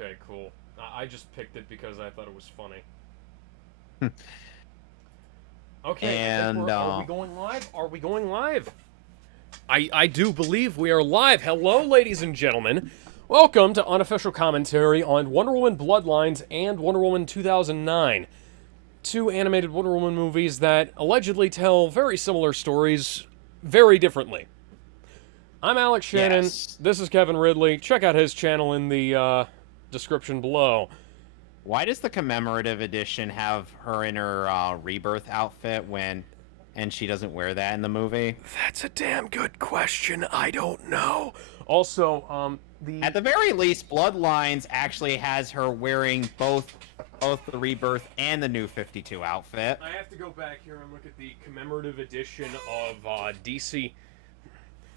Okay, cool. I just picked it because I thought it was funny. Okay, I think And we're. Are we going live? Are we going live? I do believe we are live. Hello, ladies and gentlemen. Welcome to Unofficial Commentary on Wonder Woman Bloodlines and Wonder Woman 2009. Two animated Wonder Woman movies that allegedly tell very similar stories very differently. I'm Alex Shannon. yes, This is Kevin Ridley. Check out his channel in the description below. why does the commemorative edition have her in her rebirth outfit and she doesn't wear that in the movie? That's a damn good question. I don't know. Also, At the very least, Bloodlines actually has her wearing both the rebirth and the New 52 outfit. I have to go back here and look at the commemorative edition of DC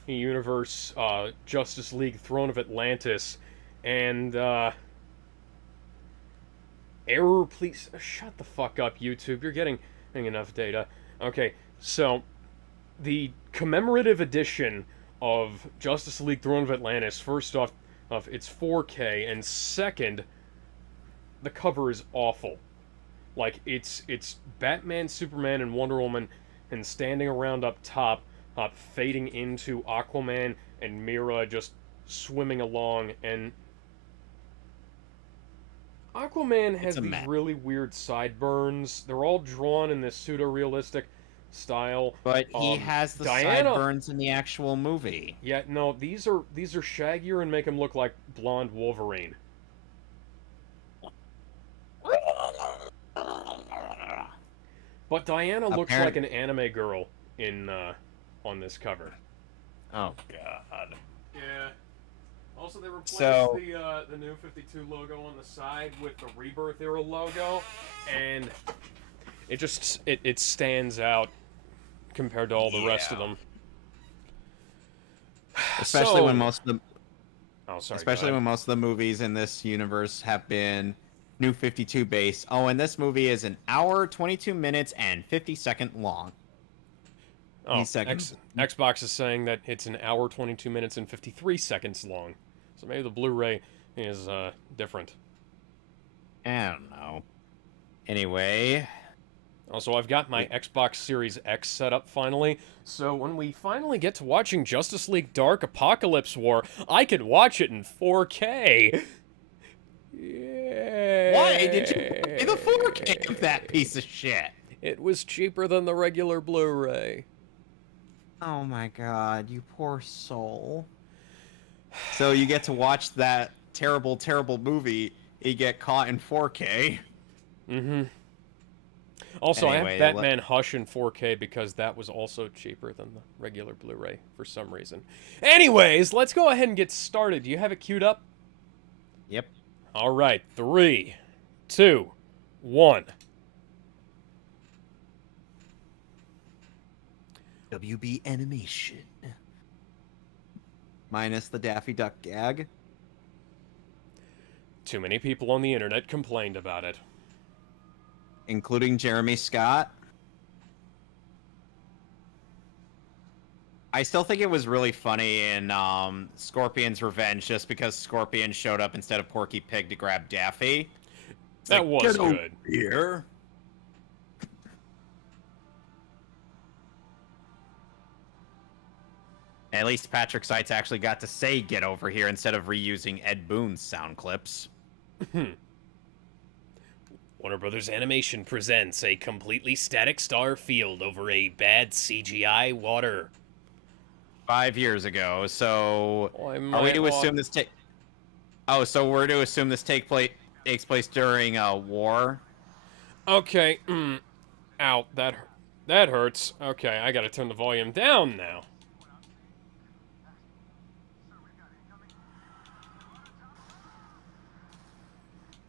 Universe Justice League Throne of Atlantis, and error, please shut the fuck up, YouTube. You're getting enough data. Okay, so the commemorative edition of Justice League Throne of Atlantis, first off, it's 4K, and second, the cover is awful. Like, it's Batman, Superman, and Wonder Woman, and standing around up top, fading into Aquaman and Mira just swimming along, and Aquaman has these really weird sideburns. They're all drawn in this pseudo-realistic style. But he has the sideburns in the actual movie. Yeah, no, these are shaggier and make him look like blonde Wolverine. But Diana looks like an anime girl in on this cover. Oh god. Yeah. Also, they replaced the New 52 logo on the side with the Rebirth era logo, and it just it stands out compared to all the rest of them. Especially when most of the especially when most of the movies in this universe have been New 52 based. Oh, and this movie is an hour, 22 minutes, and 50-second long. Oh, Xbox is saying that it's an hour, 22 minutes, and 53 seconds long. So maybe the Blu-ray is different. I don't know. Anyway. Also, I've got my Xbox Series X set up finally, so when we finally get to watching Justice League Dark Apocalypse War, I can watch it in 4K. Yay. Why did you buy the 4K of that piece of shit? It was cheaper than the regular Blu-ray. Oh my god, you poor soul. So you get to watch that terrible, terrible movie, you get caught in 4K. Mm-hmm. Also, anyway, I have Batman Hush in 4K because that was also cheaper than the regular Blu-ray for some reason. Anyways, let's go ahead and get started. Do you have it queued up? Yep. All right, 3, 2, 1. WB animation. Minus the Daffy Duck gag. Too many people on the internet complained about it. Including Jeremy Scott. I still think it was really funny in Scorpion's Revenge just because Scorpion showed up instead of Porky Pig to grab Daffy. That was good. Here. At least Patrick Seitz actually got to say "get over here" instead of reusing Ed Boon's sound clips. Warner Brothers Animation presents a completely static star field over a bad CGI water. 5 years ago, so are we to assume this so we're to assume this takes place during a war? Okay. Ow, that hurts. Okay, I gotta turn the volume down now.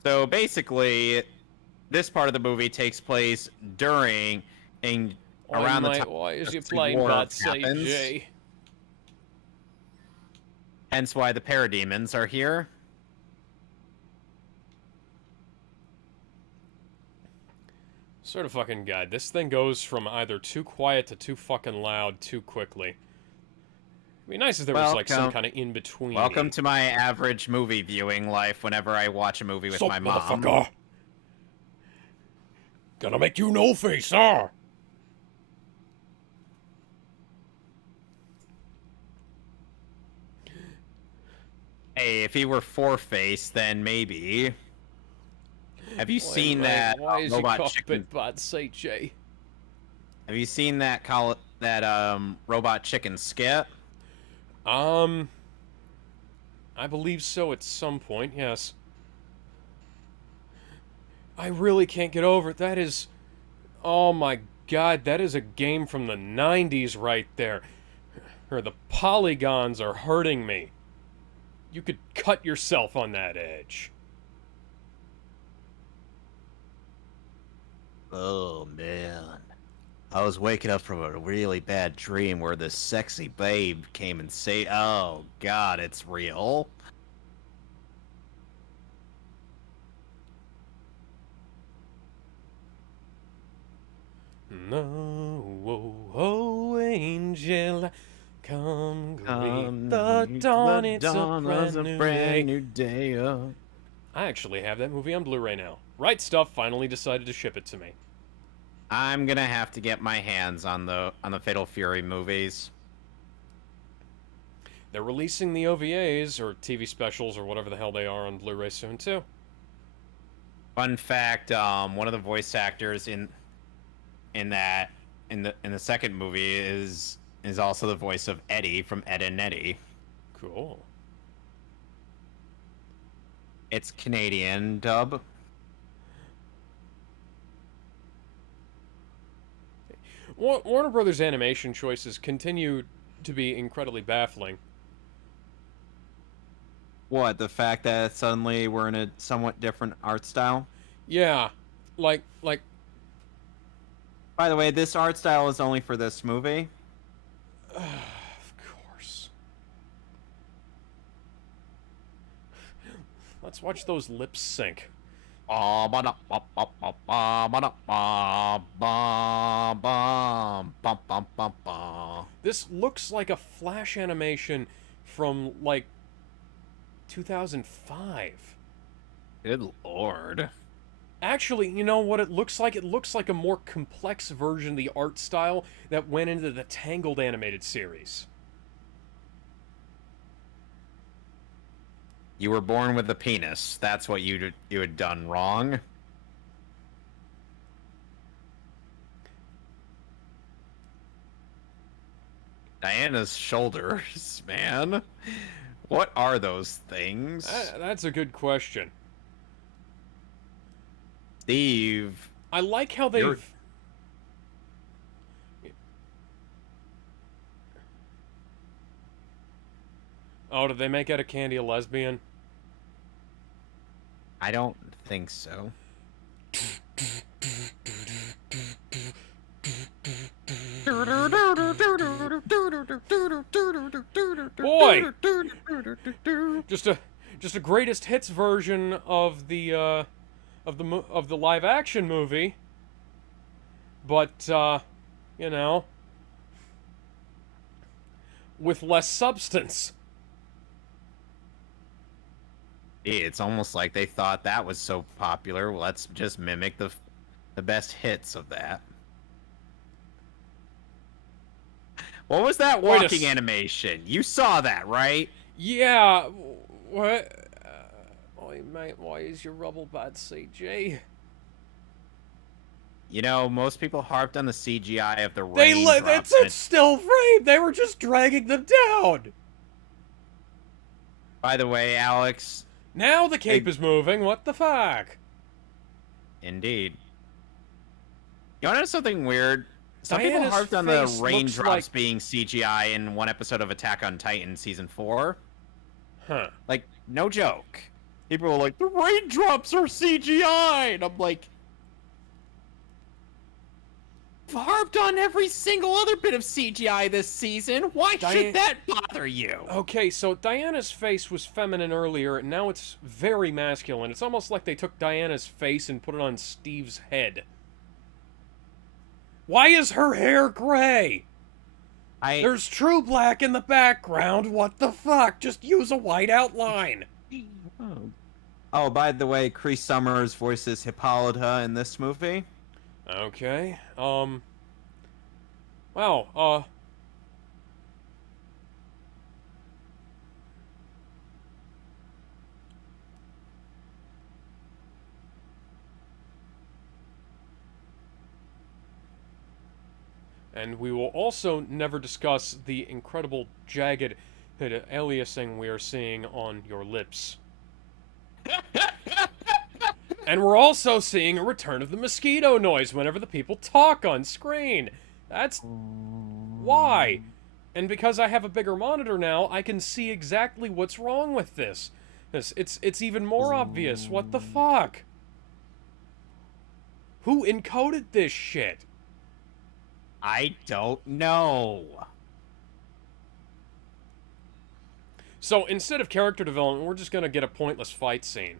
So basically, this part of the movie takes place during around the time. Why is you playing God CJ? Hence why the parademons are here. Sort of fucking guide. This thing goes from either too quiet to too fucking loud too quickly. be nice if there was like some kind of in between. Welcome to my average movie viewing life. Whenever I watch a movie with my mom. Motherfucker. Gonna make you no face, huh? Hey, if he were four-face, then maybe. Have you seen that why is robot your chicken? cockpit bot say Jay? Have you seen that robot chicken skit? I believe so at some point, yes. I really can't get over it. That is... Oh my god, that is a game from the 90s right there. Or the polygons are hurting me. You could cut yourself on that edge. Oh, man. I was waking up from a really bad dream where this sexy babe came and say, "Oh, God, it's real." No, oh, oh, angel, come greet the dawn. It's a brand new day. I actually have that movie on Blu-ray now. Right Stuff finally decided to ship it to me. I'm gonna have to get my hands on the Fatal Fury movies. They're releasing the OVAs or TV specials or whatever the hell they are on Blu-ray soon too. Fun fact: one of the voice actors in the second movie is also the voice of Eddie from Ed and Eddie. Cool. It's Canadian dub. Warner Brothers animation choices continue to be incredibly baffling. What, the fact that suddenly we're in a somewhat different art style? Yeah, like. By the way, this art style is only for this movie. Of course. Let's watch those lips sync. This looks like a Flash animation from, like, 2005. Good lord. Actually, you know what it looks like? It looks like a more complex version of the art style that went into the Tangled animated series. You were born with a penis. That's what you had done wrong. Diana's shoulders, man. What are those things? That's a good question. Steve. I like how they've... Oh, did they make Etta Candy a lesbian? I don't think so. Boy! Just a greatest hits version of the live action movie. But you know, with less substance. It's almost like they thought that was so popular. Well, let's just mimic the best hits of that. What was that walking animation? You saw that, right? Yeah. What? Oi, mate, why is your rubble bad CG? You know, most people harped on the CGI of the raindrops. It's still framed. They were just dragging them down. By the way, Alex... Now the cape is moving. What the fuck? Indeed. You want to know something weird? Some Diana's people harped on the raindrops like... being CGI in one episode of Attack on Titan Season 4. Huh. Like, no joke. People were like, the raindrops are CGI! And I'm like... I've harped on every single other bit of CGI this season. Why should that bother you? Okay, so Diana's face was feminine earlier, and now it's very masculine. It's almost like they took Diana's face and put it on Steve's head. Why is her hair gray? There's true black in the background. What the fuck? Just use a white outline. Oh. Oh, by the way, Cree Summers voices Hippolyta in this movie. Okay. Wow. And we will also never discuss the incredible jagged aliasing we are seeing on your lips. And we're also seeing a return of the mosquito noise whenever the people talk on screen. That's why. And because I have a bigger monitor now, I can see exactly what's wrong with this. It's even more obvious. What the fuck? Who encoded this shit? I don't know. So instead of character development, we're just gonna get a pointless fight scene.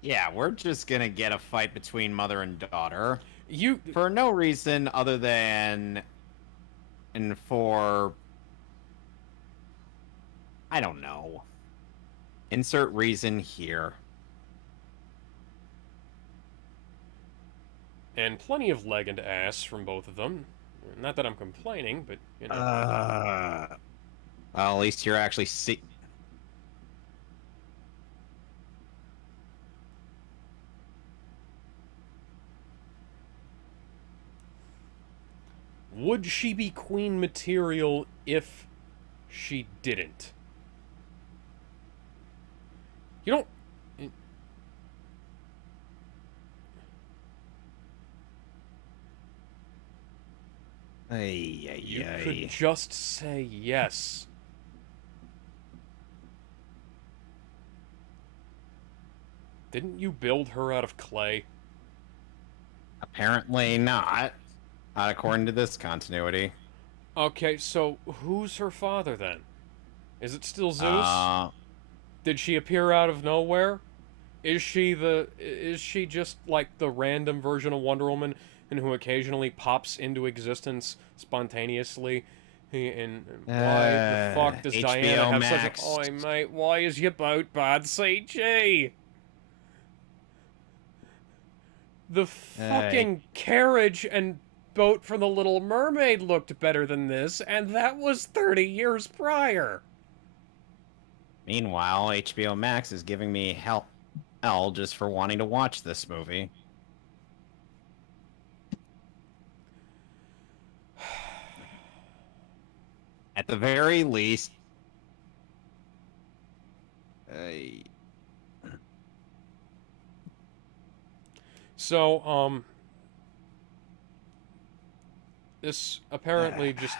Yeah, we're just gonna get a fight between mother and daughter. You For no reason other than... And for... I don't know. Insert reason here. and plenty of leg and ass from both of them. Not that I'm complaining, but you know. Well, at least you're actually Would she be queen material if she didn't? You don't... You could just say yes. Didn't you build her out of clay? Apparently not. Not according to this continuity. Okay, so who's her father then? Is it still Zeus? Did she appear out of nowhere? Is she just like the random version of Wonder Woman and who occasionally pops into existence spontaneously? And why the fuck does HBO Diana have Max. such a... Oh, mate, why is your boat bad CG? The fucking carriage and boat from The Little Mermaid looked better than this, and that was 30 years prior. Meanwhile, HBO Max is giving me hell just for wanting to watch this movie. At the very least... So, this apparently just...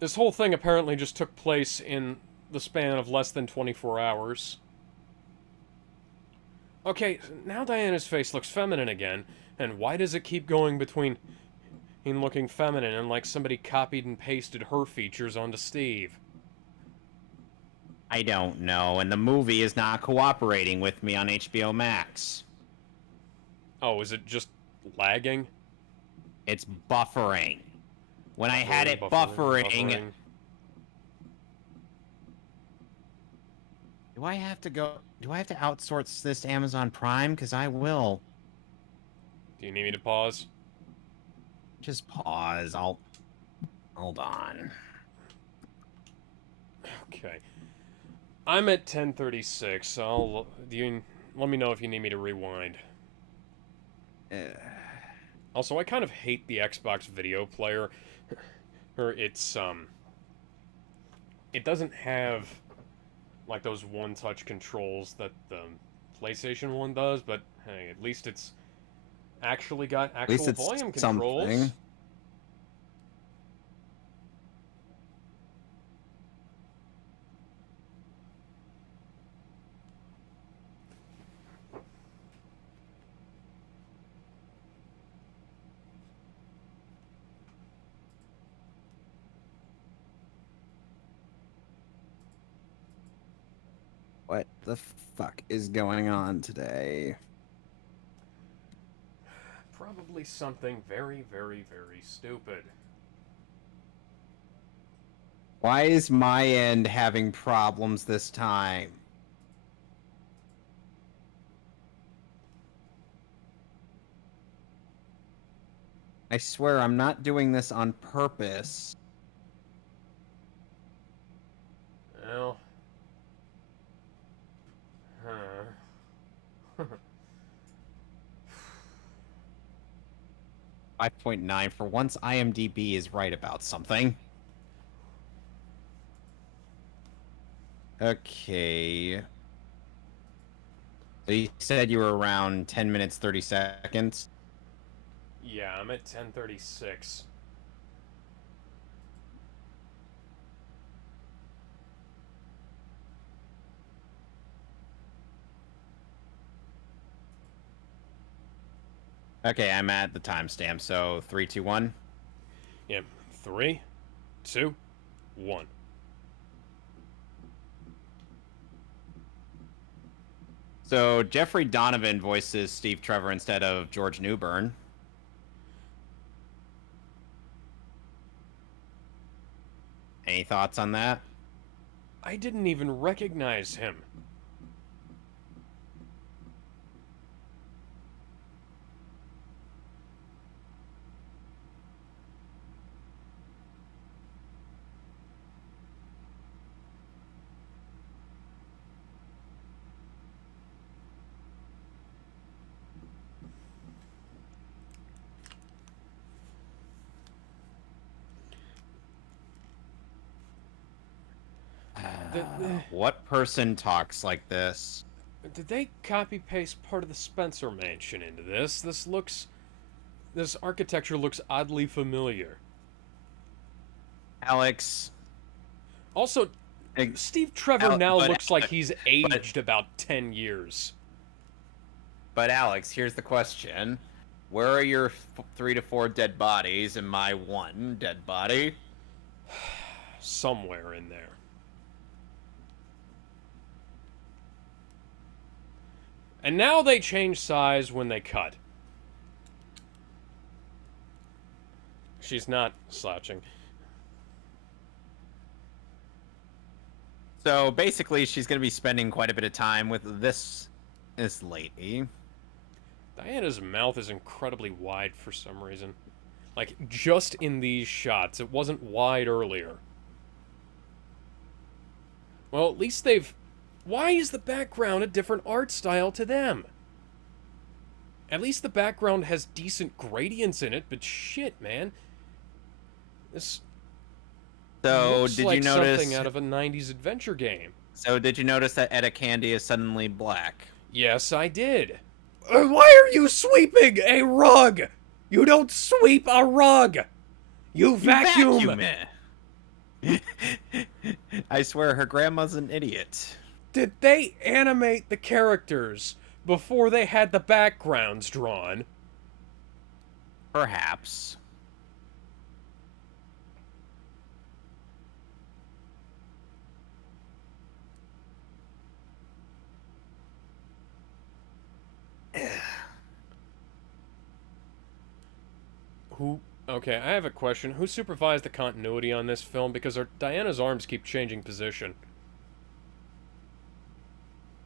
This whole thing apparently just took place in the span of less than 24 hours. Okay, now Diana's face looks feminine again, and why does it keep going between looking feminine and like somebody copied and pasted her features onto Steve? I don't know, and the movie is not cooperating with me on HBO Max. Oh, is it just lagging? It's buffering. When I had it buffering... Do I have to outsource this to Amazon Prime? Because I will. Do you need me to pause? Just pause. Hold on. Okay. I'm at 10:36. Let me know if you need me to rewind. Also, I kind of hate the Xbox video player. It doesn't have like those one-touch controls that the PlayStation 1 does, but hey, at least it's actually got actual volume controls. Something. What the fuck is going on today? Probably something very, very, very stupid. Why is my end having problems this time? I swear I'm not doing this on purpose. Well. Huh. 5.9. For once, IMDb is right about something. Okay. So you said you were around 10 minutes, 30 seconds? Yeah, I'm at 10:36. Okay, I'm at the timestamp, so 3, 2, 1. Yeah, 3, 2, 1. So Jeffrey Donovan voices Steve Trevor instead of George Newbern. Any thoughts on that? I didn't even recognize him. What person talks like this? Did they copy paste part of the Spencer Mansion into this? This architecture looks oddly familiar. Alex. Also, Steve Trevor now looks like he's aged about 10 years. But Alex, here's the question. Where are your 3 to 4 dead bodies and my 1 dead body? Somewhere in there. And now they change size when they cut. She's not slouching. So basically, she's going to be spending quite a bit of time with this lady. Diana's mouth is incredibly wide for some reason. Like, just in these shots. It wasn't wide earlier. Well, at least they've... Why is the background a different art style to them? At least the background has decent gradients in it, but shit, man. This looks did like you notice something out of a 90s adventure game. So did you notice that Etta Candy is suddenly black? Yes, I did. Why are you sweeping a rug? You don't sweep a rug. You vacuum it. I swear her grandma's an idiot. Did they animate the characters before they had the backgrounds drawn? Perhaps. Okay, I have a question. Who supervised the continuity on this film? Because Diana's arms keep changing position.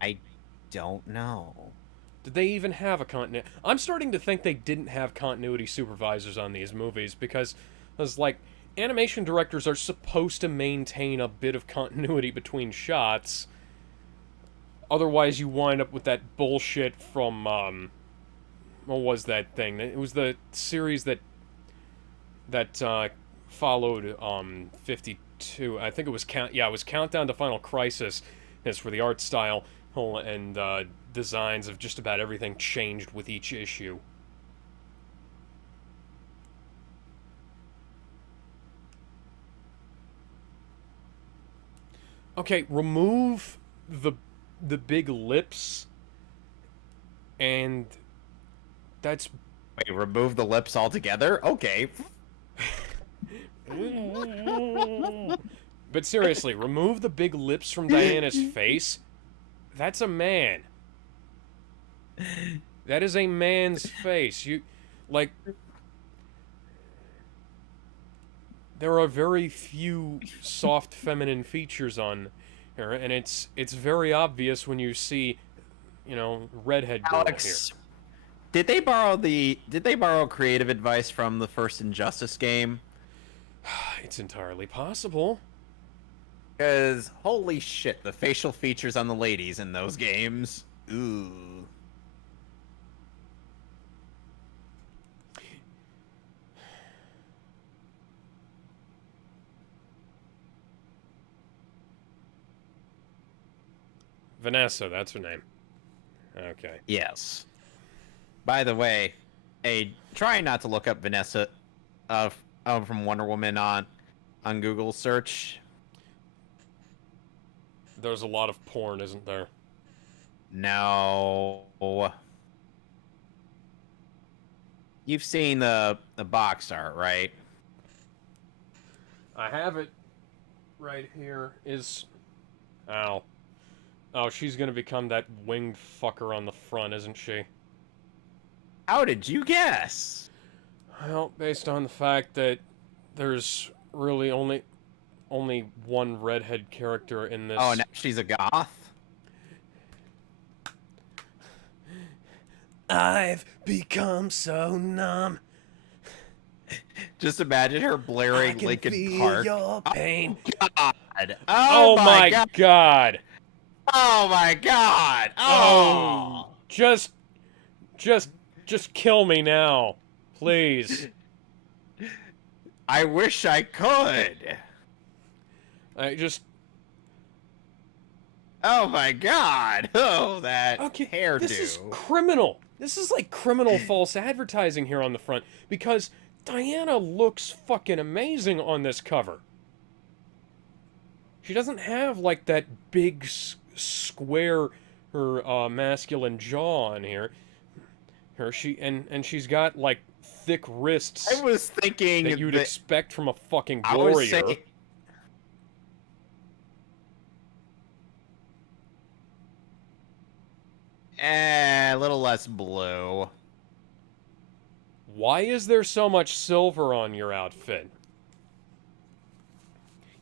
I don't know. Did they even have a continuity? I'm starting to think they didn't have continuity supervisors on these movies because, like, animation directors are supposed to maintain a bit of continuity between shots. Otherwise, you wind up with that bullshit from, what was that thing? It was the series that followed 52. I think it was it was Countdown to Final Crisis. As for the art style and designs of just about everything changed with each issue. Okay, remove the big lips, and that's... Wait, remove the lips altogether? Okay. But seriously, remove the big lips from Diana's face. That's a man. That is a man's face. You, like... there are very few soft feminine features on her, and it's very obvious when you see, redhead girl here. Alex, did they borrow creative advice from the first Injustice game? It's entirely possible. Because holy shit, the facial features on the ladies in those games. Ooh. Vanessa, that's her name. Okay. Yes. By the way, try not to look up Vanessa from Wonder Woman on Google search. There's a lot of porn, isn't there? No. You've seen the box art, right? I have it right here. Ow. Oh, she's gonna become that winged fucker on the front, isn't she? How did you guess? Well, based on the fact that there's really only one redhead character in this. Oh, now she's a goth? I've become so numb. Just imagine her blaring I can Linkin feel Park. your pain. Oh, God. Oh my god. Oh my god! Oh! Just kill me now, please. I wish I could. Oh my god! Oh, that hairdo. This is criminal. This is like criminal false advertising here on the front, because Diana looks fucking amazing on this cover. She doesn't have like that big square masculine jaw on here. She's got like thick wrists. I was thinking that you'd expect from a fucking warrior. A little less blue. Why is there so much silver on your outfit?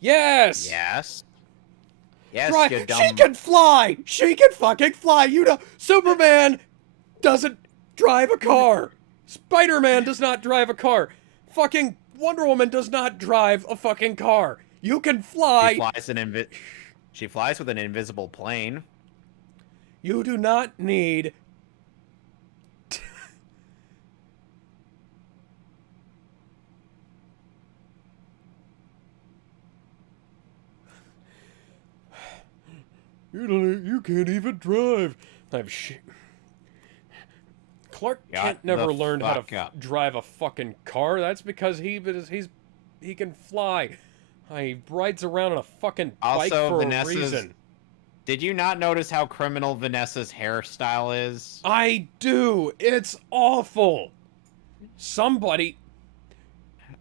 Yes! Yes. Yes, you dumb... She can fly! She can fucking fly! Superman doesn't drive a car! Spider-Man does not drive a car! Fucking Wonder Woman does not drive a fucking car! You can fly! She flies with an invisible plane. You do not need... You can't even drive. Clark Kent never learned how to drive a fucking car. That's because he can fly. He rides around on a fucking bike for a reason. Did you not notice how criminal Vanessa's hairstyle is? I do. It's awful. Somebody...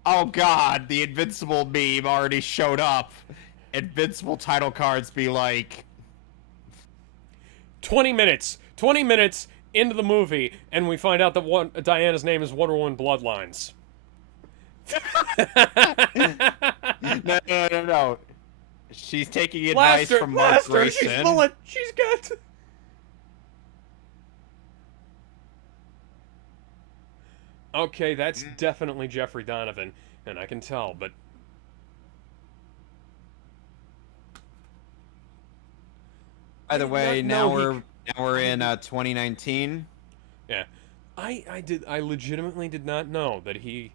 Oh god, the Invincible meme already showed up. Invincible title cards be like... 20 minutes into the movie, and we find out that Diana's name is Wonder Woman Bloodlines. No. She's taking advice from Mark Grayson. She's got... Okay, that's definitely Jeffrey Donovan, and I can tell, but... By the way, now we're in 2019. Yeah, I legitimately did not know that he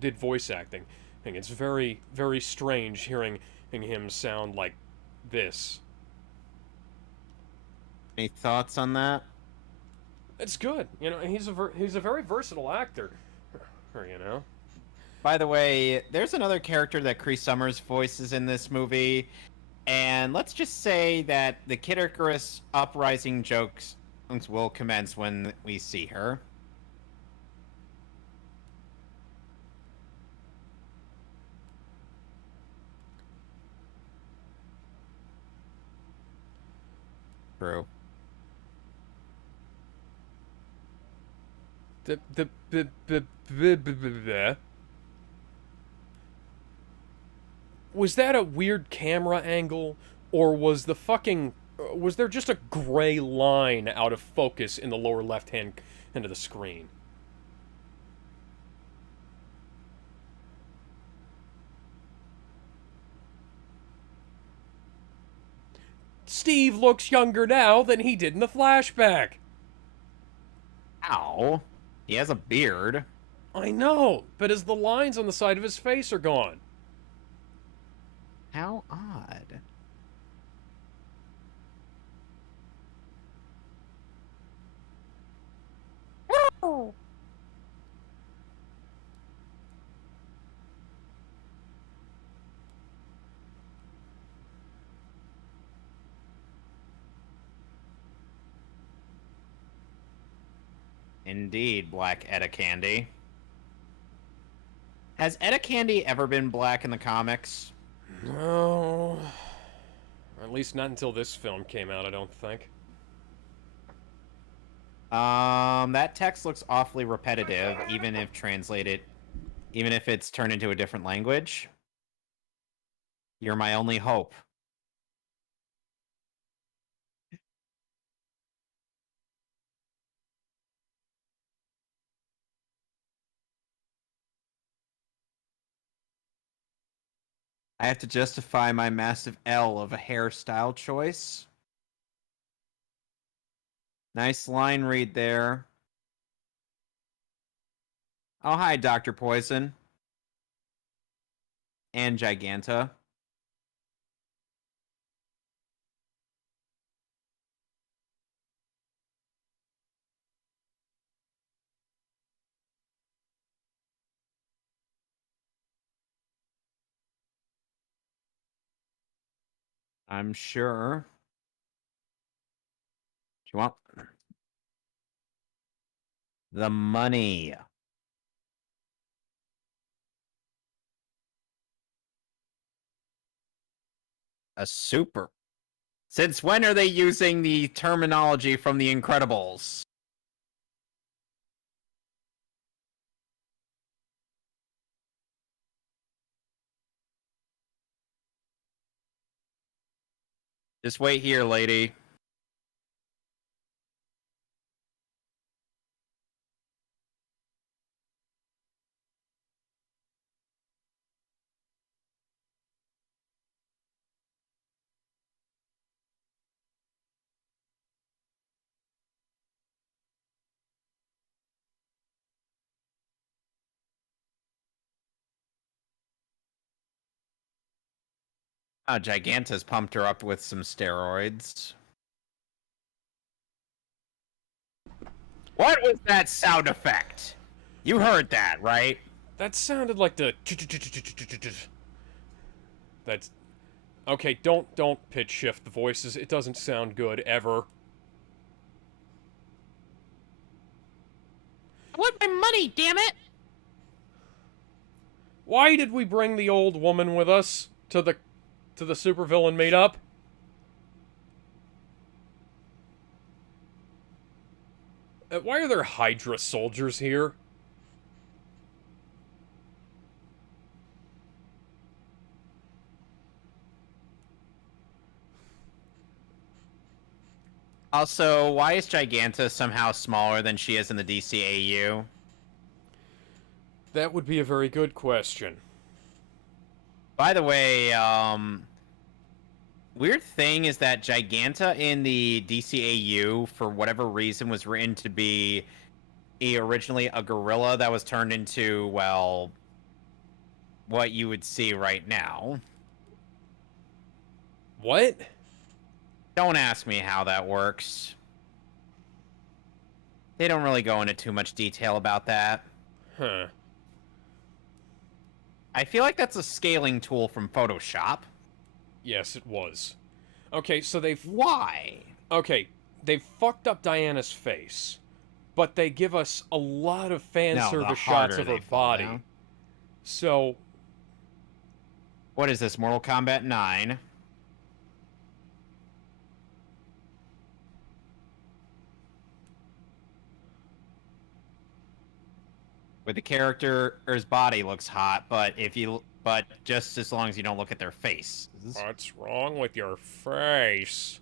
did voice acting. I think it's very, very strange hearing him sound like this. Any thoughts on that? It's good, he's a very versatile actor, By the way, there's another character that Cree Summers voices in this movie. And let's just say that the Kid Icarus uprising jokes will commence when we see her. True. Was that a weird camera angle, or was the fucking was there just a gray line out of focus in the lower left hand end of the screen? Steve looks younger now than he did in the flashback. Ow. He has a beard. I know, but as the lines on the side of his face are gone. How odd. Oh. Indeed, Black Etta Candy. Has Etta Candy ever been black in the comics? No. At least not until this film came out, I don't think. That text looks awfully repetitive, even if it's turned into a different language. You're my only hope. I have to justify my massive L of a hairstyle choice. Nice line read there. Oh, hi, Dr. Poison. And Giganta. I'm sure. Do you want the money? A super. Since when are they using the terminology from The Incredibles? Just wait here, lady. Giganta's pumped her up with some steroids. What was that sound effect? You heard that, right? That sounded like the. That's. Okay, don't pitch shift the voices. It doesn't sound good ever. I want my money, damn it! Why did we bring the old woman with us to the supervillain meetup? Why are there Hydra soldiers here? Also, why is Giganta somehow smaller than she is in the DCAU? That would be a very good question. By the way, weird thing is that Giganta in the DCAU, for whatever reason, was written to be originally a gorilla that was turned into, well, what you would see right now. What? Don't ask me how that works. They don't really go into too much detail about that. Huh. I feel like that's a scaling tool from Photoshop. Yes, it was. Okay, so they've... Why? Okay, they've fucked up Diana's face, but they give us a lot of fan service shots of her body. Down. So... What is this, Mortal Kombat 9? where the character's body looks hot, but just as long as you don't look at their face. What's wrong with your face?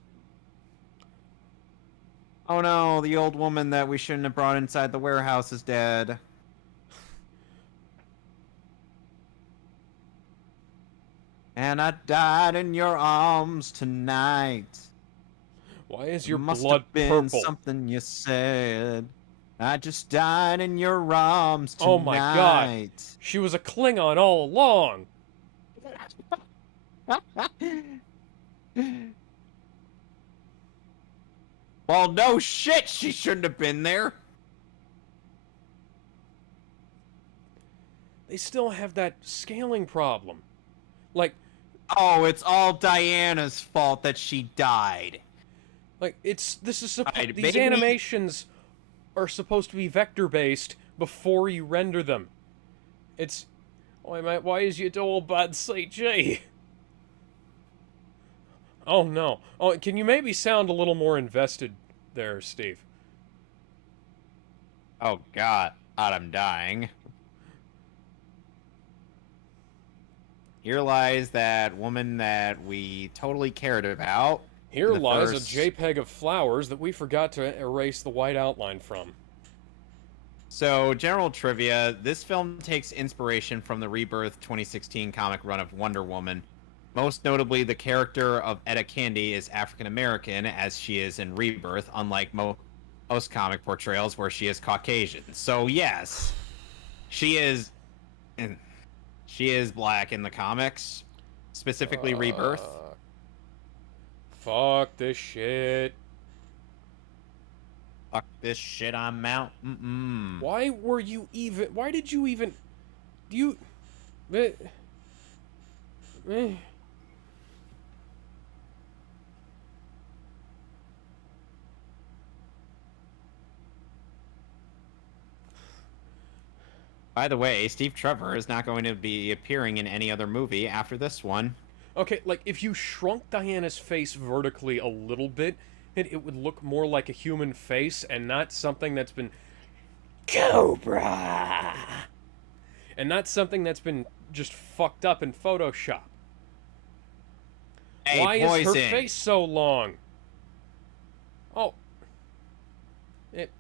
Oh no, the old woman that we shouldn't have brought inside the warehouse is dead. And I died in your arms tonight. Why is your Must blood have been purple? something you said. I just died in your arms tonight. Oh my god. She was a Klingon all along. Well, no shit, she shouldn't have been there. They still have that scaling problem. Like, Oh, it's all Diana's fault that she died. these maybe- animations are supposed to be vector based before you render them. It's, why is your door bad CG? Oh no. Oh, can you maybe sound a little more invested there, Steve? Oh god, I'm dying. Here lies that woman that we totally cared about. Here The lies first- a JPEG of flowers that we forgot to erase the white outline from. So, general trivia, this film takes inspiration from the Rebirth 2016 comic run of Wonder Woman. Most notably, the character of Etta Candy is African American, as she is in Rebirth, unlike most comic portrayals where she is Caucasian. So, yes, she is black in the comics, specifically Rebirth. Fuck this shit. Fuck this shit, I'm out. Why did you even... By the way, Steve Trevor is not going to be appearing in any other movie after this one. Okay, like, if you shrunk Diana's face vertically a little bit, it would look more like a human face and not something that's been... Cobra! And not something that's been just fucked up in Photoshop. Hey, Why is her Poison. face so long? Oh. It...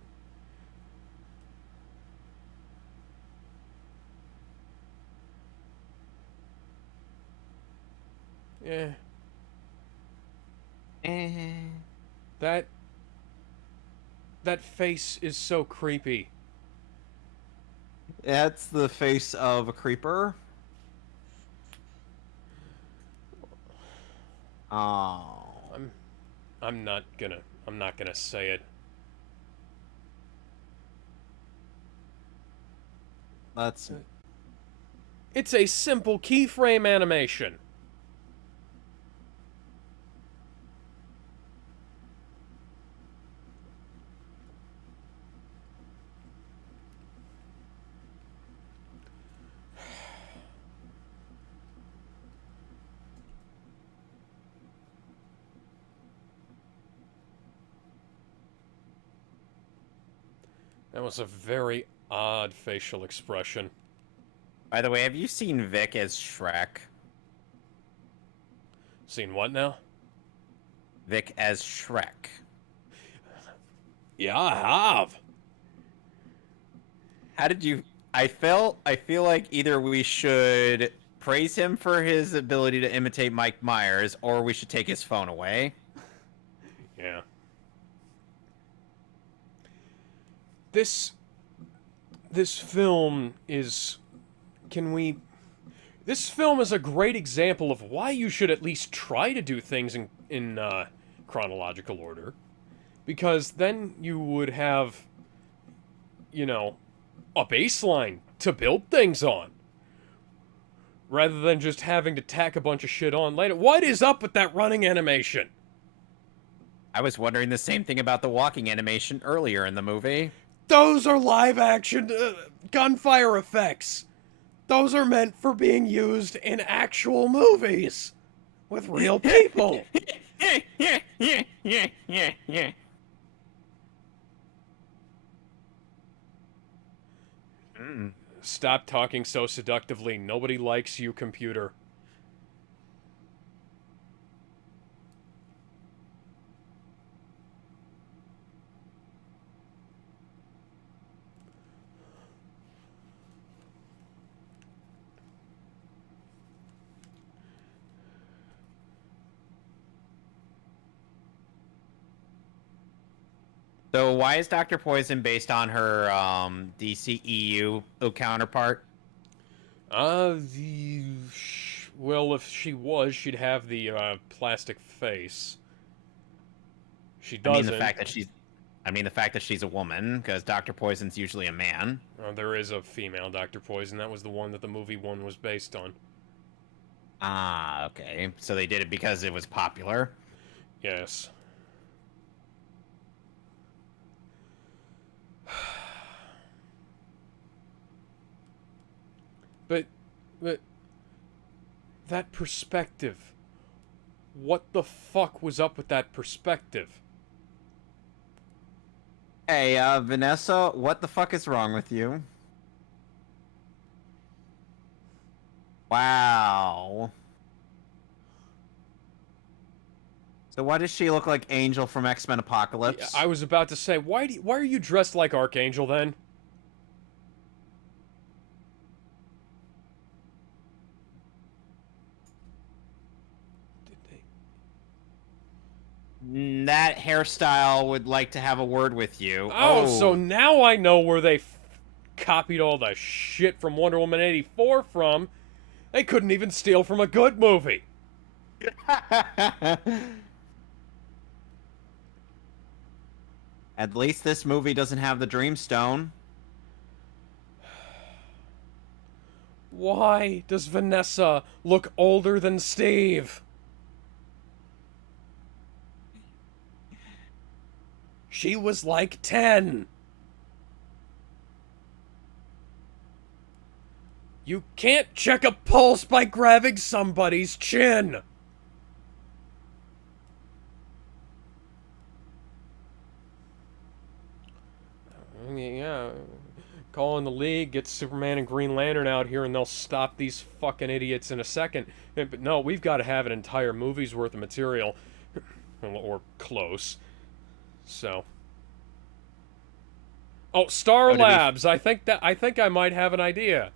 Yeah. That face is so creepy. That's the face of a creeper. Oh. I'm not gonna say it. That's... It's a simple keyframe animation. That was a very odd facial expression. By the way, have you seen Vic as Shrek? Seen what now? Vic as Shrek. Yeah, I have. How did you... I feel like either we should praise him for his ability to imitate Mike Myers, or we should take his phone away. Yeah. This film is... This film is a great example of why you should at least try to do things in chronological order. Because then you would have, you know, a baseline to build things on. Rather than just having to tack a bunch of shit on later. What is up with that running animation? I was wondering the same thing about the walking animation earlier in the movie. Those are live action gunfire effects. Those are meant for being used in actual movies with real people. Stop talking so seductively. Nobody likes you, computer. So why is Dr. Poison based on her DCEU counterpart? Well, if she was, she'd have the plastic face. She I mean doesn't. the fact that she's a woman, because Dr. Poison's usually a man. There is a female Dr. Poison. That was the one that the movie one was based on. Ah, okay. So they did it because it was popular. Yes. But that perspective. What the fuck was up with that perspective? Hey, Vanessa, what the fuck is wrong with you? Wow. So why does she look like Angel from X-Men Apocalypse? I was about to say, why are you dressed like Archangel then? That hairstyle would like to have a word with you. Oh, so now I know where they copied all the shit from Wonder Woman 84 from. They couldn't even steal from a good movie. At least this movie doesn't have the Dreamstone. Why does Vanessa look older than Steve? She was like 10. You can't check a pulse by grabbing somebody's chin. Yeah, call in the League, get Superman and Green Lantern out here, and they'll stop these fucking idiots in a second. But no, we've got to have an entire movie's worth of material, or close. So, Star Labs. I think I might have an idea.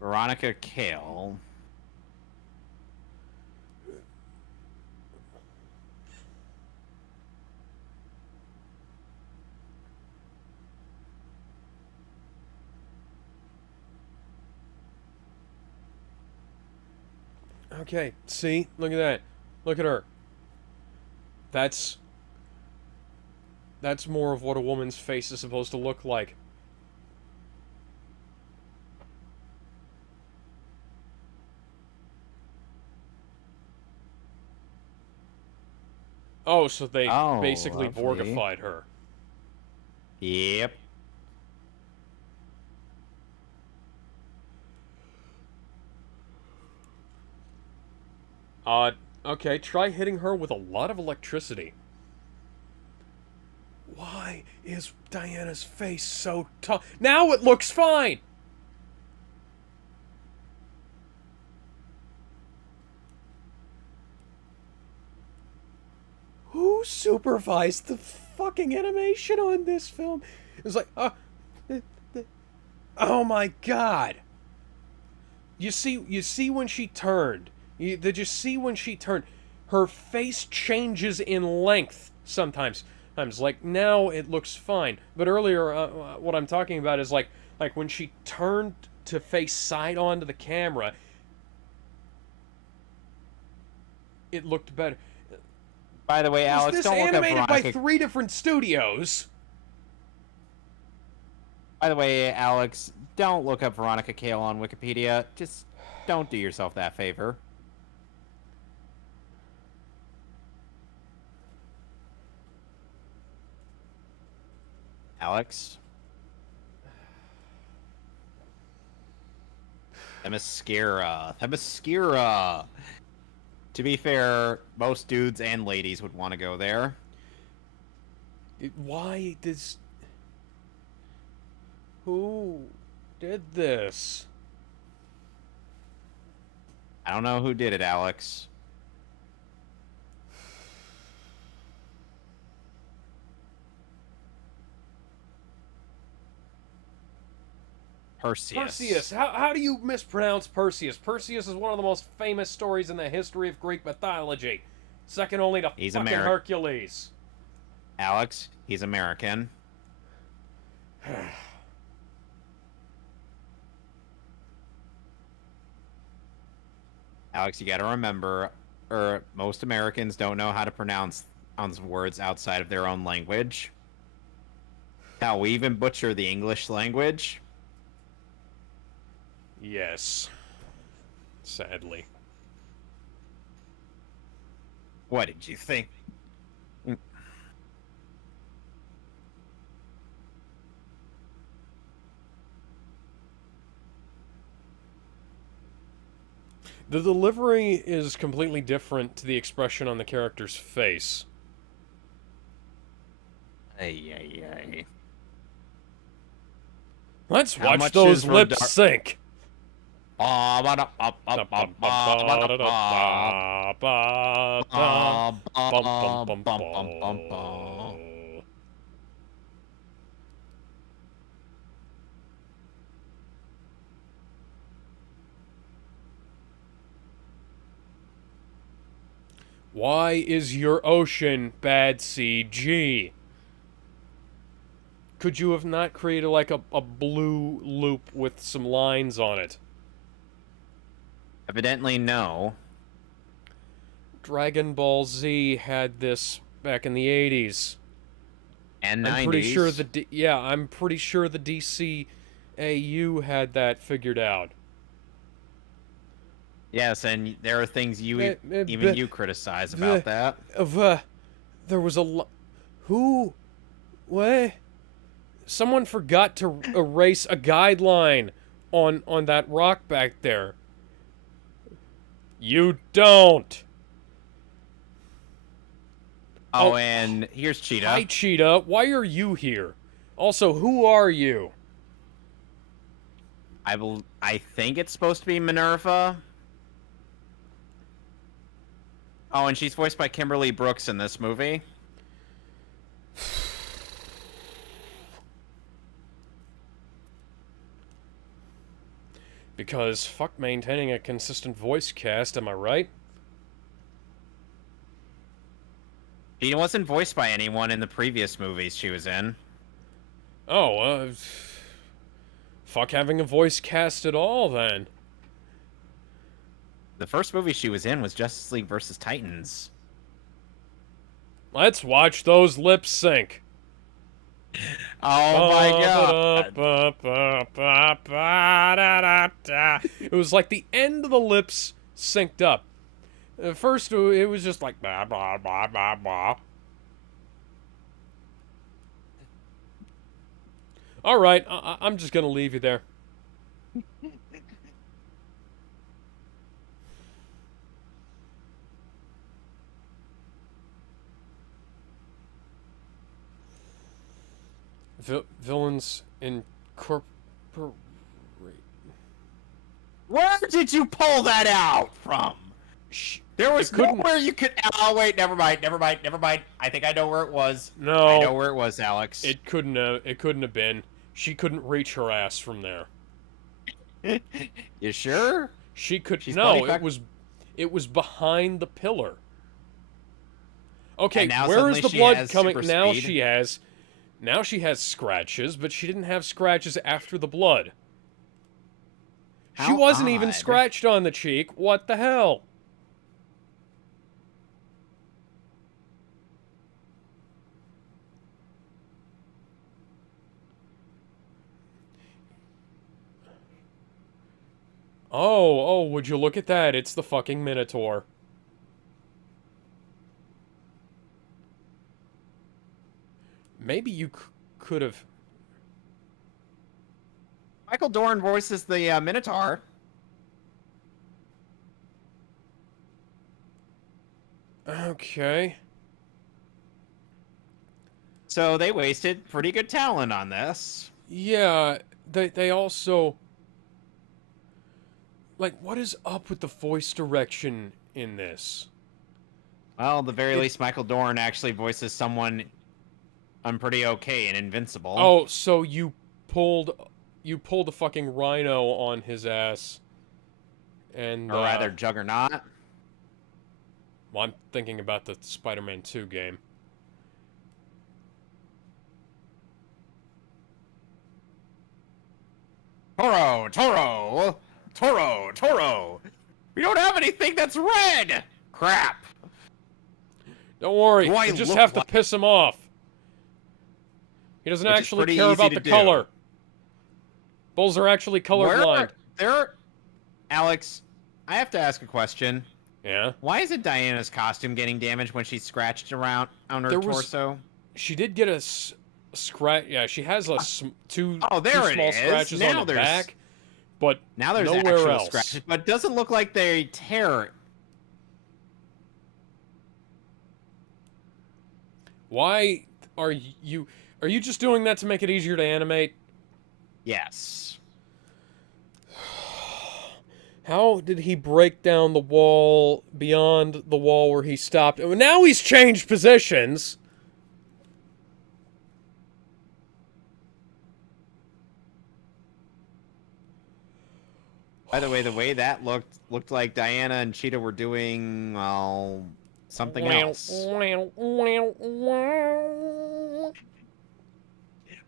Veronica Cale. Okay, see? Look at that. Look at her. That's more of what a woman's face is supposed to look like. Oh, so they basically lovely. Borgified her. Yep. Okay, try hitting her with a lot of electricity. Why is Diana's face so tough? Now it looks fine! Who supervised the fucking animation on this film? It's like, oh my god! You see when she turned. Did you see when she turned? Her face changes in length sometimes. Like, now it looks fine. But earlier, what I'm talking about is like when she turned to face side on to the camera, it looked better. By the way, Alex, this don't look up animated Veronica. by 3 different studios. By the way, Alex, don't look up Veronica Cale on Wikipedia. Just don't do yourself that favor. Alex? Themyscira. Themyscira! To be fair, most dudes and ladies would want to go there. Why does... Who did this? I don't know who did it, Alex. Perseus. Perseus. How do you mispronounce Perseus? Perseus is one of the most famous stories in the history of Greek mythology. Second only to He's fucking Hercules. Alex, he's American. Alex, you gotta remember, most Americans don't know how to pronounce words outside of their own language. Hell, we even butcher the English language. Yes. Sadly. What did you think? The delivery is completely different to the expression on the character's face. Ay, ay, ay. Let's How watch much those is lips Rodar- sync. Why is your ocean bad CG? Could you have not created like a blue loop with some lines on it? Evidently, no. Dragon Ball Z had this back in the 80s. And 90s. I'm pretty sure I'm pretty sure the DCAU had that figured out. Yes, and there are things you criticize about that. There was who? What? Someone forgot to erase a guideline on that rock back there. You don't. Oh, and here's Cheetah. Hi, Cheetah. Why are you here? Also, who are you? I think it's supposed to be Minerva. Oh, and she's voiced by Kimberly Brooks in this movie. Because fuck maintaining a consistent voice cast, am I right? She wasn't voiced by anyone in the previous movies she was in. Oh, fuck having a voice cast at all, then. The first movie she was in was Justice League vs. Titans. Let's watch those lips sync. Oh my god. It was like the end of the lips synced up. At first, it was just like blah, blah, blah, blah, blah. Alright, I'm just gonna leave you there. Villains incorporate. Where did you pull that out from? There was nowhere you could. Oh wait, never mind. I think I know where it was. No, I know where it was, Alex. It couldn't have been. She couldn't reach her ass from there. You sure? She could. No, it was behind the pillar. Okay, where is the blood coming? Now she has scratches, but she didn't have scratches after the blood. She wasn't even scratched on the cheek. What the hell? Oh, would you look at that? It's the fucking Minotaur. Maybe you could have... Michael Dorn voices the Minotaur. Okay. So they wasted pretty good talent on this. Yeah, they also, like, what is up with the voice direction in this? Well, at the very least, Michael Dorn actually voices someone I'm pretty okay in Invincible. Oh, so you pulled a fucking rhino on his ass, and or rather, Juggernaut. well, I'm thinking about the Spider-Man 2 game. Toro, Toro, Toro, Toro. We don't have anything that's red. Crap. Don't worry, Do I you just look have to like- piss him off. He doesn't Which is actually pretty care easy about to the do. color. Bulls are actually colorblind. Alex, I have to ask a question. Yeah. Why isn't Diana's costume getting damaged when she's scratched around on her torso? She did get a scratch. Yeah, she has a two there it small is. scratches Now on the there's- back, but Now there's nowhere actual else. scratches, but it doesn't look like they tear. Why are you just doing that to make it easier to animate? Yes. How did he break down the wall beyond the wall where he stopped? Oh, now he's changed positions. By the way that looked like Diana and Cheetah were doing, well, something else.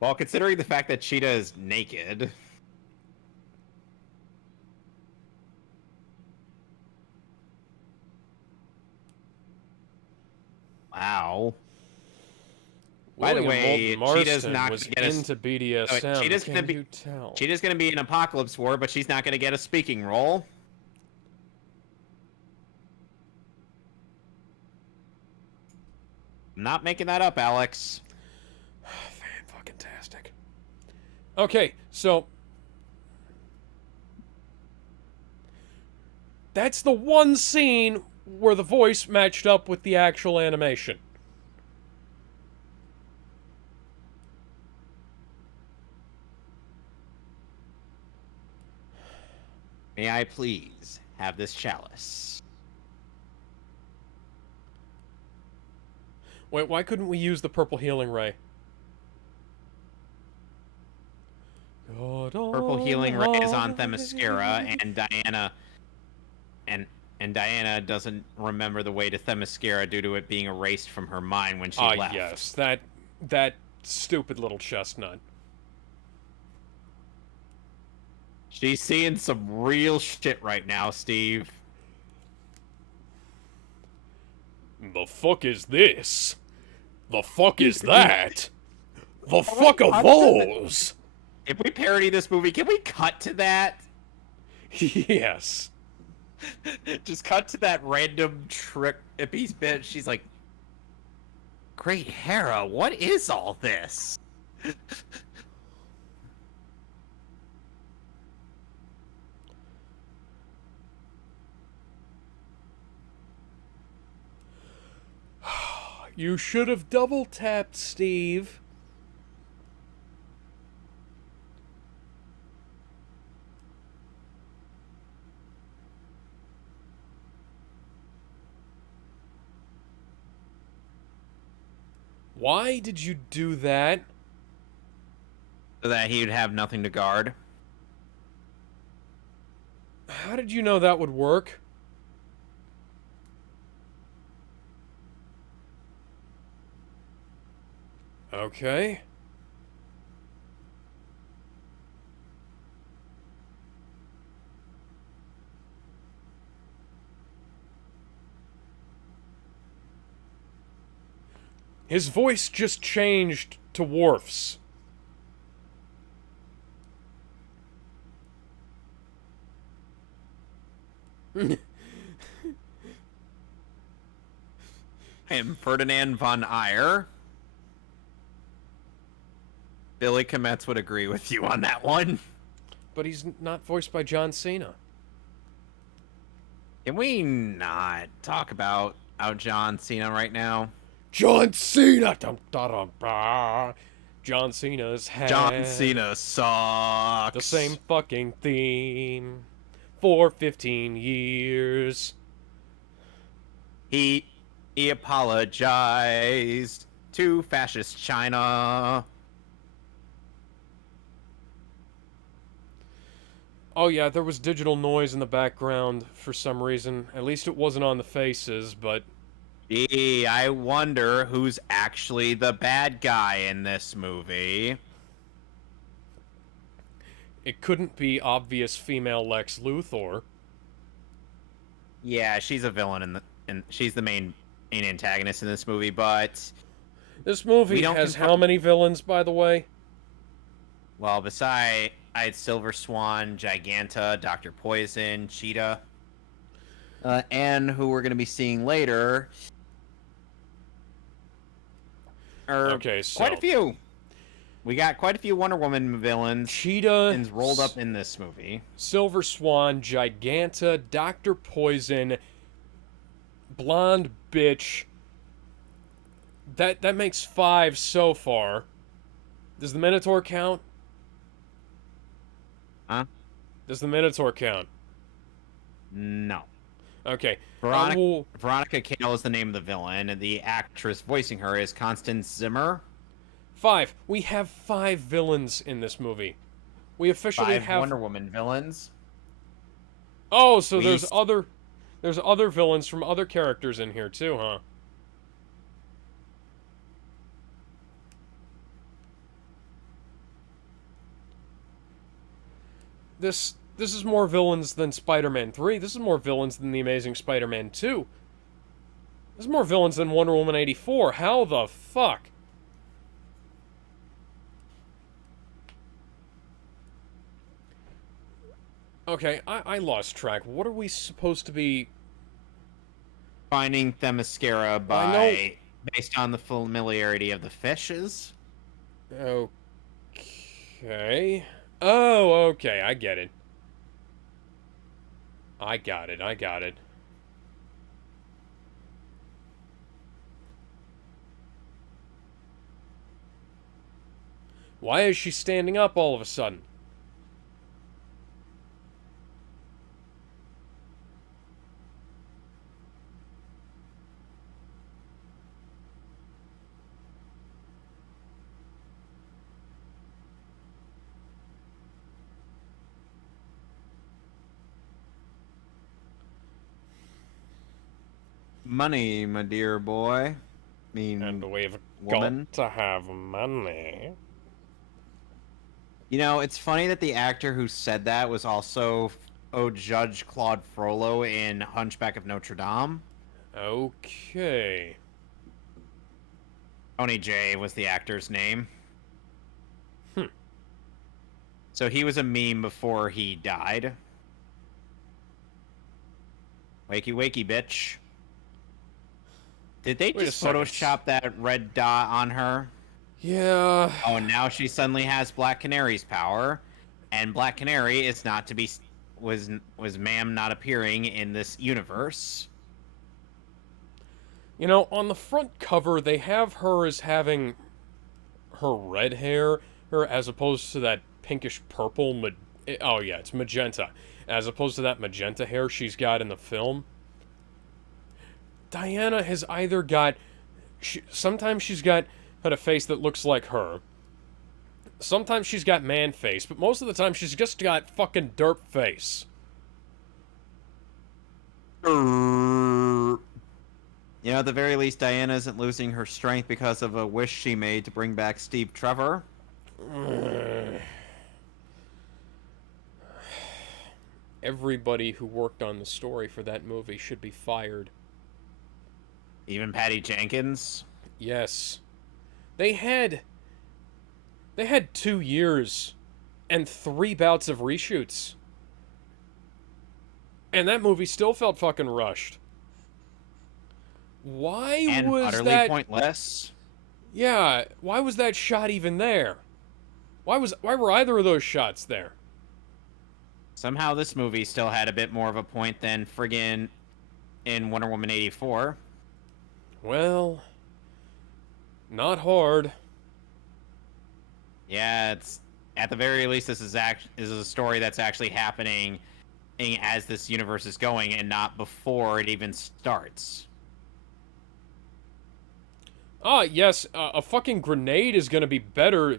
Well, considering the fact that Cheetah is naked. Wow. By the way, Cheetah's not was gonna get us- into BDSM. Cheetah's Can gonna be- you tell? Cheetah's gonna be in Apocalypse War, but she's not gonna get a speaking role. I'm not making that up, Alex. Fan-fucking-tastic. Okay, so that's the one scene where the voice matched up with the actual animation. May I please have this chalice? Wait, why couldn't we use the purple healing ray? Purple healing ray is on Themyscira, and Diana and Diana doesn't remember the way to Themyscira due to it being erased from her mind when she left. Yes, that stupid little chestnut. She's seeing some real shit right now, Steve. The fuck is this? The fuck is that? The fuck are those? If we parody this movie, can we cut to that? Yes. Just cut to that random trick Ippy's bit. She's like, Great Hera, what is all this? You should have double tapped, Steve. Why did you do that? So that he'd have nothing to guard. How did you know that would work? Okay. His voice just changed to Worf's. I am Ferdinand von Ayer. Billy Kometz would agree with you on that one. But he's not voiced by John Cena. Can we not talk about John Cena right now? John Cena! Dum, da, dum, bah. John Cena's had John Cena sucks. the same fucking theme for 15 years. He apologized to fascist China. Oh yeah, there was digital noise in the background for some reason. At least it wasn't on the faces, but... Gee, I wonder who's actually the bad guy in this movie. It couldn't be obvious female Lex Luthor. Yeah, she's a villain and she's the main antagonist in this movie, but... This movie We don't has confirm- how many villains, by the way? Well, beside... I had Silver Swan, Giganta, Dr. Poison, Cheetah, and who we're going to be seeing later. Okay, so... Quite a few. We got quite a few Wonder Woman villains Cheetah... rolled up in this movie. Silver Swan, Giganta, Dr. Poison, Blonde Bitch. That makes 5 so far. Does the Minotaur count? Huh? Does the Minotaur count? No. Okay. Veronica Cale is the name of the villain, and the actress voicing her is Constance Zimmer. 5. We have 5 villains in this movie. We officially 5 have... Wonder Woman villains. Oh, so We there's other villains from other characters in here too, huh? This is more villains than Spider-Man 3. This is more villains than The Amazing Spider-Man 2. This is more villains than Wonder Woman 84. How the fuck? Okay, I lost track. What are we supposed to be... Finding Themyscira based on the familiarity of the fishes. Okay. Oh, okay, I get it. I got it. Why is she standing up all of a sudden? Money, my dear boy. And we've woman. got to have money. You know, it's funny that the actor who said that was also Judge Claude Frollo in Hunchback of Notre Dame. Okay. Tony J was the actor's name. Hmm. So he was a meme before he died. Wakey, wakey, bitch. Did they Wait a just second. Photoshop that red dot on her? Yeah. Oh, and now she suddenly has Black Canary's power, and Black Canary is not to be was ma'am not appearing in this universe. You know, on the front cover, they have her as having her red hair, or as opposed to that pinkish purple. Oh yeah, it's magenta, as opposed to that magenta hair she's got in the film. Diana has either got... sometimes she's got a face that looks like her. Sometimes she's got man face, but most of the time she's just got fucking derp face. You know, at the very least, Diana isn't losing her strength because of a wish she made to bring back Steve Trevor. Everybody who worked on the story for that movie should be fired. Even Patty Jenkins. Yes. They had 2 years and 3 bouts of reshoots. And that movie still felt fucking rushed. Why And was utterly that pointless. Yeah, why was that shot even there? Why were either of those shots there? Somehow this movie still had a bit more of a point than friggin' in Wonder Woman 84. Well, not hard. Yeah, it's at the very least this is a story that's actually happening as this universe is going, and not before it even starts. Ah, yes, a fucking grenade is gonna be better.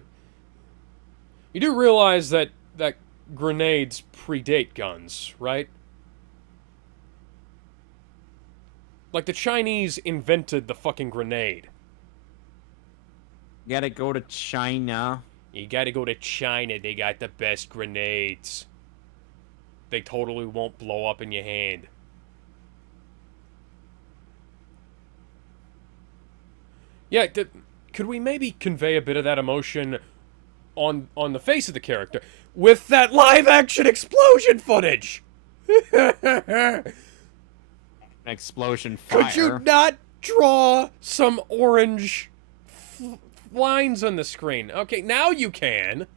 You do realize that grenades predate guns, right? Like, the Chinese invented the fucking grenade. You gotta go to China. You gotta go to China, they got the best grenades. They totally won't blow up in your hand. Yeah, could we maybe convey a bit of that emotion on the face of the character with that live-action explosion footage? Explosion fire. Could you not draw some orange lines on the screen? Okay, now you can.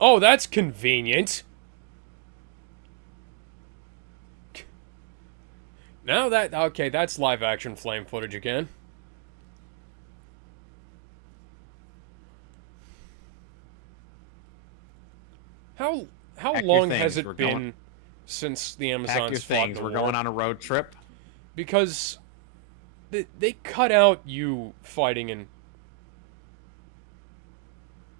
Oh, that's convenient. Now that... Okay, that's live-action flame footage again. How Pack your long things, has it we're been going- since the Pack your Amazons fought things. the We're war? going on a road trip. Because they cut out you fighting in...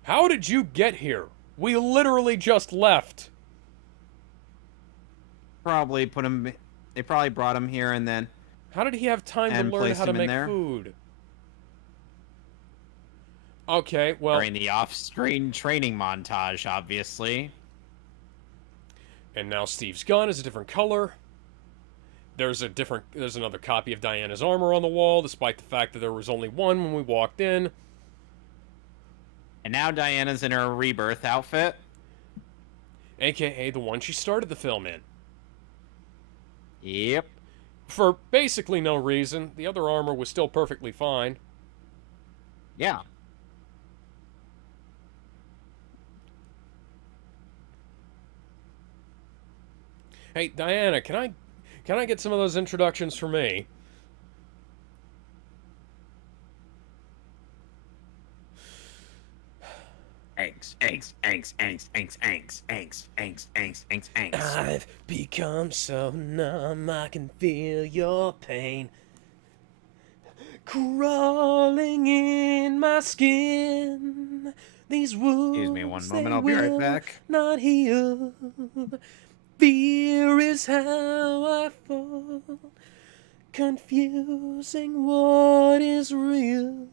How did you get here? We literally just left. Probably put him. They probably brought him here and then. How did he have time to And learn placed how to him in make there? food? Okay, well... During the off-screen training montage, obviously. And now Steve's gun is a different color. There's another copy of Diana's armor on the wall, despite the fact that there was only one when we walked in. And now Diana's in her rebirth outfit. AKA the one she started the film in. Yep. For basically no reason. The other armor was still perfectly fine. Yeah. Hey, Diana, can I get some of those introductions for me? Angst, angst, angst, angst, angst, angst, angst, angst, angst, angst, angst. I've become so numb, I can feel your pain crawling in my skin. These wounds, Excuse me one moment, I'll be right back. not heal. Fear is how I fall, confusing what is real.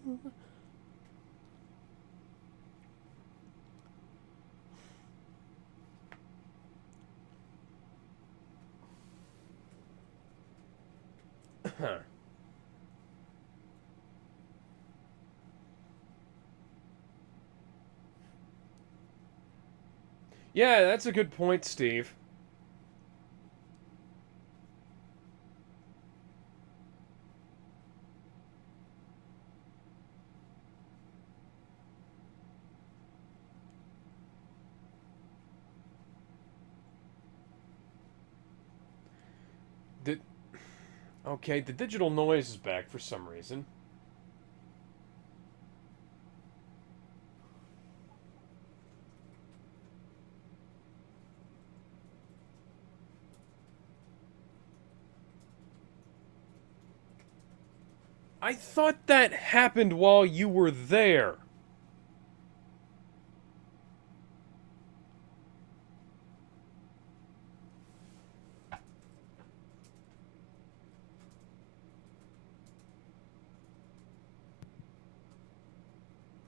Huh. Yeah, that's a good point, Steve. Okay, the digital noise is back for some reason. I thought that happened while you were there.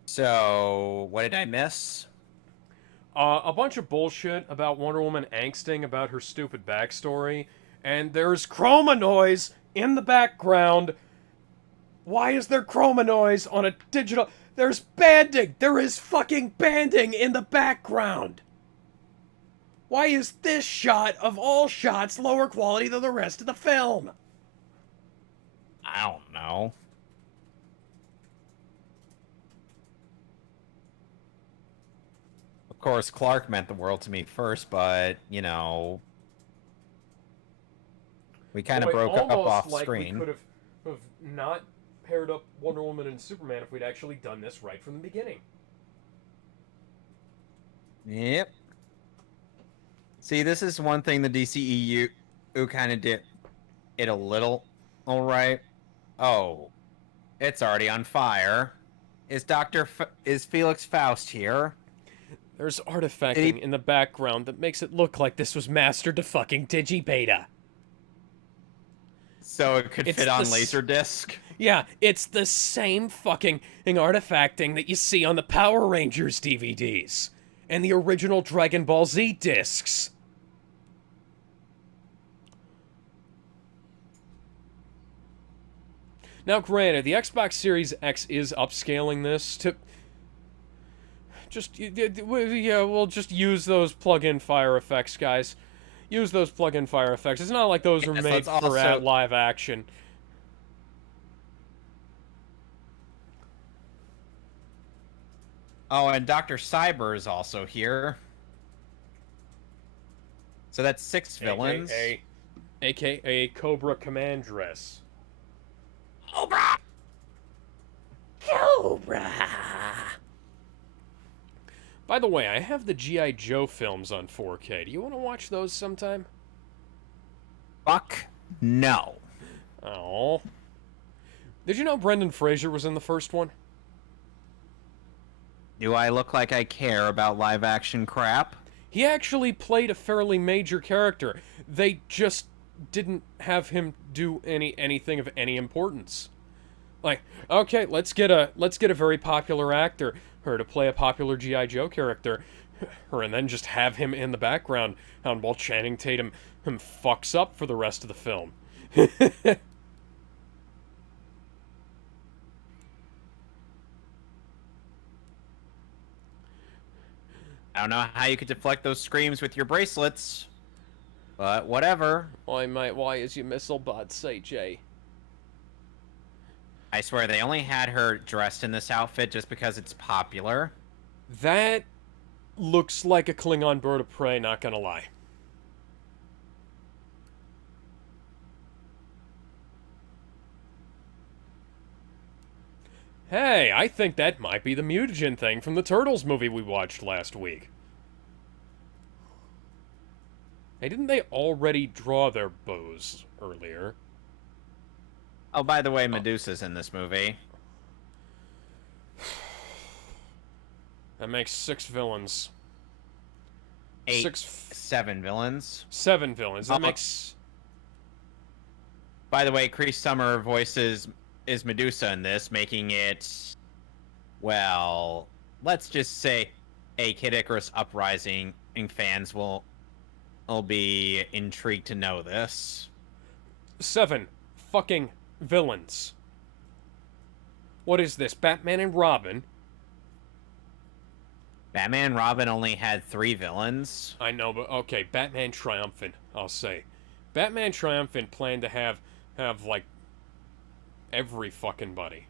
So, what did I miss? A bunch of bullshit about Wonder Woman angsting about her stupid backstory, and there's chroma noise in the background. Why is there chroma noise on a digital... There's banding! There is fucking banding in the background! Why is this shot, of all shots, lower quality than the rest of the film? I don't know. Of course, Clark meant the world to me first, but, you know... We kind of Boy, broke up almost off like screen. we could have not paired up Wonder Woman and Superman if we'd actually done this right from the beginning. Yep. See, this is one thing the DCEU kind of did it a little all right. Oh, it's already on fire. Is Felix Faust here? There's artifacting in the background that makes it look like this was mastered to fucking digibeta. So it could fit on Laserdisc? Yeah, it's the same fucking artifacting that you see on the Power Rangers DVDs and the original Dragon Ball Z discs. Now, granted, the Xbox Series X is upscaling this to... we'll just use those plug-in fire effects, guys. Use those plug-in fire effects. It's not like those were made for live action. Oh, and Dr. Cyber is also here. So that's 6 villains. AKA Cobra Commandress. Cobra! Cobra! By the way, I have the G.I. Joe films on 4K. Do you want to watch those sometime? Fuck no. Oh. Did you know Brendan Fraser was in the first one? Do I look like I care about live action crap? He actually played a fairly major character. They just didn't have him do anything of any importance. Like, okay, let's get a very popular actor, her to play a popular G.I. Joe character, and then just have him in the background while Channing Tatum fucks up for the rest of the film. I don't know how you could deflect those screams with your bracelets, but whatever. Why, mate, why is your missile bud, CJ? I swear, they only had her dressed in this outfit just because it's popular. That looks like a Klingon bird of prey, not gonna lie. Hey, I think that might be the mutagen thing from the Turtles movie we watched last week. Hey, didn't they already draw their bows earlier? Oh, by the way, Medusa's in this movie. That makes 6 villains. 7 villains. 7 villains. That makes... By the way, Cree Summer voices is Medusa in this, making it, well, let's just say a Kid Icarus Uprising fans will be intrigued to know this. 7 fucking villains. What is this? Batman and Robin? Batman and Robin only had 3 villains. I know, but okay, Batman Triumphant, I'll say. Batman Triumphant planned to have like every fucking buddy.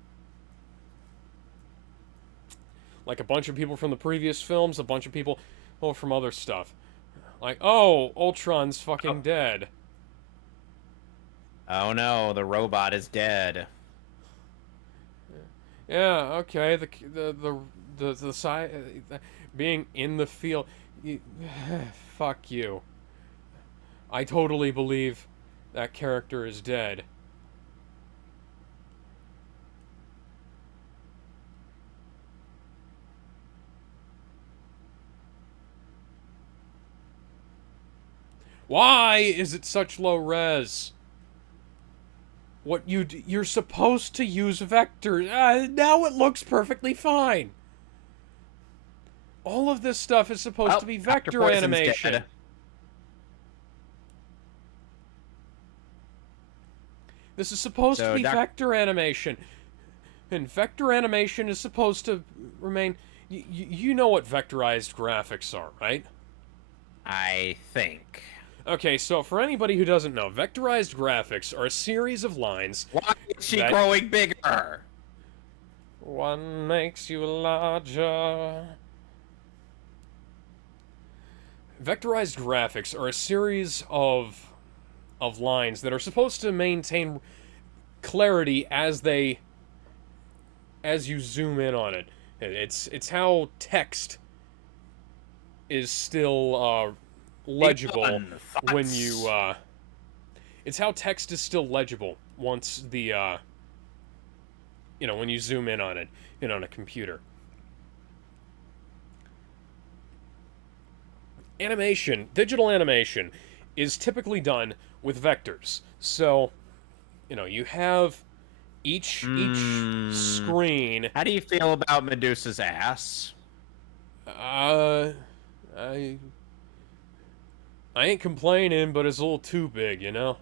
Like a bunch of people from the previous films, a bunch of people from other stuff. Like, oh, Ultron's fucking dead. Oh no, the robot is dead. Yeah, okay, the side being in the field. Fuck you. I totally believe that character is dead. Why is it such low res? What you're supposed to use vectors. Now it looks perfectly fine. All of this stuff is supposed to be vector animation. Dead. This is supposed to be vector animation. And vector animation is supposed to remain... You know what vectorized graphics are, right? I think. Okay, so for anybody who doesn't know, vectorized graphics are a series of lines... Why is she growing bigger? One makes you larger. Vectorized graphics are a series of of lines that are supposed to maintain clarity as you zoom in on it. It's how text is still legible when you it's how text is still legible once the when you zoom in on it on a computer. Digital animation is typically done with vectors. So, you have each screen. How do you feel about Medusa's ass? I ain't complaining, but it's a little too big, Yeah,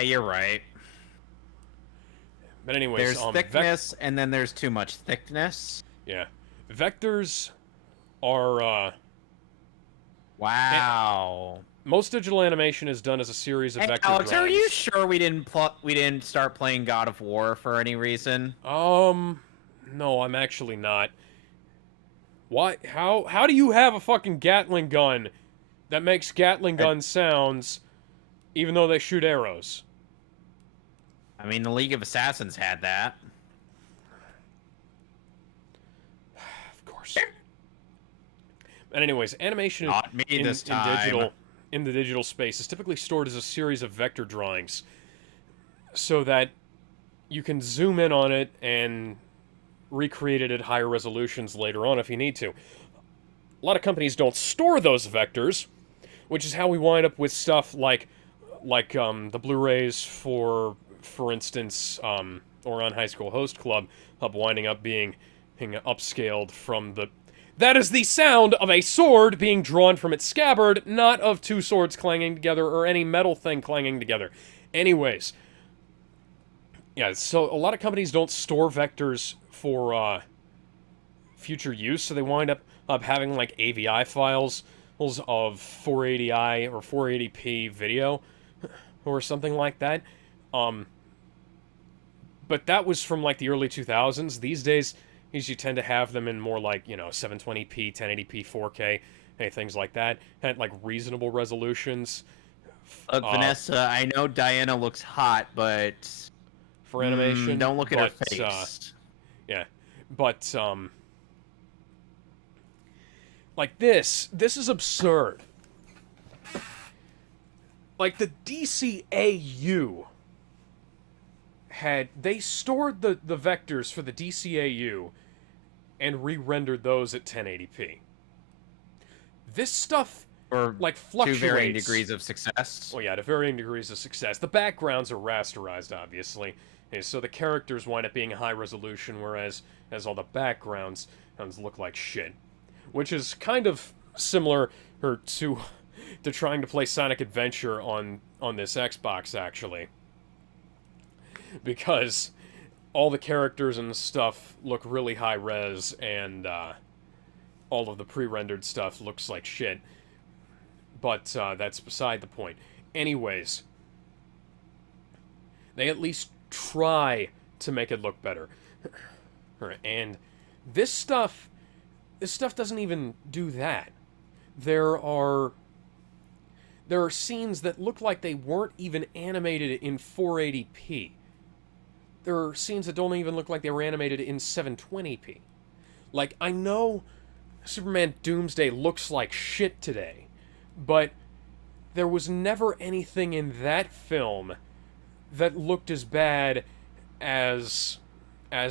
you're right. But anyways, there's thickness, and then there's too much thickness. Yeah, vectors are. Wow. Most digital animation is done as a series of vector Alex, drawings. are you sure we didn't start playing God of War for any reason? No, I'm actually not. Why? How do you have a fucking Gatling gun that makes Gatling gun sounds, even though they shoot arrows? I mean, the League of Assassins had that. Of course. But anyways, animation Not me this time. in the digital space is typically stored as a series of vector drawings, so that you can zoom in on it and recreate it at higher resolutions later on if you need to. A lot of companies don't store those vectors, which is how we wind up with stuff like the Blu-rays for instance, or on High School Host Club winding up being upscaled from the... That is the sound of a sword being drawn from its scabbard, not of two swords clanging together or any metal thing clanging together. Anyways, yeah, so a lot of companies don't store vectors for future use, so they wind up having like AVI files of 480i or 480p video or something like that. But that was from like the early 2000s. These days, you tend to have them in more like 720p, 1080p, 4K, things like that, at like reasonable resolutions. Look, Vanessa, I know Diana looks hot, but for animation, don't look at her face. Yeah, but like this is absurd. Like the DCAU they stored the vectors for the DCAU and re-rendered those at 1080p. This stuff like fluctuates. To varying degrees of success. Oh yeah, to varying degrees of success. The backgrounds are rasterized, obviously, so the characters wind up being high resolution, whereas all the backgrounds look like shit. Which is kind of similar to trying to play Sonic Adventure on this Xbox, actually. Because all the characters and stuff look really high res, and all of the pre-rendered stuff looks like shit. But that's beside the point. Anyways, they at least try to make it look better. And this stuff doesn't even do that. There are scenes that look like they weren't even animated in 480p. There are scenes that don't even look like they were animated in 720p. Like, I know Superman Doomsday looks like shit today, but there was never anything in that film that looked as bad as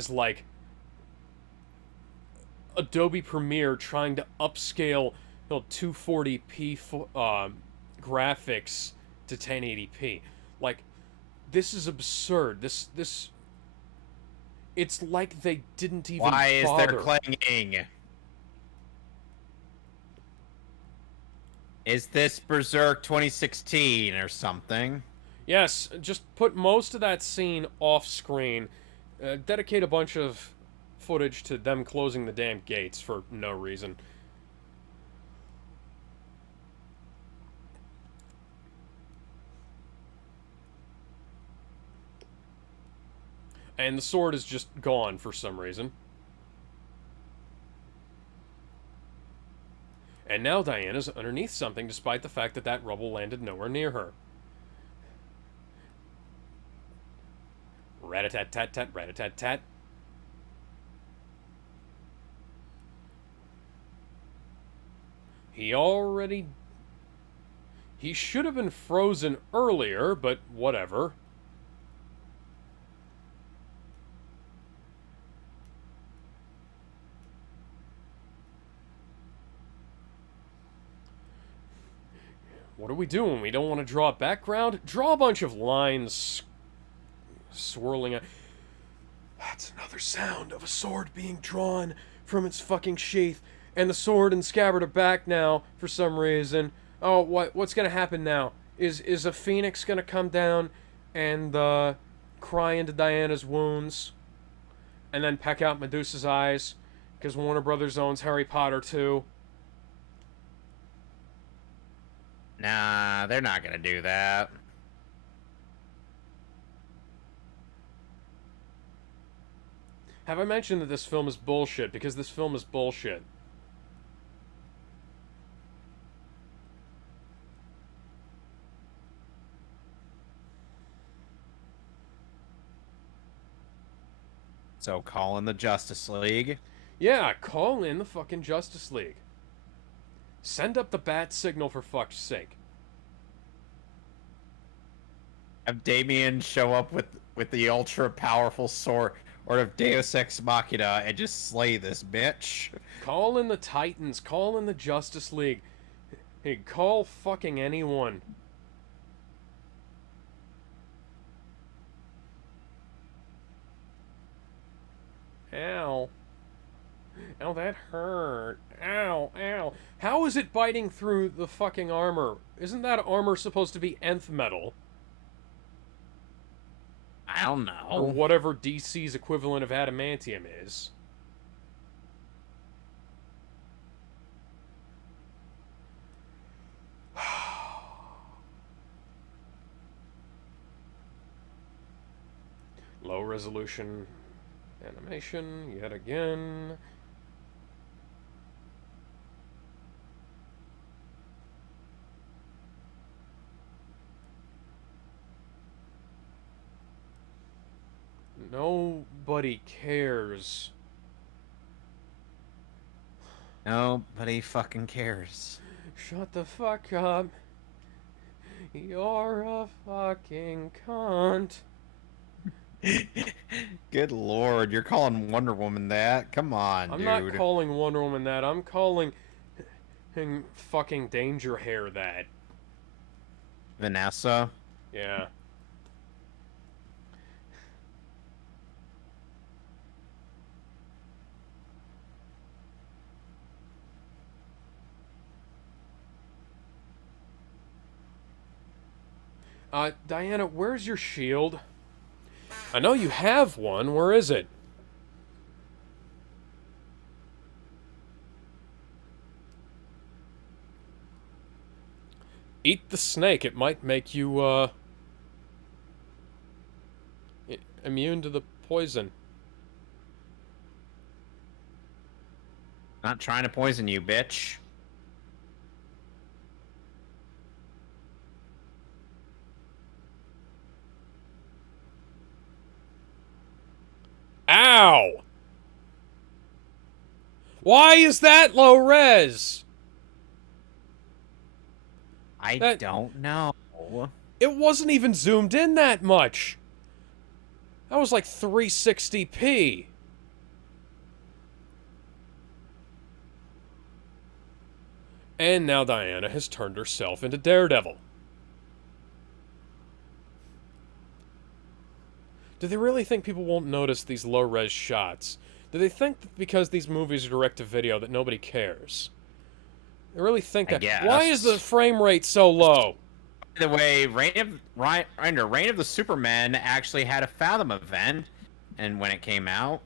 like Adobe Premiere trying to upscale 240p graphics to 1080p. Like, this is absurd. This it's like they didn't even Why bother. is there clanging? Is this Berserk 2016 or something? Yes, just put most of that scene off screen. Dedicate a bunch of footage to them closing the damn gates for no reason. And the sword is just gone for some reason. And now Diana's underneath something despite the fact that that rubble landed nowhere near her. Rat-a-tat-tat-tat, rat-a-tat-tat. He should have been frozen earlier, but whatever. What are we doing? We don't want to draw a background? Draw a bunch of lines swirling. That's another sound of a sword being drawn from its fucking sheath. And the sword and scabbard are back now for some reason. Oh, what's gonna happen now? Is a phoenix gonna come down and cry into Diana's wounds? And then peck out Medusa's eyes? Because Warner Brothers owns Harry Potter too. Nah, they're not gonna do that. Have I mentioned that this film is bullshit? Because this film is bullshit. So call in the Justice League. Yeah, call in the fucking Justice League. Send up the bat signal for fuck's sake. Have Damien show up with the ultra powerful sword, or of Deus Ex Machina, and just slay this bitch. Call in the Titans. Call in the Justice League. Hey, call fucking anyone. Ow. Ow, that hurt. Ow, ow. How is it biting through the fucking armor? Isn't that armor supposed to be nth metal? I don't know. Or whatever DC's equivalent of adamantium is. Low resolution animation, yet again. Nobody cares. Nobody fucking cares. Shut the fuck up. You're a fucking cunt. Good lord, you're calling Wonder Woman that? Come on, I'm dude. not calling Wonder Woman that. I'm calling fucking Danger Hair that. Vanessa? Yeah. Diana, where's your shield? I know you have one. Where is it? Eat the snake. It might make you, immune to the poison. Not trying to poison you, bitch. Ow! Why is that low res? I don't know. It wasn't even zoomed in that much. That was like 360p. And now Diana has turned herself into Daredevil. Do they really think people won't notice these low-res shots? Do they think that because these movies are direct-to-video that nobody cares? They really think that... Why is the frame rate so low? By the way, Reign of the Superman actually had a Fathom event, and when it came out...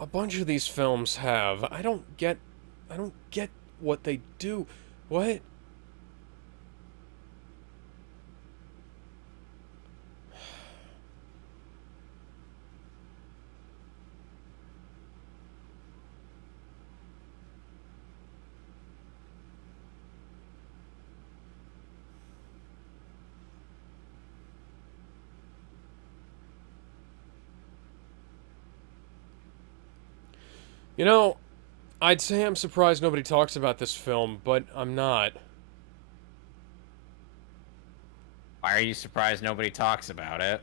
A bunch of these films have. I don't get what they do. What? You know, I'd say I'm surprised nobody talks about this film, but I'm not. Why are you surprised nobody talks about it?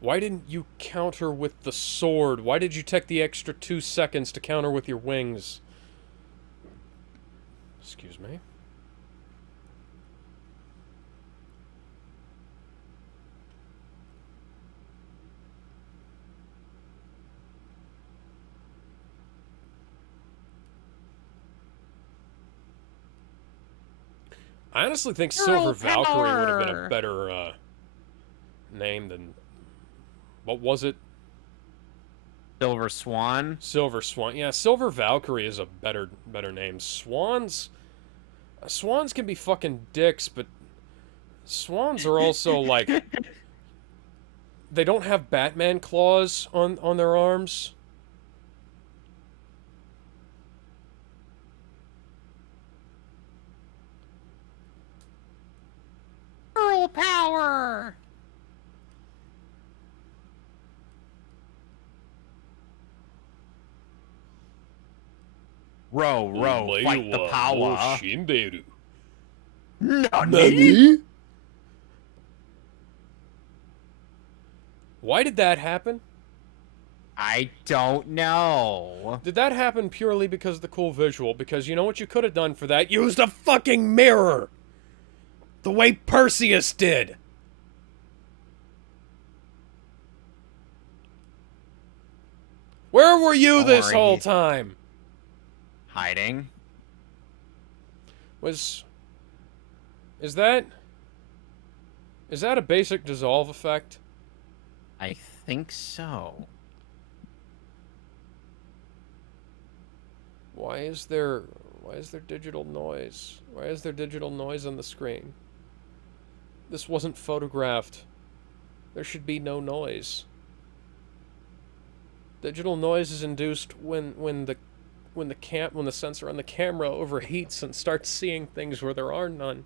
Why didn't you counter with the sword? Why did you take the extra 2 seconds to counter with your wings? Excuse me. I honestly think Silver Valkyrie would have been a better name than... What was it? Silver Swan? Silver Swan. Yeah, Silver Valkyrie is a better name. Swans can be fucking dicks, but swans are also like they don't have Batman claws on their arms. Girl power! Row, fight the power. Shinderu. Nani? Why did that happen? I don't know. Did that happen purely because of the cool visual? Because you know what you could have done for that? Use the fucking mirror! The way Perseus did! Where were you this whole time? Hiding. Is that a basic dissolve effect? I think so. Why is there digital noise? Why is there digital noise on the screen? This wasn't photographed. There should be no noise. Digital noise is induced when the sensor on the camera overheats and starts seeing things where there are none.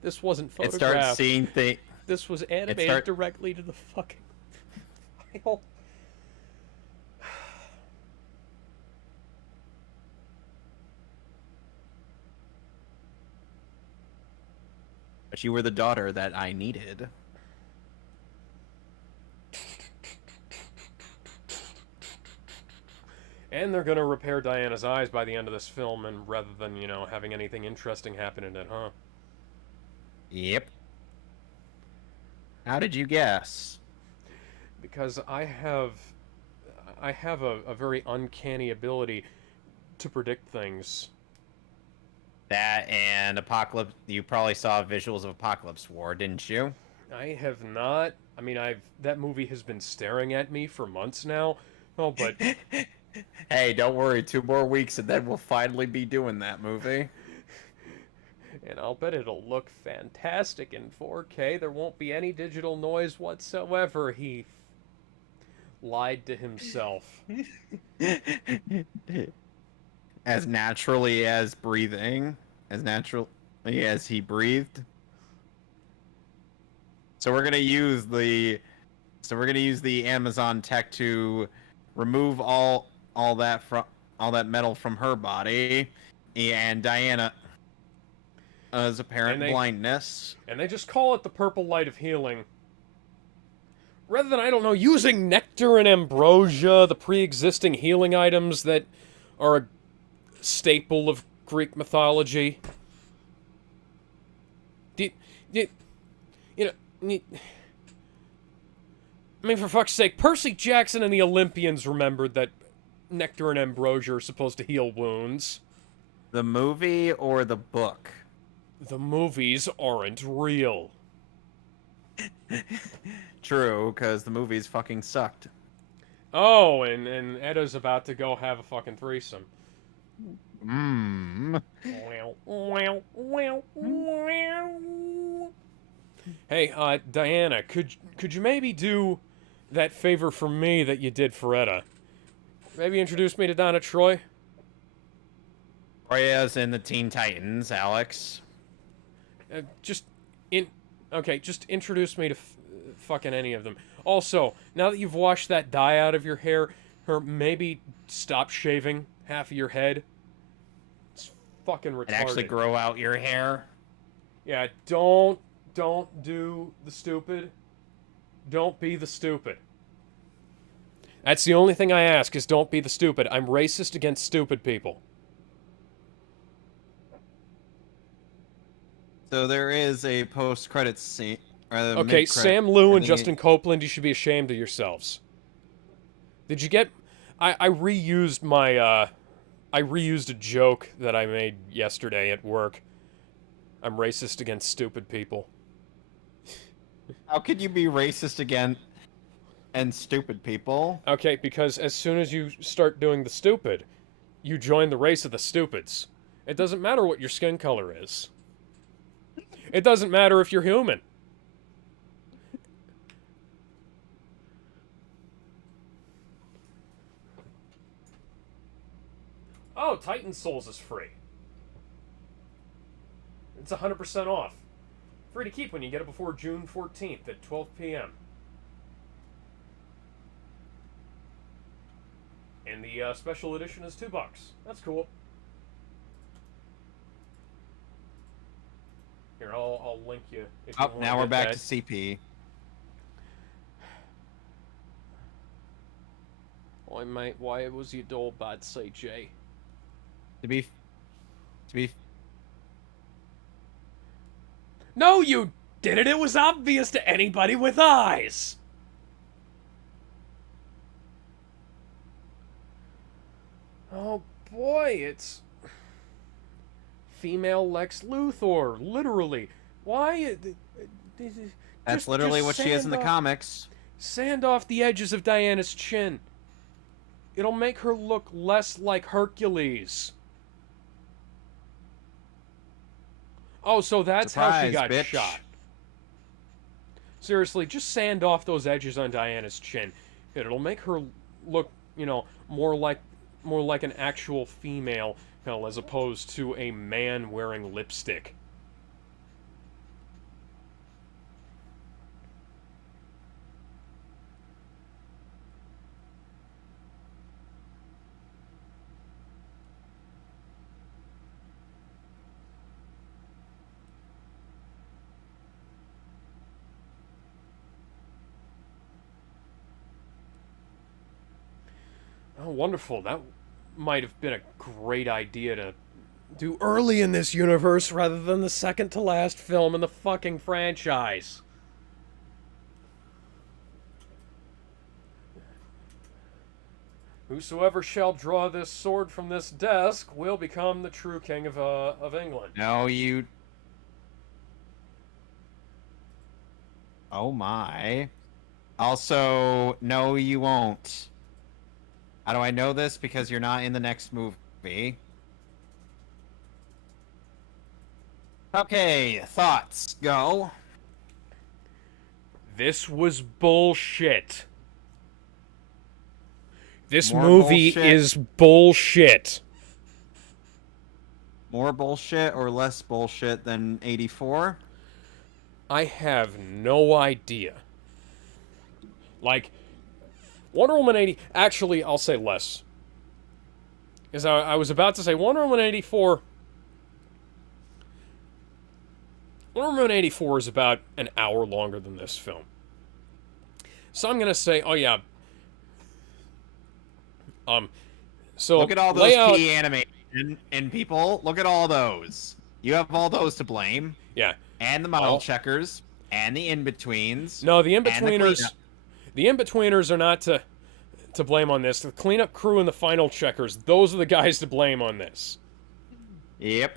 This wasn't photographed. It starts seeing things. This was animated directly to the fucking file. But you were the daughter that I needed. And they're gonna repair Diana's eyes by the end of this film, and rather than, having anything interesting happen in it, huh? Yep. How did you guess? Because I have a very uncanny ability to predict things. That and Apocalypse. You probably saw visuals of Apocalypse War, didn't you? I have not. I mean, that movie has been staring at me for months now. Oh, but hey, don't worry. 2 more weeks and then we'll finally be doing that movie. And I'll bet it'll look fantastic in 4K. There won't be any digital noise whatsoever. He lied to himself. As naturally as breathing. As naturally as he breathed. So we're gonna use the Amazon tech to remove all that metal from her body, and Diana's apparent blindness. And they just call it the purple light of healing. Rather than, I don't know, using nectar and ambrosia, the pre-existing healing items that are a staple of Greek mythology. I mean, for fuck's sake, Percy Jackson and the Olympians remembered that nectar and ambrosia are supposed to heal wounds. The movie or the book? The movies aren't real. True, because the movies fucking sucked. Oh, and Edda's about to go have a fucking threesome. Hey, Diana, could you maybe do that favor for me that you did for Edda? Maybe introduce me to Donna Troy? Troya's in the Teen Titans, Alex. Just introduce me to fucking any of them. Also, now that you've washed that dye out of your hair, Or maybe stop shaving half of your head. It's fucking retarded. And actually grow out your hair. Yeah, don't do the stupid. Don't be the stupid. That's the only thing I ask, is don't be the stupid. I'm racist against stupid people. So there is a post-credits scene. Okay, Sam Liu and Justin Copeland, you should be ashamed of yourselves. Did you get... I reused my, I reused a joke that I made yesterday at work. I'm racist against stupid people. How could you be racist against and stupid people? Okay, because as soon as you start doing the stupid, you join the race of the stupids. It doesn't matter what your skin color is. It doesn't matter if you're human. Oh, Titan Souls is free. It's 100% off. Free to keep when you get it before June 14th at 12 p.m. And the special edition is $2. That's cool. Here, I'll link you. If you want now we're back that. to CP. Oi, mate, why was your door bad, CJ? To be No, you didn't! It was obvious to anybody with eyes! Oh boy, it's... female Lex Luthor, literally. Why? That's literally what she is in the comics. Sand off the edges of Diana's chin. It'll make her look less like Hercules. Oh, so that's how she got shot. Seriously, just sand off those edges on Diana's chin. It'll make her look, you know, more like an actual female, you know, as opposed to a man wearing lipstick. Oh, wonderful. That might have been a great idea to do early in this universe rather than the second to last film in the fucking franchise. Whosoever shall draw this sword from this desk will become the true king of England. No, you... Oh my. Also, no, you won't. How do I know this? Because you're not in the next movie. Okay, thoughts. Go. This was bullshit. This More movie bullshit. is bullshit. More bullshit or less bullshit than 84? I have no idea. Like, Wonder Woman 80... Actually, I'll say less. Because I was about to say Wonder Woman 84... Wonder Woman 84 is about an hour longer than this film. So I'm going to say, oh yeah. So look at all those key animation and people. Look at all those. You have all those to blame. Yeah. And the model checkers. And the in-betweens. No, the in-betweeners... The in-betweeners are not to blame on this. The cleanup crew and the final checkers, those are the guys to blame on this. Yep.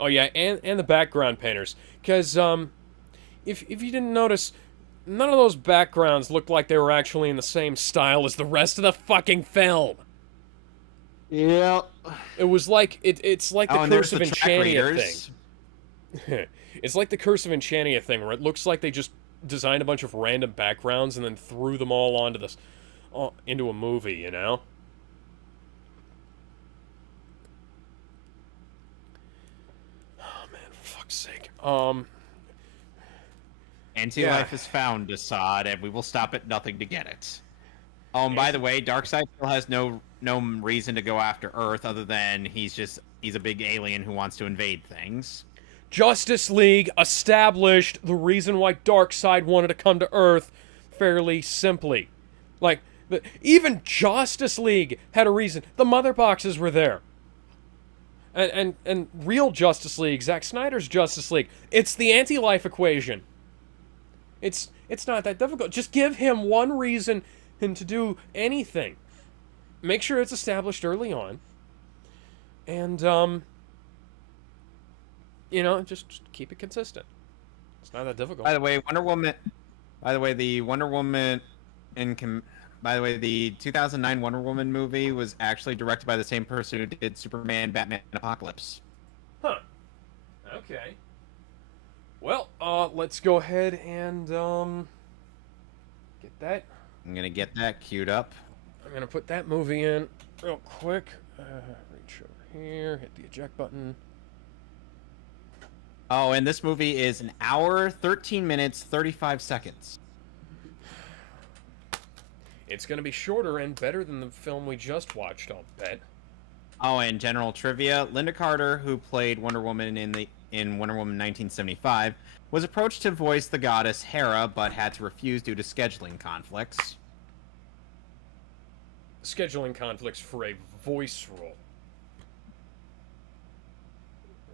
Oh yeah, and the background painters. Because, if you didn't notice, none of those backgrounds looked like they were actually in the same style as the rest of the fucking film. Yep. It was like, it's like the Curse of Enchania thing. It's like the Curse of Enchania thing, where it looks like they just designed a bunch of random backgrounds and then threw them all onto this, into a movie, you know? Oh man, for fuck's sake. Anti-life is found, Assad, and we will stop at nothing to get it. Oh, and by the way, Darkseid still has no reason to go after Earth other than he's a big alien who wants to invade things. Justice League established the reason why Darkseid wanted to come to Earth fairly simply. Like, even Justice League had a reason. The mother boxes were there. And real Justice League, Zack Snyder's Justice League, it's the anti-life equation. It's not that difficult. Just give him one reason to do anything. Make sure it's established early on. And, just keep it consistent. It's not that difficult. By the way, Wonder Woman. By the way, the Wonder Woman By the way, the 2009 Wonder Woman movie was actually directed by the same person who did Superman, Batman, and Apocalypse. Huh. Okay. Well, let's go ahead and get that. I'm gonna get that queued up. I'm gonna put that movie in real quick. Reach over here, hit the eject button. Oh, and this movie is an hour, 13 minutes, 35 seconds. It's going to be shorter and better than the film we just watched, I'll bet. Oh, and general trivia, Linda Carter, who played Wonder Woman in Wonder Woman 1975, was approached to voice the goddess Hera, but had to refuse due to scheduling conflicts. Scheduling conflicts for a voice role.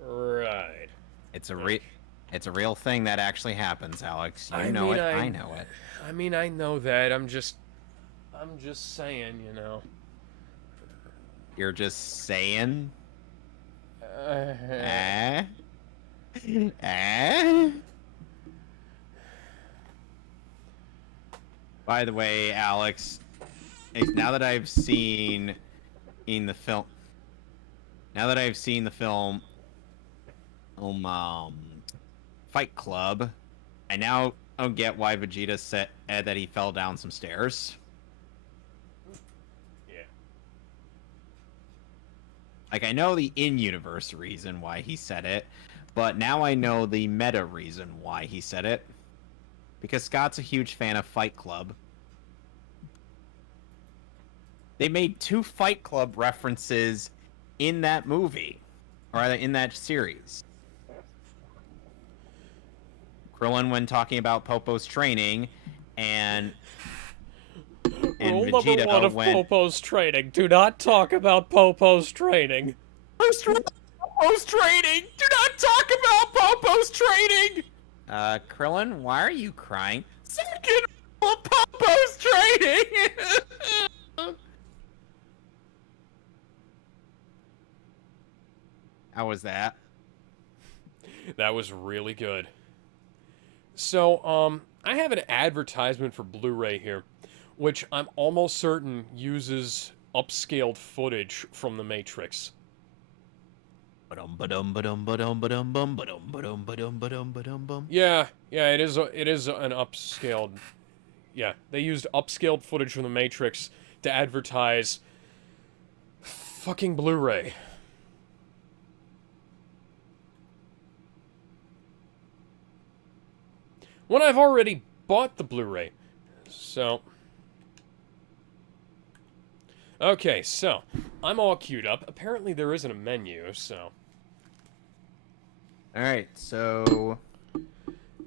Right. It's a real thing that actually happens, Alex. You know it. I know it. I mean, I know that. I'm just saying, you know. You're just saying? By the way, Alex, now that I've seen the film, Fight Club, I now don't get why Vegeta said that he fell down some stairs. Yeah. Like, I know the in-universe reason why he said it, but now I know the meta reason why he said it. Because Scott's a huge fan of Fight Club. They made 2 Fight Club references in that movie, or rather in that series. Krillin when talking about Popo's training, and Rule Vegeta number 1 of Popo's training: do not talk about Popo's training. Popo's training. Do not talk about Popo's training. Krillin, why are you crying? Second rule of Popo's training. How was that? That was really good. So, I have an advertisement for Blu-ray here, which I'm almost certain uses upscaled footage from The Matrix. Yeah, it is an upscaled. Yeah, they used upscaled footage from The Matrix to advertise fucking Blu-ray. When I've already bought the Blu-ray. So. Okay, so. I'm all queued up. Apparently there isn't a menu, so. Alright, so.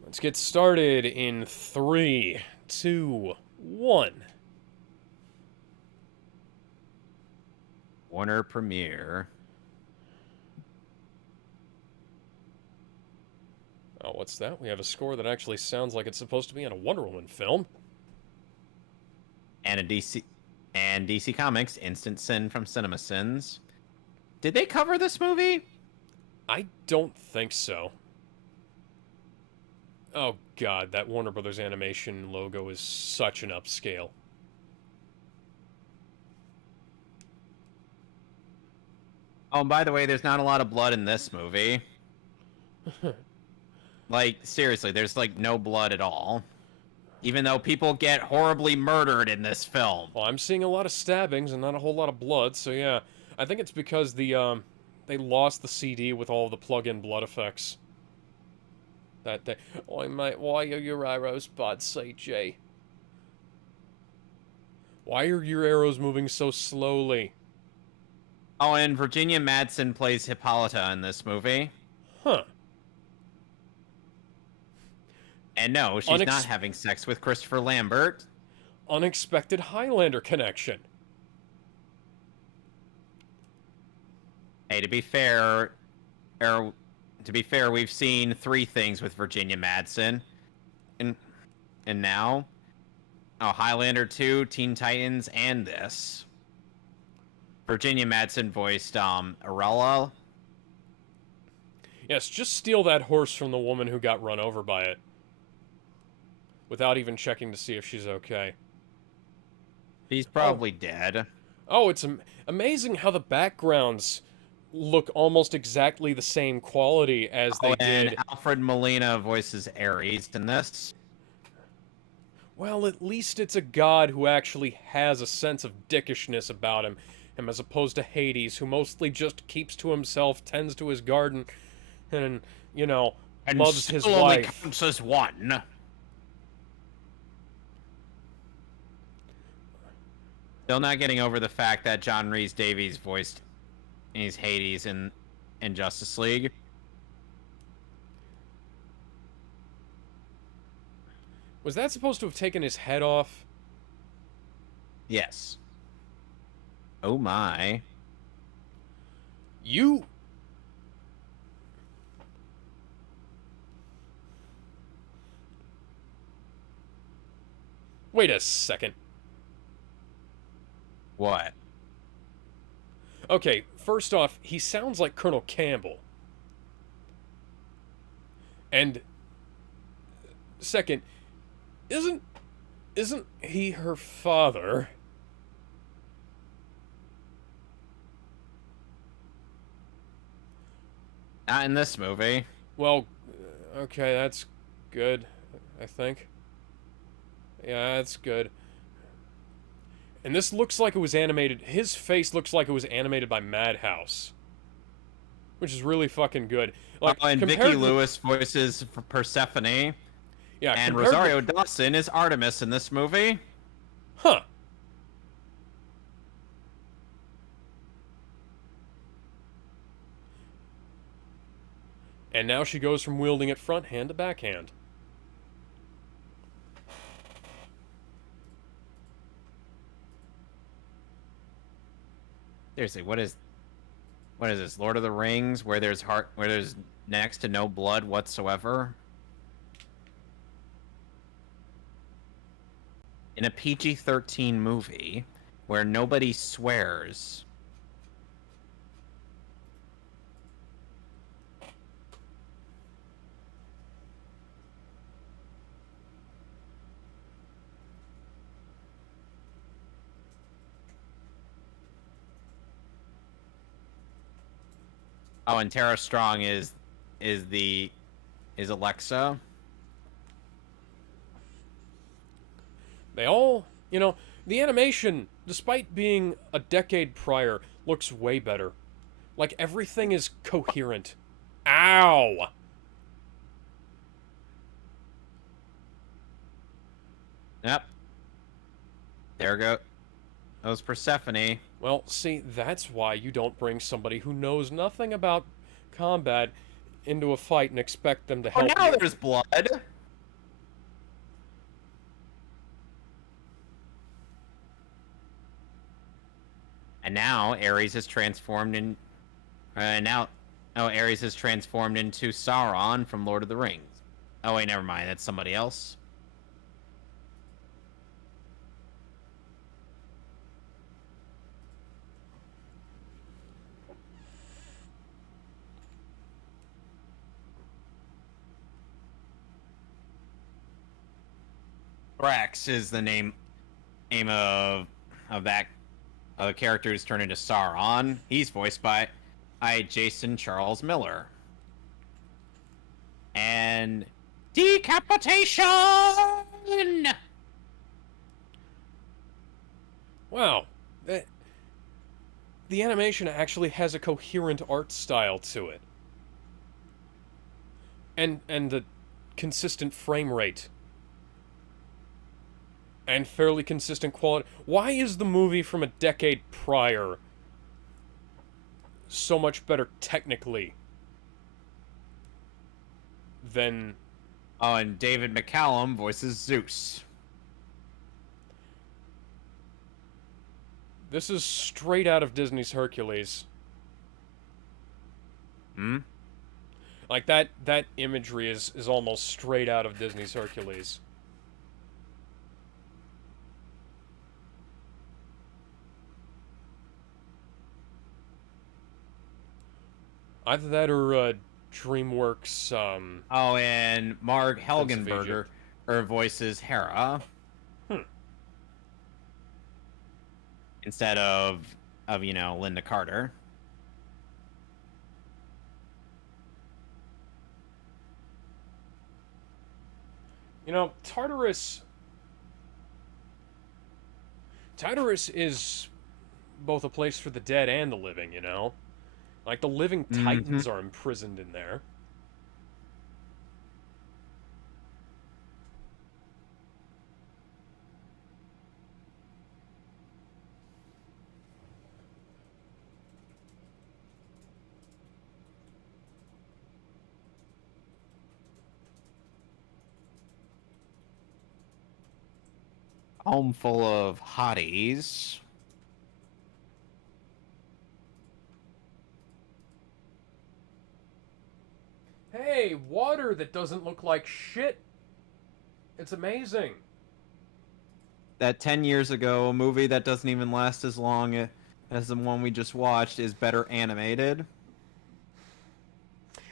Let's get started in 3, 2, 1. Warner Premiere. Oh, what's that? We have a score that actually sounds like it's supposed to be in a Wonder Woman film. And DC Comics, Instant Sin from Cinema Sins. Did they cover this movie? I don't think so. Oh god, that Warner Brothers animation logo is such an upscale. Oh, and by the way, there's not a lot of blood in this movie. Like, seriously, there's, like, no blood at all. Even though people get horribly murdered in this film. Well, I'm seeing a lot of stabbings and not a whole lot of blood, so yeah. I think it's because they lost the CD with all the plug-in blood effects. That day. Oi, mate, why are your arrows bud, CJ? Why are your arrows moving so slowly? Oh, and Virginia Madsen plays Hippolyta in this movie. Huh. And no, she's not having sex with Christopher Lambert. Unexpected Highlander connection. Hey, to be fair, we've seen 3 things with Virginia Madsen. And now, Highlander 2, Teen Titans, and this. Virginia Madsen voiced Arella. Yes, just steal that horse from the woman who got run over by it. Without even checking to see if she's okay. She's probably dead. Oh, it's amazing how the backgrounds look almost exactly the same quality as they did. And Alfred Molina voices Ares in this. Well, at least it's a god who actually has a sense of dickishness about him as opposed to Hades, who mostly just keeps to himself, tends to his garden, and, you know, loves his wife. Only counts as one. Still not getting over the fact that John Rhys Davies voiced Hades in Justice League. Was that supposed to have taken his head off? Yes. Oh my. You... Wait a second. What? Okay, first off, he sounds like Colonel Campbell. And... second, isn't he her father? Not in this movie. Well, okay, that's good, I think. Yeah, that's good. And this looks like it was animated... His face looks like it was animated by Madhouse. Which is really fucking good. Like, and Vicki Lewis voices for Persephone. Yeah, and Rosario Dawson is Artemis in this movie. Huh. And now she goes from wielding it front hand to backhand. Seriously, what is this? Lord of the Rings, where there's next to no blood whatsoever? In a PG-13 movie where nobody swears. Oh, and Tara Strong is Alexa. They all, you know, the animation, despite being a decade prior, looks way better. Like, everything is coherent. Ow! Yep. There goes Persephone. Well, see, that's why you don't bring somebody who knows nothing about combat into a fight and expect them to help you. Oh, now there's blood! And now Ares is transformed in... Ares is transformed into Sauron from Lord of the Rings. Oh, wait, never mind. That's somebody else. Thrax is the name of that the character who's turned into Sauron. He's voiced by Jason Charles Miller. And decapitation. Wow, the animation actually has a coherent art style to it, and the consistent frame rate. and fairly consistent quality. Why is the movie from a decade prior so much better technically than... Oh, and David McCallum voices Zeus. This is straight out of Disney's Hercules. Hmm? Like, that imagery is almost straight out of Disney's Hercules. Either that or DreamWorks, Oh, and Marg Prince of Helgenberger Egypt. voices Hera. Instead of Linda Carter. You know, Tartarus is both a place for the dead and the living, you know? Like, the living titans are imprisoned in there. Home full of hotties. Hey, water that doesn't look like shit. It's amazing. That 10 years ago, a movie that doesn't even last as long as the one we just watched is better animated.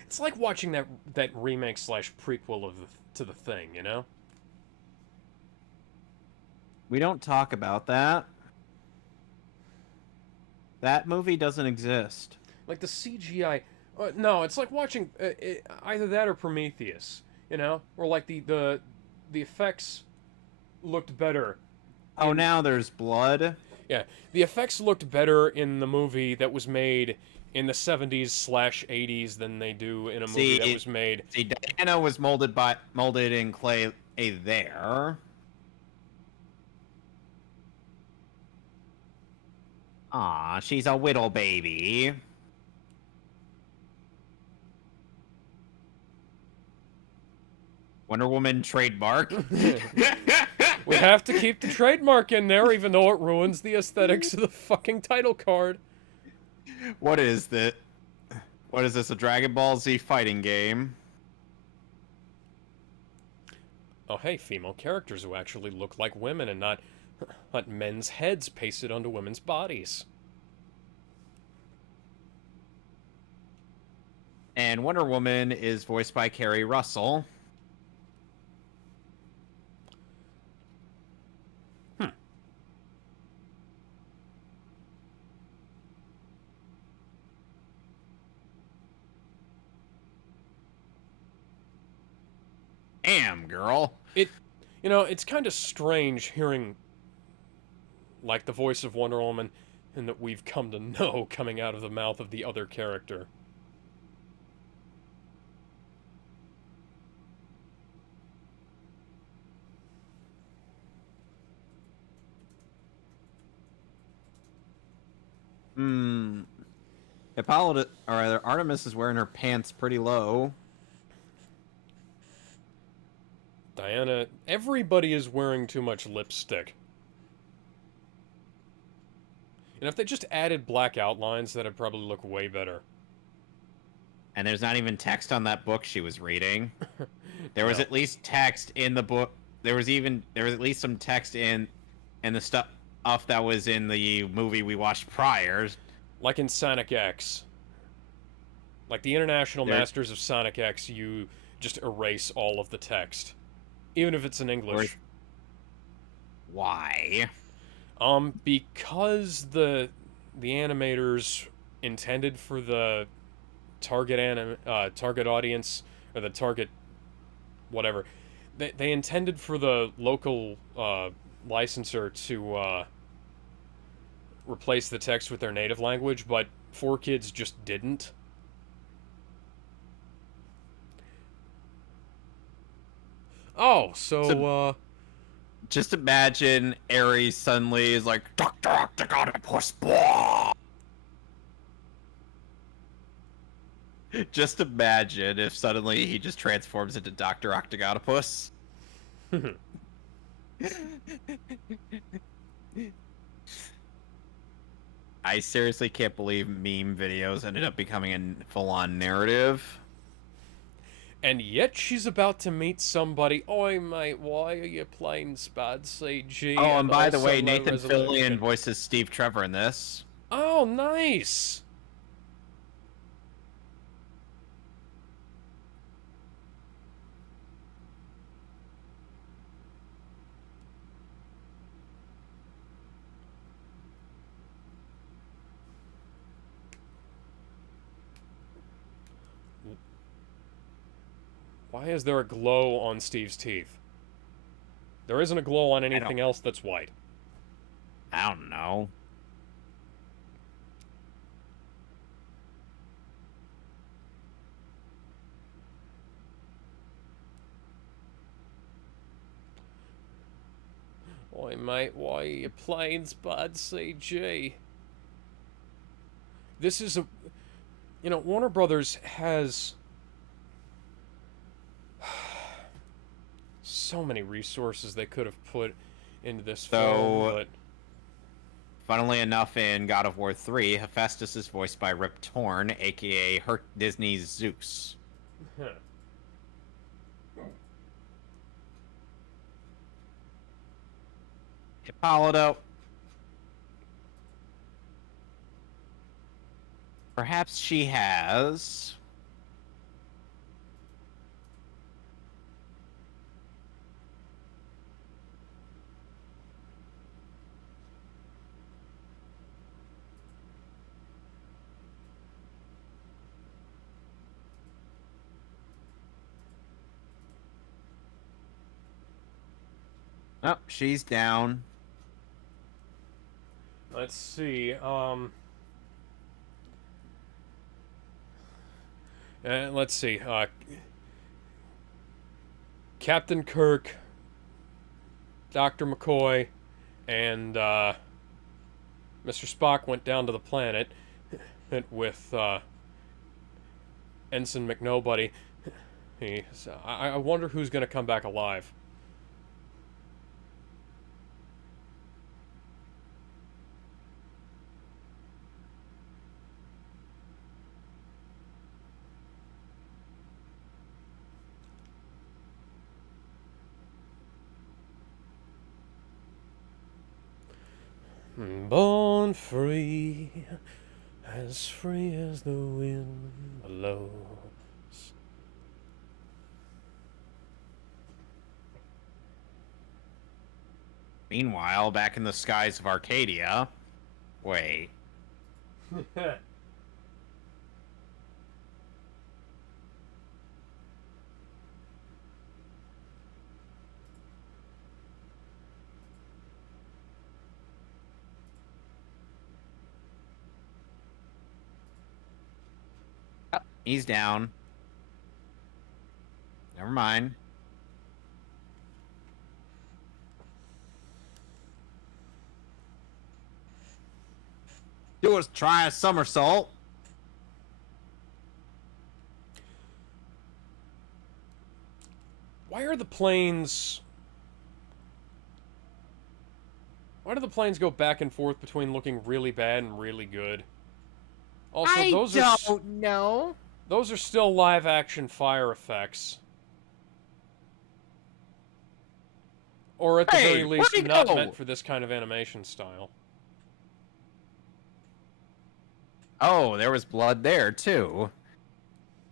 It's like watching that remake slash prequel of to The Thing, you know? We don't talk about that. That movie doesn't exist. Like the CGI. No, it's like watching either that or Prometheus, you know? Or like the effects looked better. Oh, now there's blood. Yeah, the effects looked better in the movie that was made in the 70s slash 80s than they do in a movie that was made. See, Diana was molded in clay there. Aw, she's a whittle baby. Wonder Woman trademark. We have to keep the trademark in there, even though it ruins the aesthetics of the fucking title card. What is this? What is this, a Dragon Ball Z fighting game? Oh, hey, female characters who actually look like women and not men's heads pasted onto women's bodies. And Wonder Woman is voiced by Kerry Russell. Damn, girl. It's kind of strange hearing, like, the voice of Wonder Woman, and that we've come to know coming out of the mouth of the other character. Artemis is wearing her pants pretty low. Diana, everybody is wearing too much lipstick. And if they just added black outlines, that'd probably look way better. And there's not even text on that book she was reading. There was No. at least text in the book. There was at least some text in the stuff that was in the movie we watched prior. Like in Sonic X. Like the International Masters of Sonic X, you just erase all of the text. Even if it's in English. Why? Because the animators intended for the target audience, or the target whatever, they intended for the local licensor to replace the text with their native language, but 4Kids just didn't. Oh, so Just imagine Ares suddenly is like, Dr. Octagonopus, blah! Just imagine if suddenly he just transforms into Dr. Octagonopus. I seriously can't believe meme videos ended up becoming a full-on narrative. And yet she's about to meet somebody. Oi, mate, why are you playing bad CG? Oh, and by the also way, low Nathan resolution? Fillion voices Steve Trevor in this. Oh, nice! Why is there a glow on Steve's teeth? There isn't a glow on anything else that's white. I don't know. Oi, mate, why are you playing bad CG? This is a... You know, Warner Brothers has... so many resources they could have put into this film, but... Funnily enough, in God of War 3, Hephaestus is voiced by Rip Torn, aka Disney's Zeus. Hippolyto. Perhaps she has... Oh, she's down. Let's see, let's see, Captain Kirk, Dr. McCoy, and, Mr. Spock went down to the planet with, Ensign McNobody. I wonder who's gonna come back alive. Born free as the wind blows. Meanwhile, back in the skies of Arcadia... Wait. Oh, he's down. Never mind. Do us try a somersault. Why are the planes... Why do the planes go back and forth between looking really bad and really good? Also, I those don't know. Those are still live-action fire effects. Or at the very least, not meant for this kind of animation style. Oh, there was blood there, too.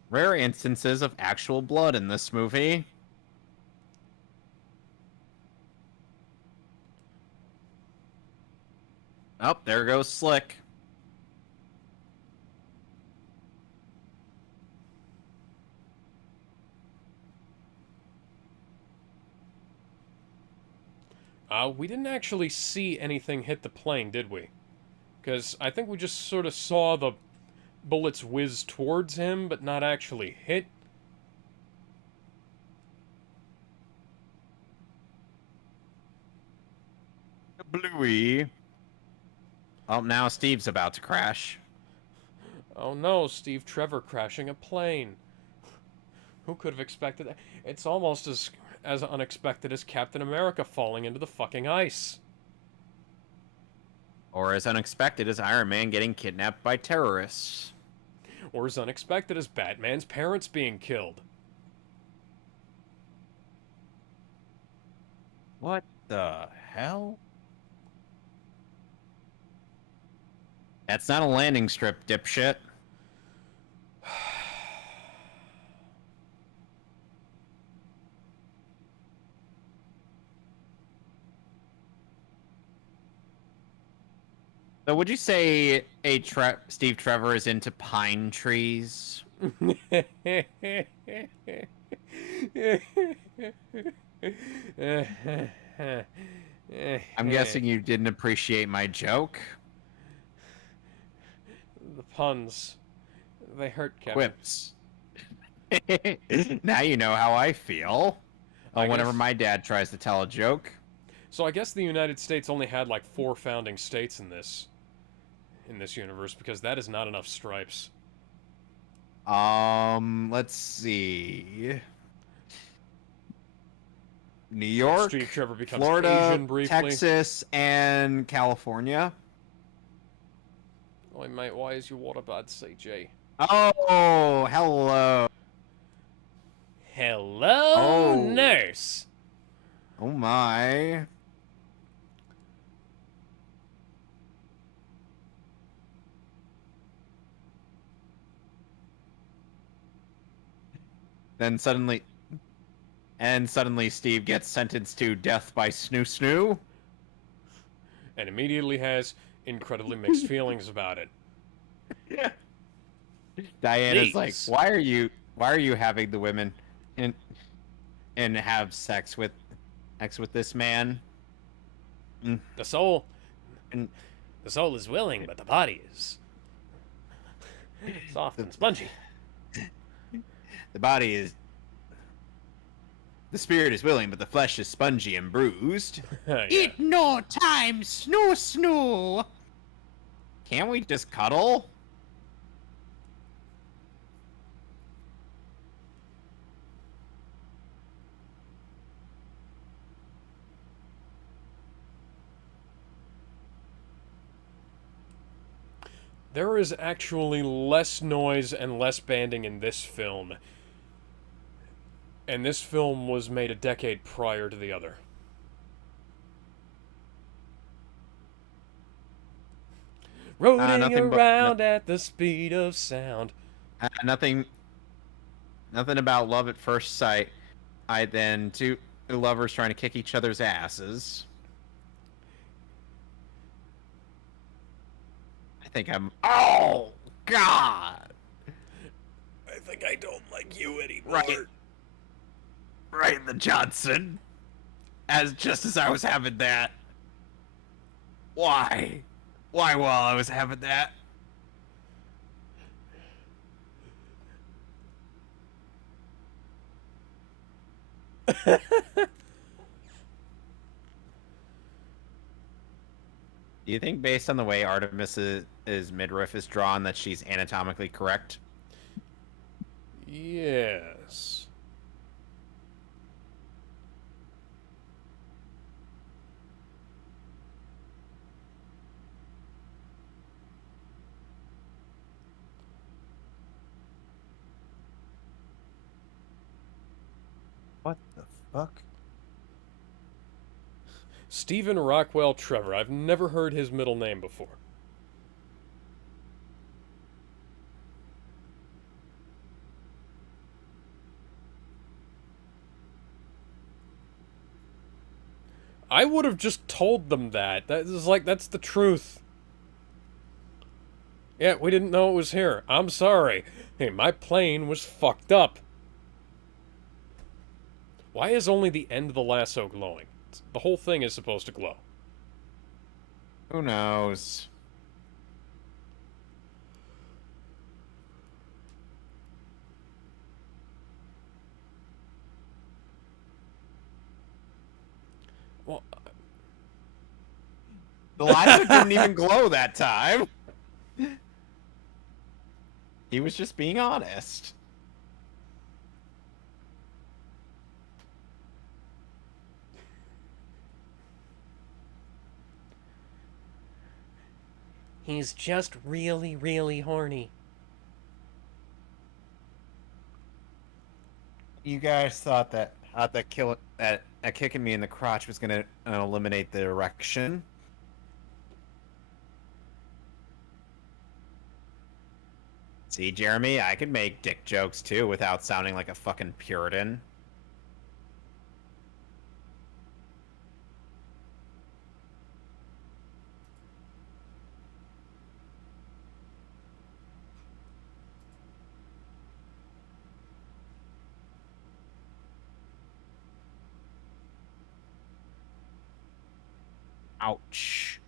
Rare instances of actual blood in this movie. Oh, there goes Slick. We didn't actually see anything hit the plane, did we? Because I think we just sort of saw the bullets whiz towards him, but not actually hit. Bluey. Oh, now Steve's about to crash. Oh no, Steve Trevor crashing a plane. Who could have expected that? It's almost as unexpected as Captain America falling into the fucking ice. Or as unexpected as Iron Man getting kidnapped by terrorists. Or as unexpected as Batman's parents being killed. What the hell? That's not a landing strip, dipshit. So would you say Steve Trevor is into pine trees? I'm guessing you didn't appreciate my joke. The puns. They hurt, Kevin. Quips. Now you know how I feel. Whenever my dad tries to tell a joke. So I guess the United States only had like 4 founding states in this universe, because that is not enough stripes. Let's see. New York, Steve Trevor becomes Florida, Asian briefly. Texas, and California. Oi, mate, why is your water bad, CG? Oh, hello. Hello, nurse. Oh my. Then suddenly Steve gets sentenced to death by snoo snoo. And immediately has incredibly mixed feelings about it. Yeah. Diana's like, why are you having the women and have sex with this man? The soul is willing, but the body is soft and spongy. The spirit is willing, but the flesh is spongy and bruised. Yeah. Eat no time, snoo snoo. Can't we just cuddle? There is actually less noise and less banding in this film. And this film was made a decade prior to the other. Rolling around at the speed of sound. Nothing about love at first sight. Then two lovers trying to kick each other's asses. I think I'm... Oh, God! I think I don't like you anymore. Right in the Johnson. Just as I was having that. Why? Why while I was having that? Do you think, based on the way Artemis's midriff is drawn, that she's anatomically correct? Yes. What the fuck? Stephen Rockwell Trevor. I've never heard his middle name before. I would have just told them that. That's the truth. Yeah, we didn't know it was here. I'm sorry. Hey, my plane was fucked up. Why is only the end of the lasso glowing? The whole thing is supposed to glow. Who knows? Well, The lasso didn't even glow that time. He was just being honest. He's just really, really horny. You guys thought that kicking me in the crotch was gonna eliminate the erection. See, Jeremy, I could make dick jokes too without sounding like a fucking Puritan. Ouch.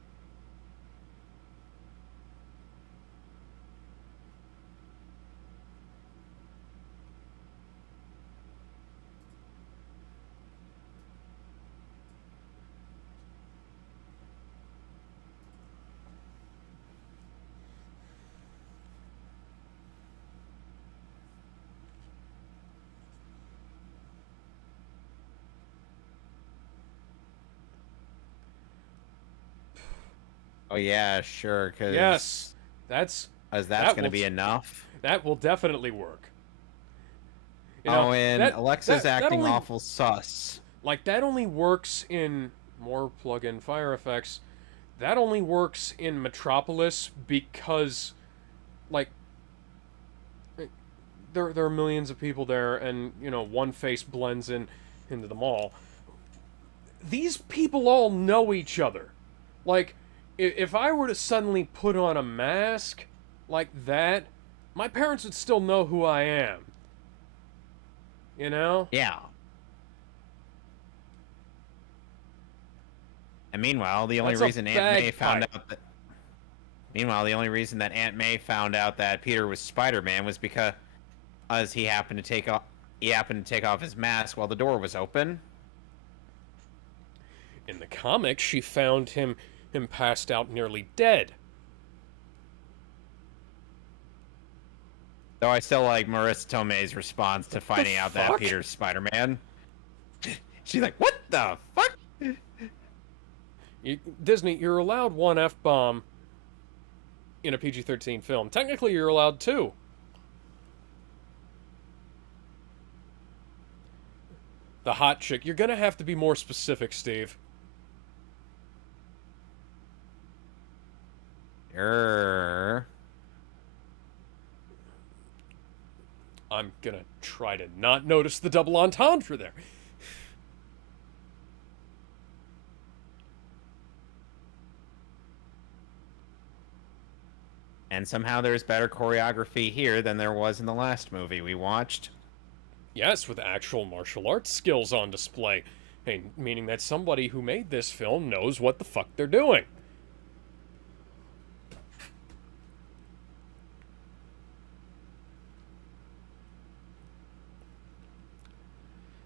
Oh yeah, sure, because Yes, that's that's gonna be enough. that will definitely work. You know, Oh, and that, Alexa's that acting only, awful sus. like that only works in more plug-in fire effects. That only works in Metropolis because, like, there are millions of people there, and you know one face blends into them all. These people all know each other. Like, if I were to suddenly put on a mask like that, my parents would still know who I am. You know? Yeah. And meanwhile, the only That's a reason Aunt May found bagpipe. out that Meanwhile, the only reason that Aunt May found out that Peter was Spider-Man was because he happened to take off his mask while the door was open. In the comics, she found him passed out nearly dead. Though I still like Marissa Tomei's response to finding out that fuck? Peter's Spider-Man. She's like, "What the fuck?" Disney, you're allowed one F-bomb in a PG-13 film. Technically, you're allowed two. The hot chick. You're gonna have to be more specific, Steve. Err. I'm gonna try to not notice the double entendre there. And somehow there's better choreography here than there was in the last movie we watched. Yes, with actual martial arts skills on display. Hey, meaning that somebody who made this film knows what the fuck they're doing.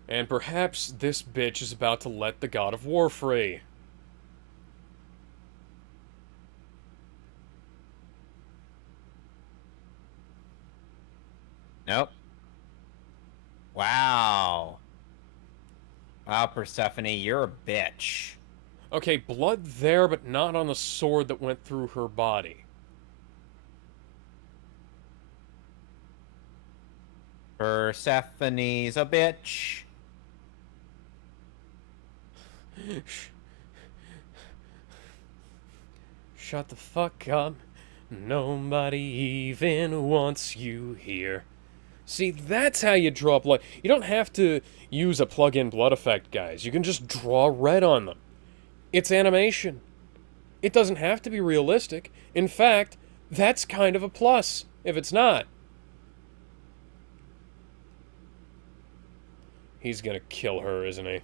And perhaps this bitch is about to let the God of War free. Nope. Wow. Wow, Persephone, you're a bitch. Okay, blood there, but not on the sword that went through her body. Persephone's a bitch. Shut the fuck up. Nobody even wants you here. See, that's how you draw blood. You don't have to use a plug-in blood effect, guys. You can just draw red on them. It's animation. It doesn't have to be realistic. In fact, that's kind of a plus, if it's not. He's gonna kill her, isn't he?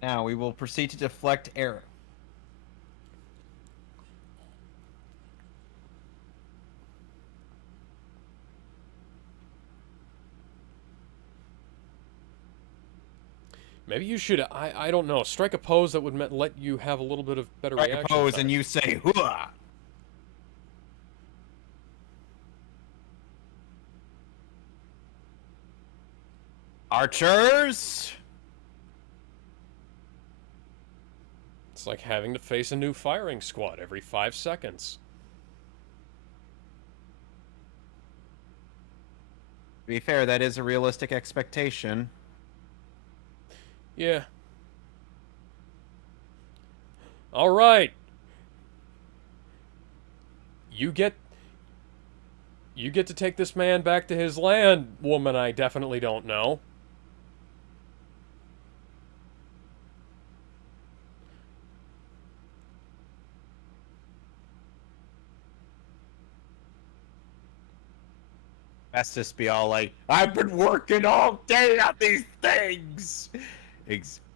Now we will proceed to deflect arrow. Maybe you should, I don't know, strike a pose that would let you have a little bit of better Strike a reaction pose time. and you say, "Hooah!" Archers! It's like having to face a new firing squad every 5 seconds. To be fair, that is a realistic expectation. Yeah. All right. You get to take this man back to his land, woman I definitely don't know. Festus be all like, I've been working all day on these things!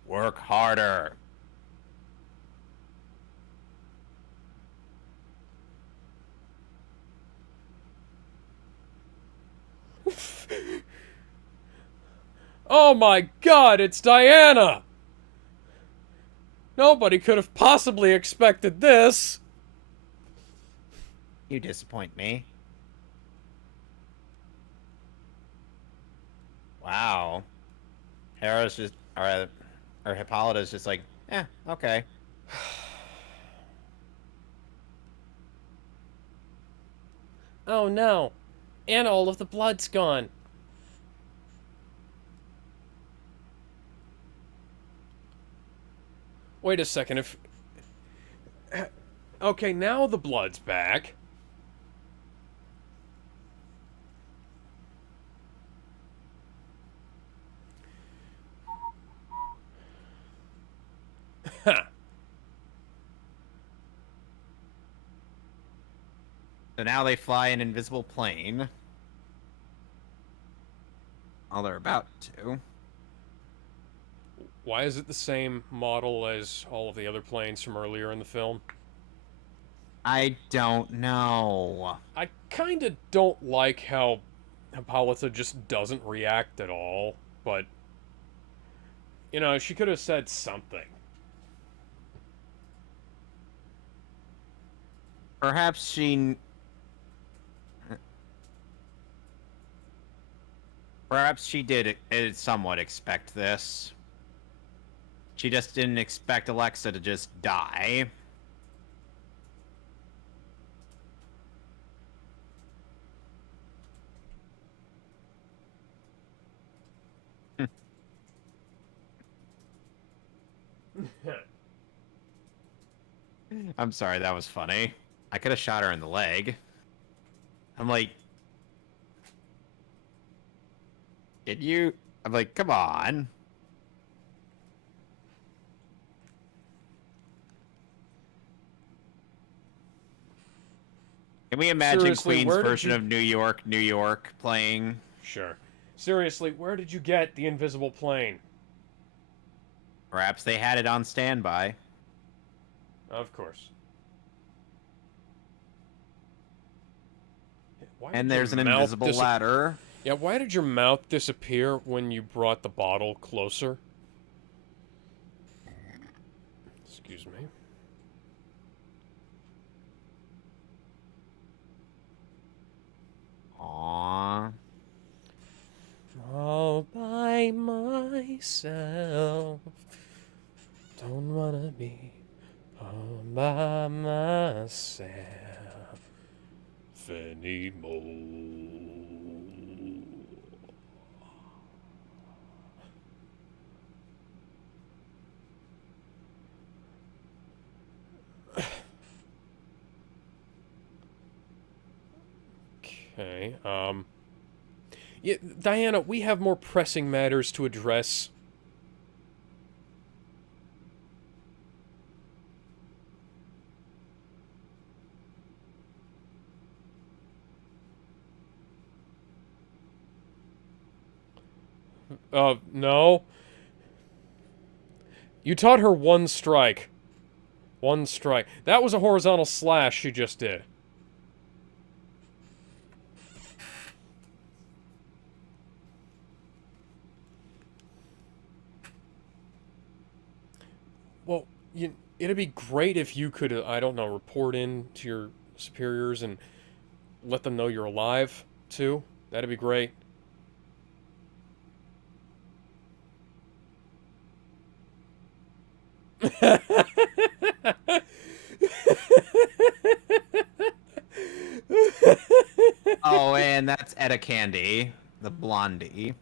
Work harder. Oh my god, it's Diana! Nobody could have possibly expected this! You disappoint me. Wow. Hera's just, or Hippolyta's just like, okay. Oh no. And all of the blood's gone. Wait a second, if... Okay, now the blood's back. Ha! So now they fly an invisible plane. Well, they're about to. Why is it the same model as all of the other planes from earlier in the film? I don't know. I kinda don't like how Hippolyta just doesn't react at all, but... You know, she could have said something. Perhaps she... Perhaps she did somewhat expect this. She just didn't expect Alexa to just die. I'm sorry, that was funny. I could have shot her in the leg. I'm like... Did you? I'm like, come on. Can we imagine Seriously, Queen's where did version you- of New York, New York playing? Sure. Seriously, where did you get the invisible plane? Perhaps they had it on standby. Of course. Why did And your there's an mouth invisible ladder. Yeah, why did your mouth disappear when you brought the bottle closer? Excuse me. Aww. All by myself. Don't wanna be all by myself anymore. Okay, yeah, Diana, we have more pressing matters to address. No. You taught her one strike. One strike. That was a horizontal slash she just did. it'd be great if you could, I don't know, report in to your superiors and let them know you're alive, too. That'd be great. Oh, and that's Etta Candy, the blondie,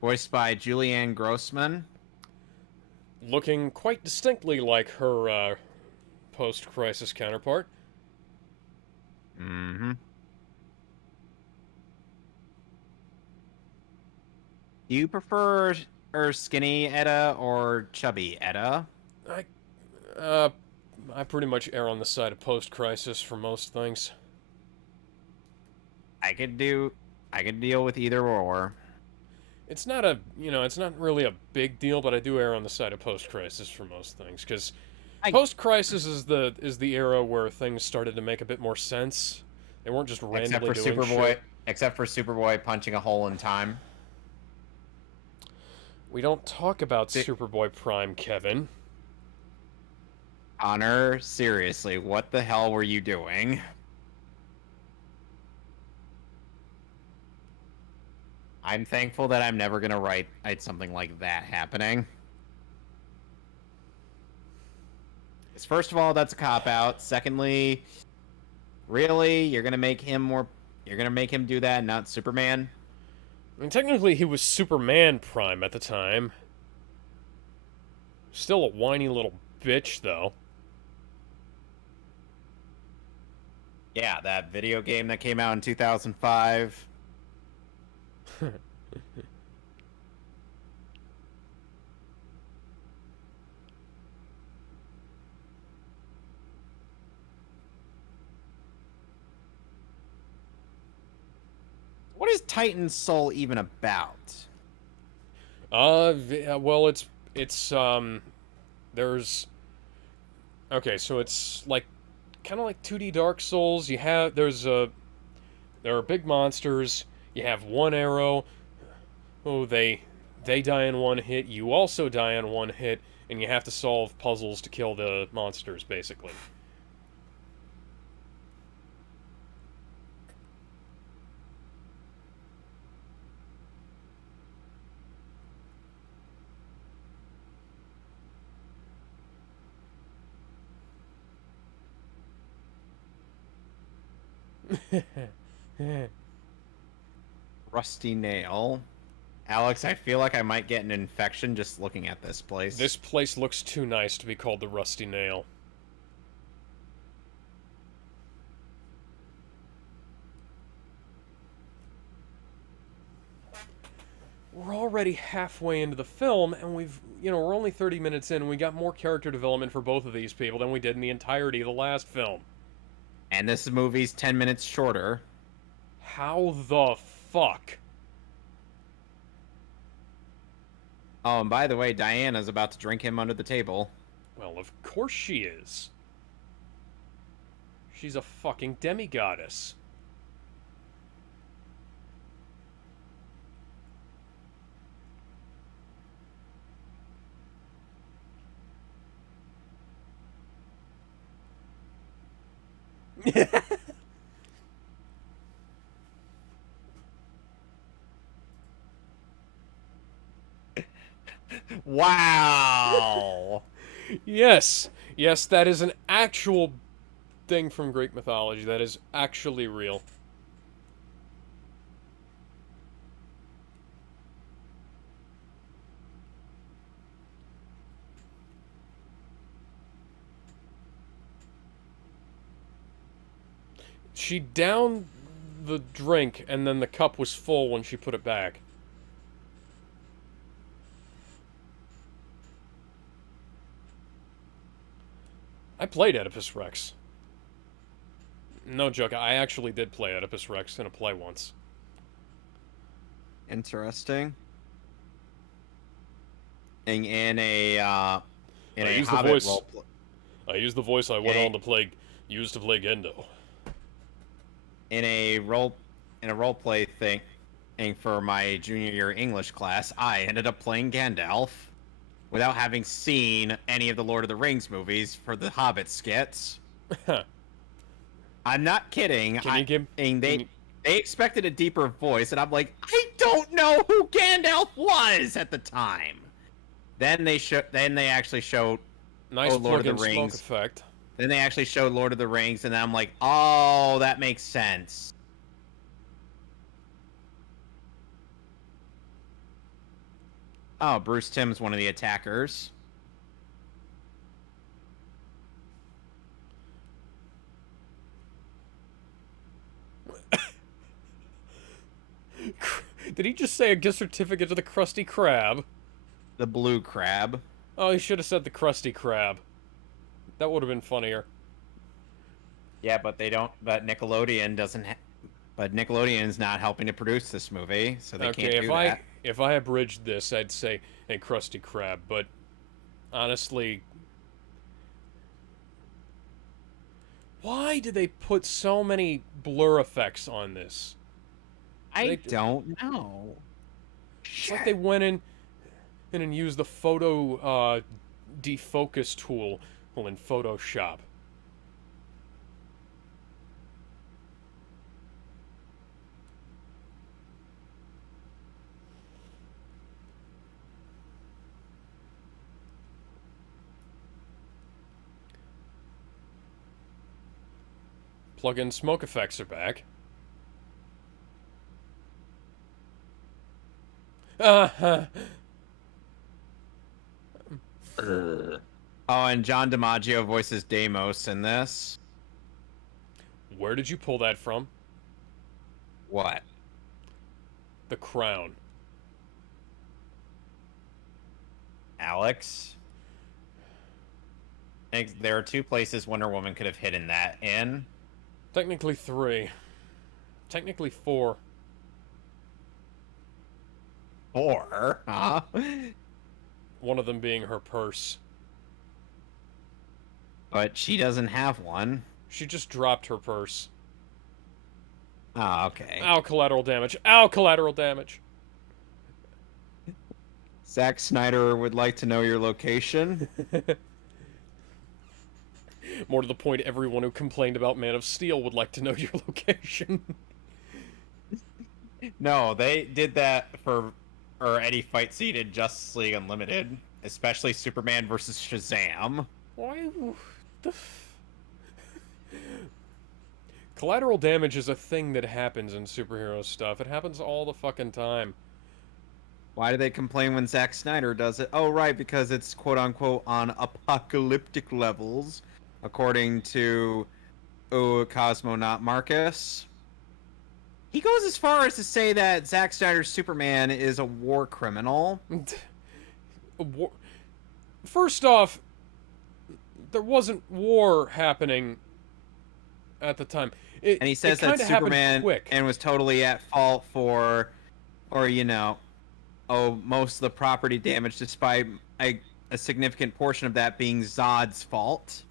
voiced by Julianne Grossman. Looking quite distinctly like her post-crisis counterpart. Mm-hmm. Do you prefer skinny Etta or chubby Etta? I, uh, I pretty much err on the side of post-crisis for most things. I could do, I could deal with either or. It's not a, it's not really a big deal, but I do err on the side of post-crisis for most things, because I post-crisis is the era where things started to make a bit more sense. They weren't just randomly doing shit. Except for Superboy punching a hole in time. We don't talk about Superboy Prime, Kevin. Honor, seriously, what the hell were you doing? I'm thankful that I'm never gonna write something like that happening. Because first of all, that's a cop-out. Secondly, really, you're gonna make him do that, not Superman? I mean, technically, he was Superman Prime at the time. Still a whiny little bitch, though. Yeah, that video game that came out in 2005. What is Titan's Soul even about? Well, there's... Okay, so it's like, kind of like 2D Dark Souls. There are big monsters. You have one arrow. Oh, they die in one hit. You also die in one hit, and you have to solve puzzles to kill the monsters, basically. Rusty Nail. Alex, I feel like I might get an infection just looking at this place. This place looks too nice to be called the Rusty Nail. We're already halfway into the film, and we're only 30 minutes in, and we got more character development for both of these people than we did in the entirety of the last film. And this movie's 10 minutes shorter. How the fuck? Oh, and by the way, Diana's about to drink him under the table. Well, of course she is. She's a fucking demigoddess. Wow! Yes, that is an actual thing from Greek mythology. That is actually real. She downed the drink, and then the cup was full when she put it back. I played Oedipus Rex. No joke, I actually did play Oedipus Rex in a play once. Interesting. In a Hobbit voice. I used the voice I went on to play, used to play Gendo. In a role play thing for my junior year English class, I ended up playing Gandalf. without having seen any of the Lord of the Rings movies for the Hobbit skits. I'm not kidding. Can you give? They expected a deeper voice, and I'm like, I don't know who Gandalf was at the time. Then they actually showed Nice Lord of the plug-in Rings. smoke effect. Then they actually showed Lord of the Rings, and I'm like, oh, that makes sense. Oh, Bruce Timm's one of the attackers. Did he just say a gift certificate to the Krusty Krab? The blue crab. Oh, he should have said the Krusty Krab. That would have been funnier. Yeah, but they don't. But Nickelodeon doesn't. But Nickelodeon's not helping to produce this movie, so they can't do that. If I abridged this, I'd say a Krusty Krab. But honestly, why did they put so many blur effects on this? I don't know. It's like they went in and used the photo defocus tool in Photoshop. Plug-in smoke effects are back. Oh, and John DiMaggio voices Deimos in this. Where did you pull that from? What? The Crown. Alex? There are 2 places Wonder Woman could have hidden that in. Technically 3. Technically 4. 4? Huh? One of them being her purse. But she doesn't have one. She just dropped her purse. Oh, okay. Ow, collateral damage. Ow, collateral damage. Zack Snyder would like to know your location. More to the point, everyone who complained about Man of Steel would like to know your location. No, they did that for any fight scene in Justice League Unlimited, especially Superman versus Shazam. Why? Collateral damage is a thing that happens in superhero stuff. It happens all the fucking time. Why do they complain when Zack Snyder does it? Oh, right, because it's quote-unquote on apocalyptic levels, according to Cosmonaut Marcus. He goes as far as to say that Zack Snyder's Superman is a war criminal. First off, there wasn't war happening at the time. And he says that Superman and was totally at fault for, most of the property damage, despite a significant portion of that being Zod's fault.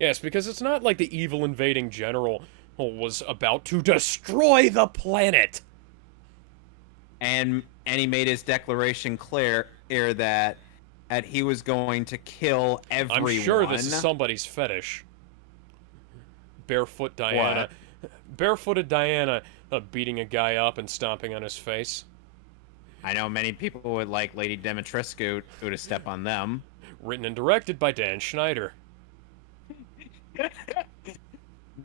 Yes, because it's not like the evil invading general was about to destroy the planet. And he made his declaration clear that he was going to kill everyone. I'm sure this is somebody's fetish. Barefoot Diana. What? Barefooted Diana beating a guy up and stomping on his face. I know many people would like Lady Dimitrescu to step on them. Written and directed by Dan Schneider.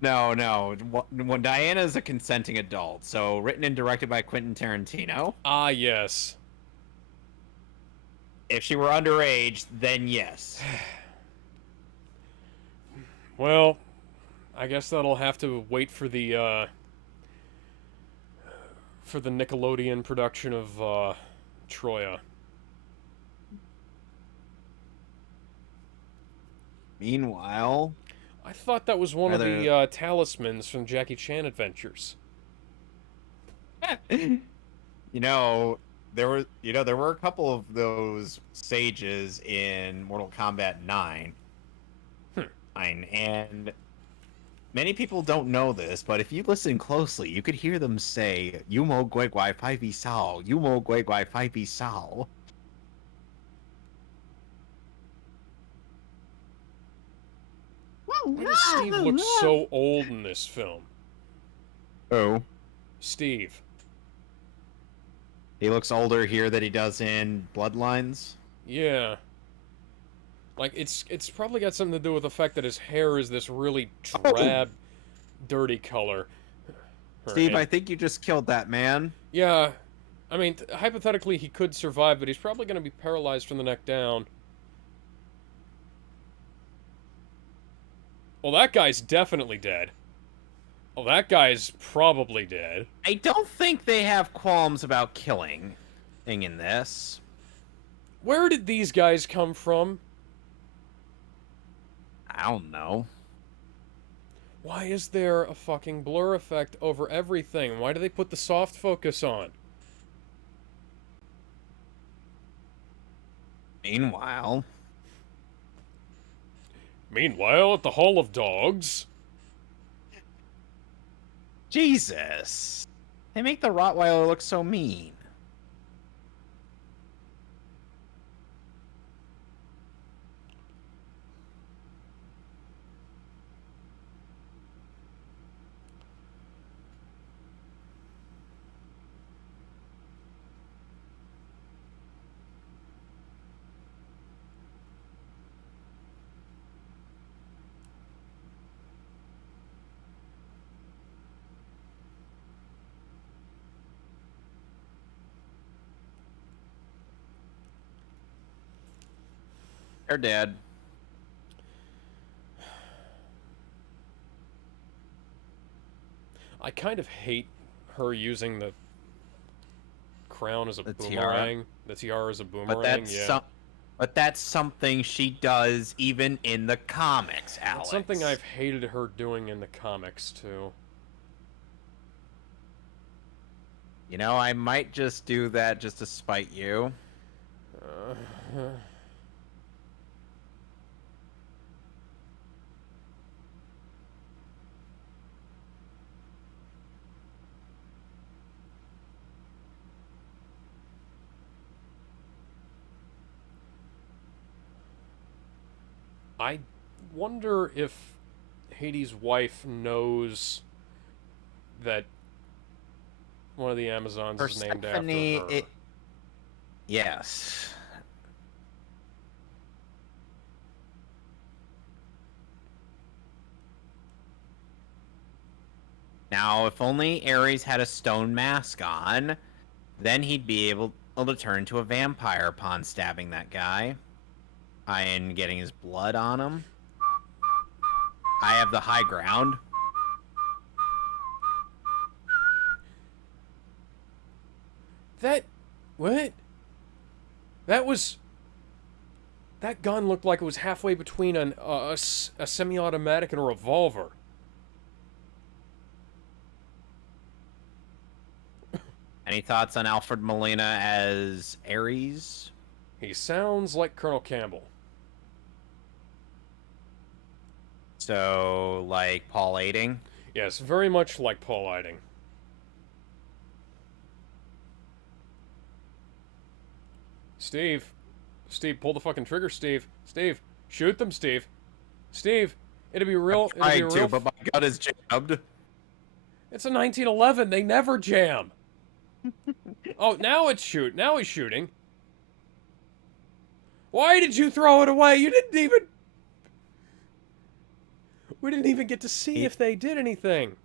No. When Diana's a consenting adult, so written and directed by Quentin Tarantino. Ah, yes. If she were underage, then yes. Well, I guess that'll have to wait for the Nickelodeon production of Troya. Meanwhile, I thought that was one of the talismans from Jackie Chan Adventures. there were a couple of those sages in Mortal Kombat 9. And many people don't know this, but if you listen closely, you could hear them say, Yumo Guai Guai 5 Sao, Yumo Guai Guai 5 Sao. Why does Steve look so old in this film? Oh. Steve. He looks older here than he does in Bloodlines. Yeah. Like, it's probably got something to do with the fact that his hair is this really drab, dirty color. Steve, I think you just killed that man. Yeah. I mean, hypothetically, he could survive, but he's probably going to be paralyzed from the neck down. Well, that guy's definitely dead. Oh, that guy's probably dead. I don't think they have qualms about killing in this. Where did these guys come from? I don't know. Why is there a fucking blur effect over everything? Why do they put the soft focus on? Meanwhile, at the Hall of Dogs... Jesus. They make the Rottweiler look so mean. They're dead. I kind of hate her using the crown as a boomerang. Tiara. The tiara as a boomerang, But that's something she does even in the comics, Alex. It's something I've hated her doing in the comics, too. You know, I might just do that just to spite you. I wonder if Hades' wife knows that one of the Amazons is named after her. Yes. Now, if only Ares had a stone mask on, then he'd be able to turn into a vampire upon stabbing that guy. And getting his blood on him. I have the high ground. What? That gun looked like it was halfway between a semi-automatic and a revolver. Any thoughts on Alfred Molina as Ares? He sounds like Colonel Campbell. So, like Paul Eiding? Yes, very much like Paul Eiding. Steve, pull the fucking trigger, Steve. Steve, shoot them, Steve. Steve, it'll be real. But my gun is jammed. It's a 1911. They never jam. Oh, now it's shoot. Now he's shooting. Why did you throw it away? You didn't even... We didn't even get to see if they did anything.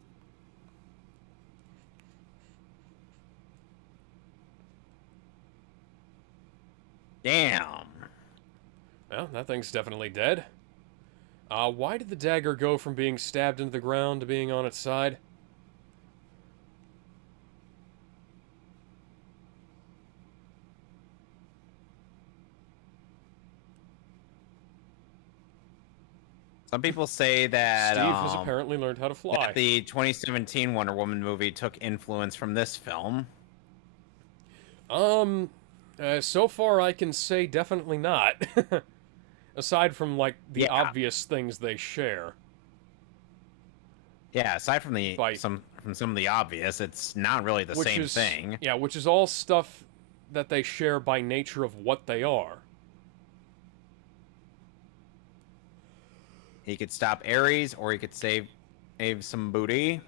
Damn. Well, that thing's definitely dead. Why did the dagger go from being stabbed into the ground to being on its side? Some people say that Steve has apparently learned how to fly. that the 2017 Wonder Woman movie took influence from this film. So far I can say definitely not. Aside from, like, the obvious things they share. Yeah, aside from some of the obvious, it's not really the same thing. Yeah, which is all stuff that they share by nature of what they are. He could stop Ares, or he could save some booty.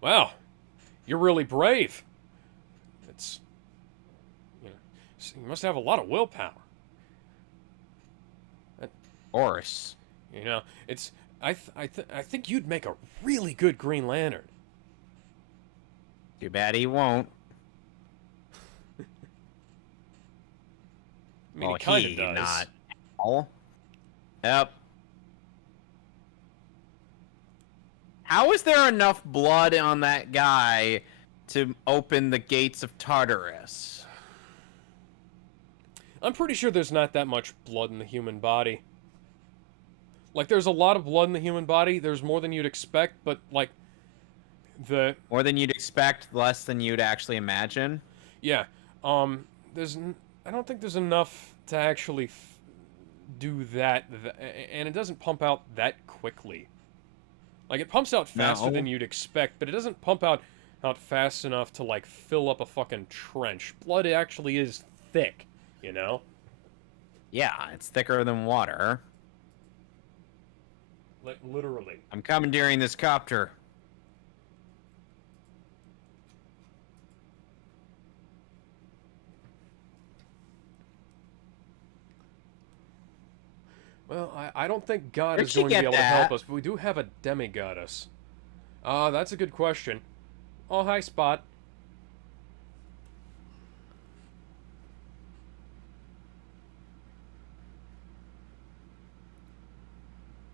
Wow, you're really brave. It's, you must have a lot of willpower. Horse. It's I think you'd make a really good Green Lantern. Too bad he won't. I mean, he kind of does. Not. Oh. Yep. How is there enough blood on that guy to open the gates of Tartarus? I'm pretty sure there's not that much blood in the human body. Like, there's a lot of blood in the human body. There's more than you'd expect, but, like, More than you'd expect, less than you'd actually imagine? Yeah. I don't think there's enough to actually do that, and it doesn't pump out that quickly. Like, it pumps out faster than you'd expect, but it doesn't pump out fast enough to, like, fill up a fucking trench. Blood actually is thick, you know? Yeah, it's thicker than water. Like, literally. I'm commandeering this copter. Well, I don't think God is going to be able to help us, but we do have a demigoddess. That's a good question. Oh, hi, Spot.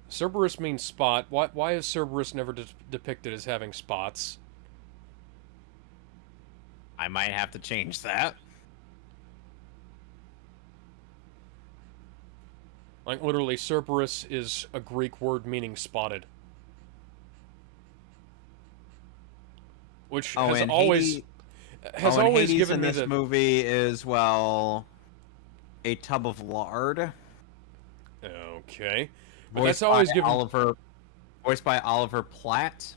Cerberus means spot. Why is Cerberus never depicted as having spots? I might have to change that. Like, literally, Cerberus is a Greek word meaning spotted. Which has always Hades given in me this movie is, well, a tub of lard. Okay. But that's always given... Voiced by Oliver Platt.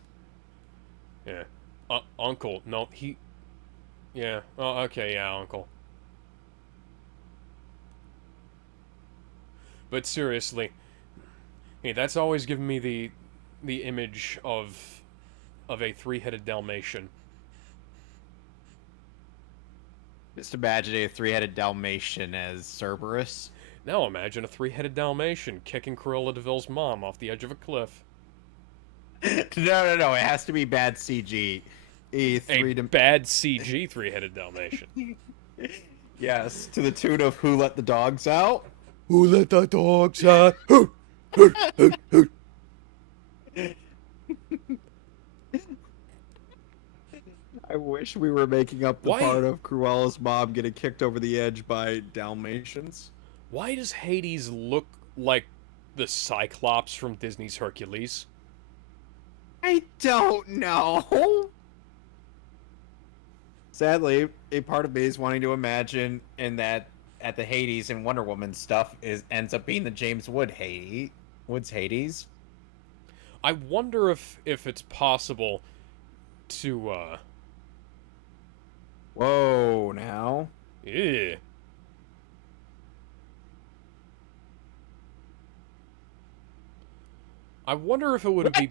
Yeah. Uncle. No, he... Yeah. Oh, okay, yeah, Uncle. But seriously, hey, that's always given me the image of a three-headed Dalmatian. Just imagine a three-headed Dalmatian as Cerberus. Now imagine a three-headed Dalmatian kicking Cruella de Vil's mom off the edge of a cliff. No. It has to be bad CG. A bad CG three-headed Dalmatian. Yes, to the tune of Who Let the Dogs Out? Who let the dogs out? I wish we were making up the part of Cruella's mom getting kicked over the edge by Dalmatians. Why does Hades look like the Cyclops from Disney's Hercules? I don't know. Sadly, a part of me is wanting to imagine in that at the Hades and Wonder Woman stuff ends up being the James Woods Hades. I wonder if it's possible to Whoa, now. Yeah. I wonder if it would be...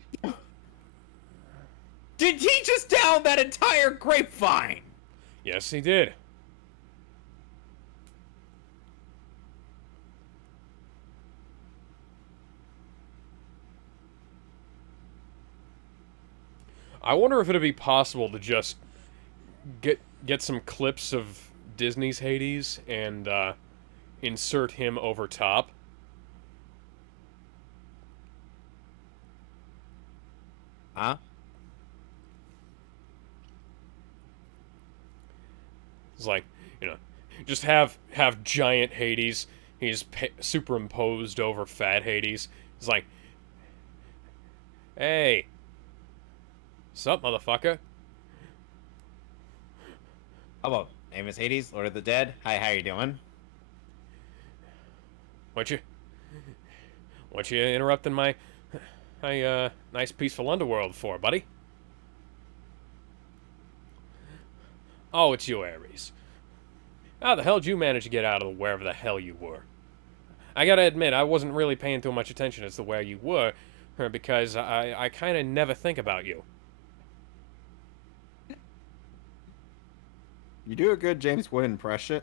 Did he just down that entire grapevine? Yes, he did. I wonder if it'd be possible to just get some clips of Disney's Hades and insert him over top. Huh? It's like, just have giant Hades. He's superimposed over fat Hades. It's like, hey, sup, motherfucker? Hello, name is Hades, Lord of the Dead. Hi, how you doing? What you interrupting my Hey, nice peaceful underworld for, buddy. Oh, it's you, Ares. How the hell did you manage to get out of wherever the hell you were? I gotta admit, I wasn't really paying too much attention as to where you were, because I kind of never think about you. You do a good James Wood impression.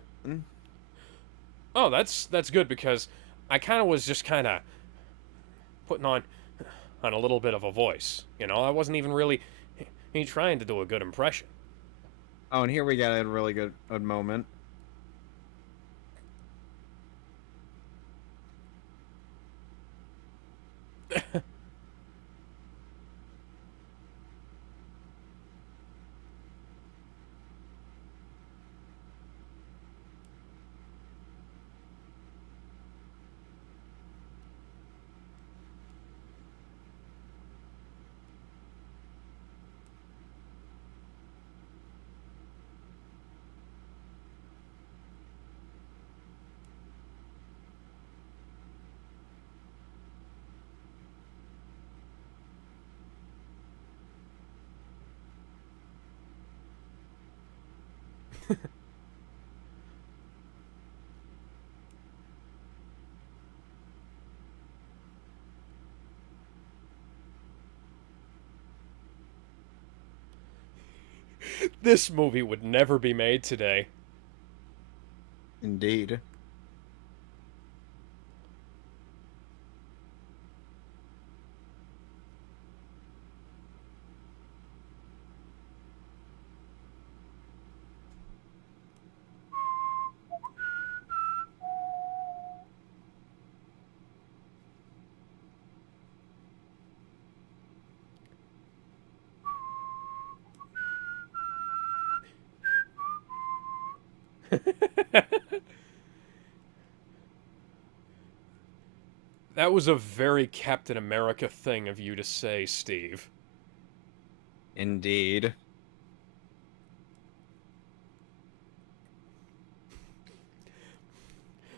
Oh, that's good because I kind of was just kind of putting on a little bit of a voice. You know, I wasn't even really trying to do a good impression. Oh, and here we got a really good moment. This movie would never be made today. Indeed. That was a very Captain America thing of you to say, Steve. Indeed.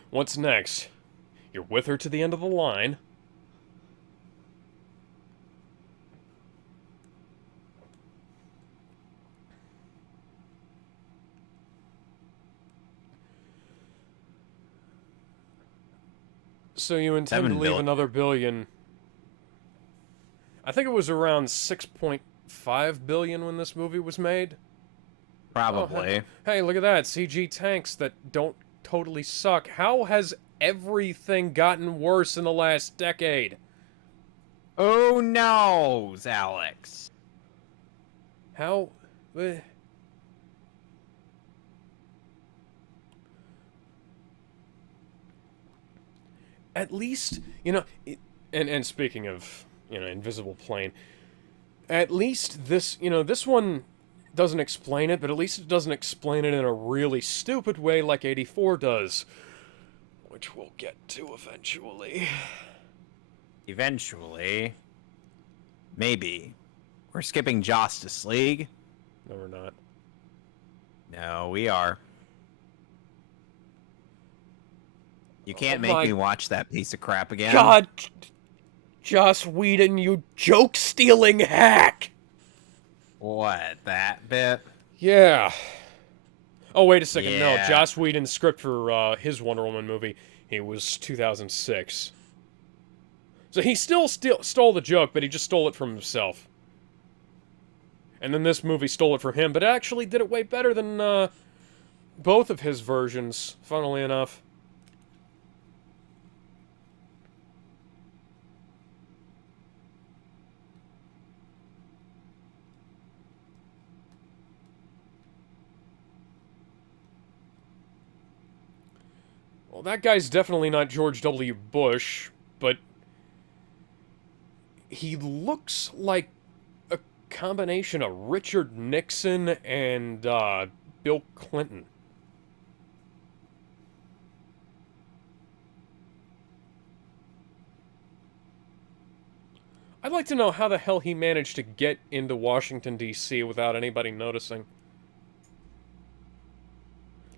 What's next? You're with her to the end of the line. So you intend to leave another billion. I think it was around 6.5 billion when this movie was made. Probably. Oh, hey, look at that. CG tanks that don't totally suck. How has everything gotten worse in the last decade? Oh no, Alex. How... At least, you know, and speaking of, you know, invisible plane, at least this, you know, this one doesn't explain it, but at least it doesn't explain it in a really stupid way like 84 does, which we'll get to eventually. Eventually. Maybe. We're skipping Justice League. No, we're not. No, we are. You can't make me watch that piece of crap again. God, Joss Whedon, you joke-stealing hack! What, that bit? Yeah. Oh, wait a second. Yeah. No, Joss Whedon's script for his Wonder Woman movie, it was 2006. So he still stole the joke, but he just stole it from himself. And then this movie stole it from him, but it actually did it way better than both of his versions, funnily enough. Well, that guy's definitely not George W. Bush, but he looks like a combination of Richard Nixon and Bill Clinton. I'd like to know how the hell he managed to get into Washington, D.C. without anybody noticing.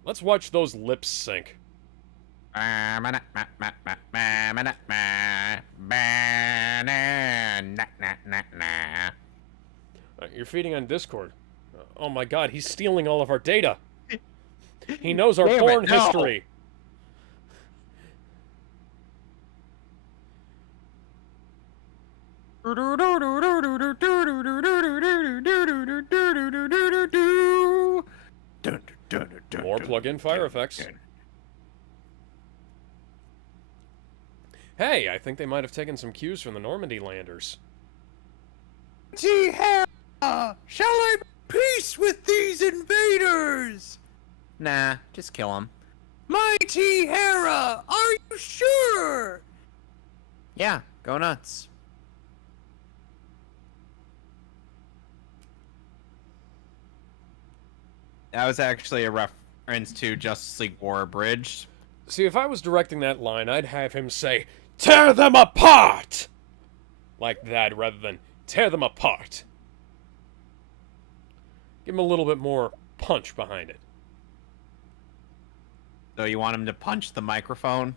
Let's watch those lips sync. Banana. You're feeding on Discord. Oh my god, he's stealing all of our data. He knows our porn history. More plug-in fire effects. Hey, I think they might have taken some cues from the Normandy landers. Shall I peace with these invaders? Nah, just kill them. Mighty Hera, are you sure? Yeah, go nuts. That was actually a reference to Justice League War Bridge. See, if I was directing that line, I'd have him say, "Tear them apart!" Like that, rather than, "Tear them apart." Give him a little bit more punch behind it. So you want him to punch the microphone?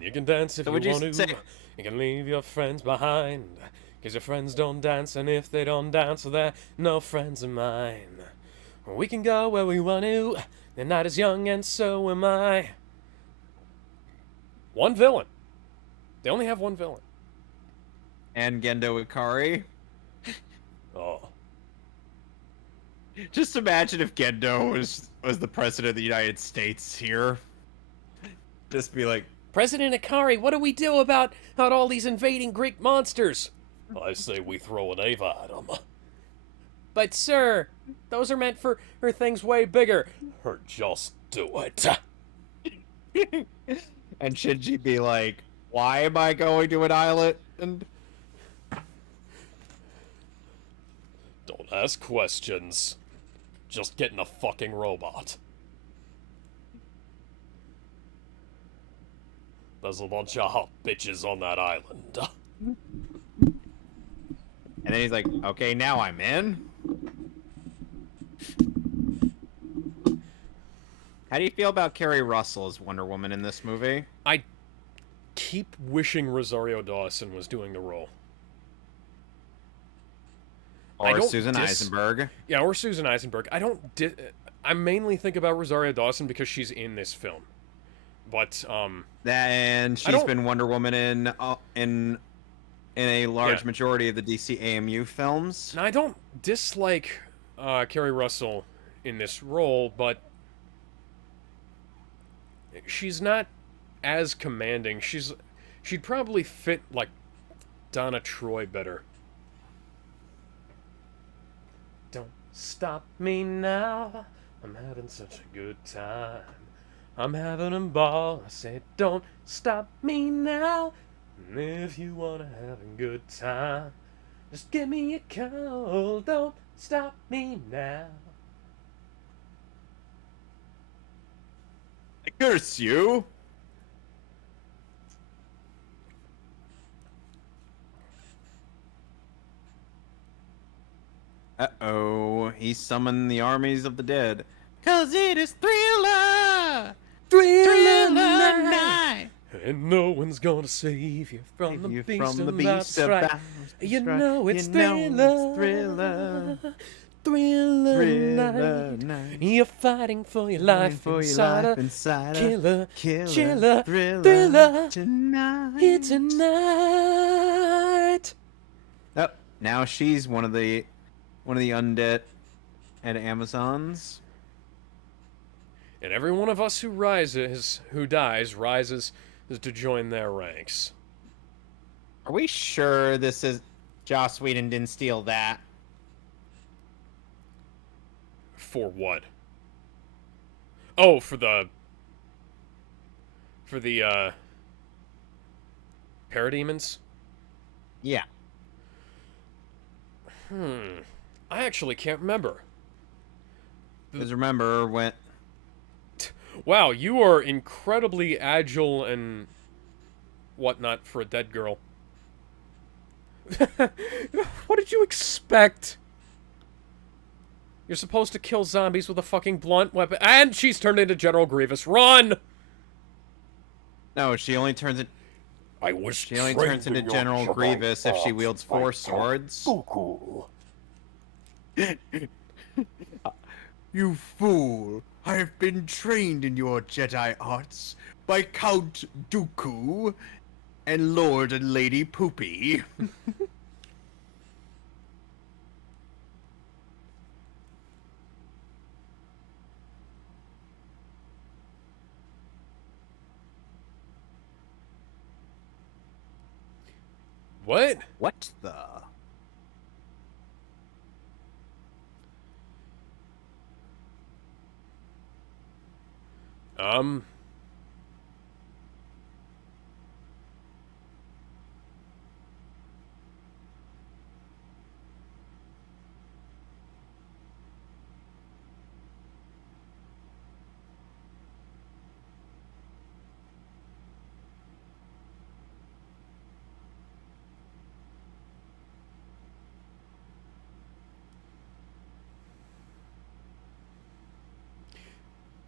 You can dance if you want to. You can leave your friends behind. 'Cause your friends don't dance, and if they don't dance, well, they're no friends of mine. We can go where we want to. The night is young, and so am I. One villain. They only have one villain. And Gendo Ikari. Oh. Just imagine if Gendo was the president of the United States here. Just be like, President Ikari, what do we do about all these invading Greek monsters? I say we throw an Ava at them. But sir, those are meant for things way bigger. Or just do it. and Shinji be like, why am I going to an island? Don't ask questions. Just get in a fucking robot. There's a bunch of hot bitches on that island. And then he's like, okay, now I'm in. How do you feel about Kerry Russell as Wonder Woman in this movie? I keep wishing Rosario Dawson was doing the role. Or Susan Eisenberg. Yeah, or Susan Eisenberg. I mainly think about Rosario Dawson because she's in this film. But, and she's been Wonder Woman in a large majority of the DC AMU films. Now, I don't dislike Kerry Russell in this role, but she's not as commanding. She'd probably fit, like, Donna Troy better. Don't stop me now. I'm having such a good time. I'm having a ball. I said, don't stop me now. And if you wanna have a good time, just give me a call. Don't stop me now. I curse you. Uh-oh, he summoned the armies of the dead. 'Cause it is Thriller! Thriller night! And no one's gonna save you from the beast about You know it's Thriller. Thriller night. You're fighting for your life inside a killer, chiller, thriller tonight. here tonight. Oh, now she's one of the undead and Amazons. And every one of us who dies, rises to join their ranks. Are we sure this is Joss Whedon didn't steal that? For what? Oh, for the parademons? Yeah. I actually can't remember. Because remember when... Wow, you are incredibly agile and whatnot for a dead girl. What did you expect? You're supposed to kill zombies with a fucking blunt weapon, and she's turned into General Grievous. Run! No, she only turns it... I was She only trained turns into in your General job Grievous if she by wields 4 swords. Dooku. You fool! I have been trained in your Jedi arts by Count Dooku and Lord and Lady Poopy. What? What the? Um.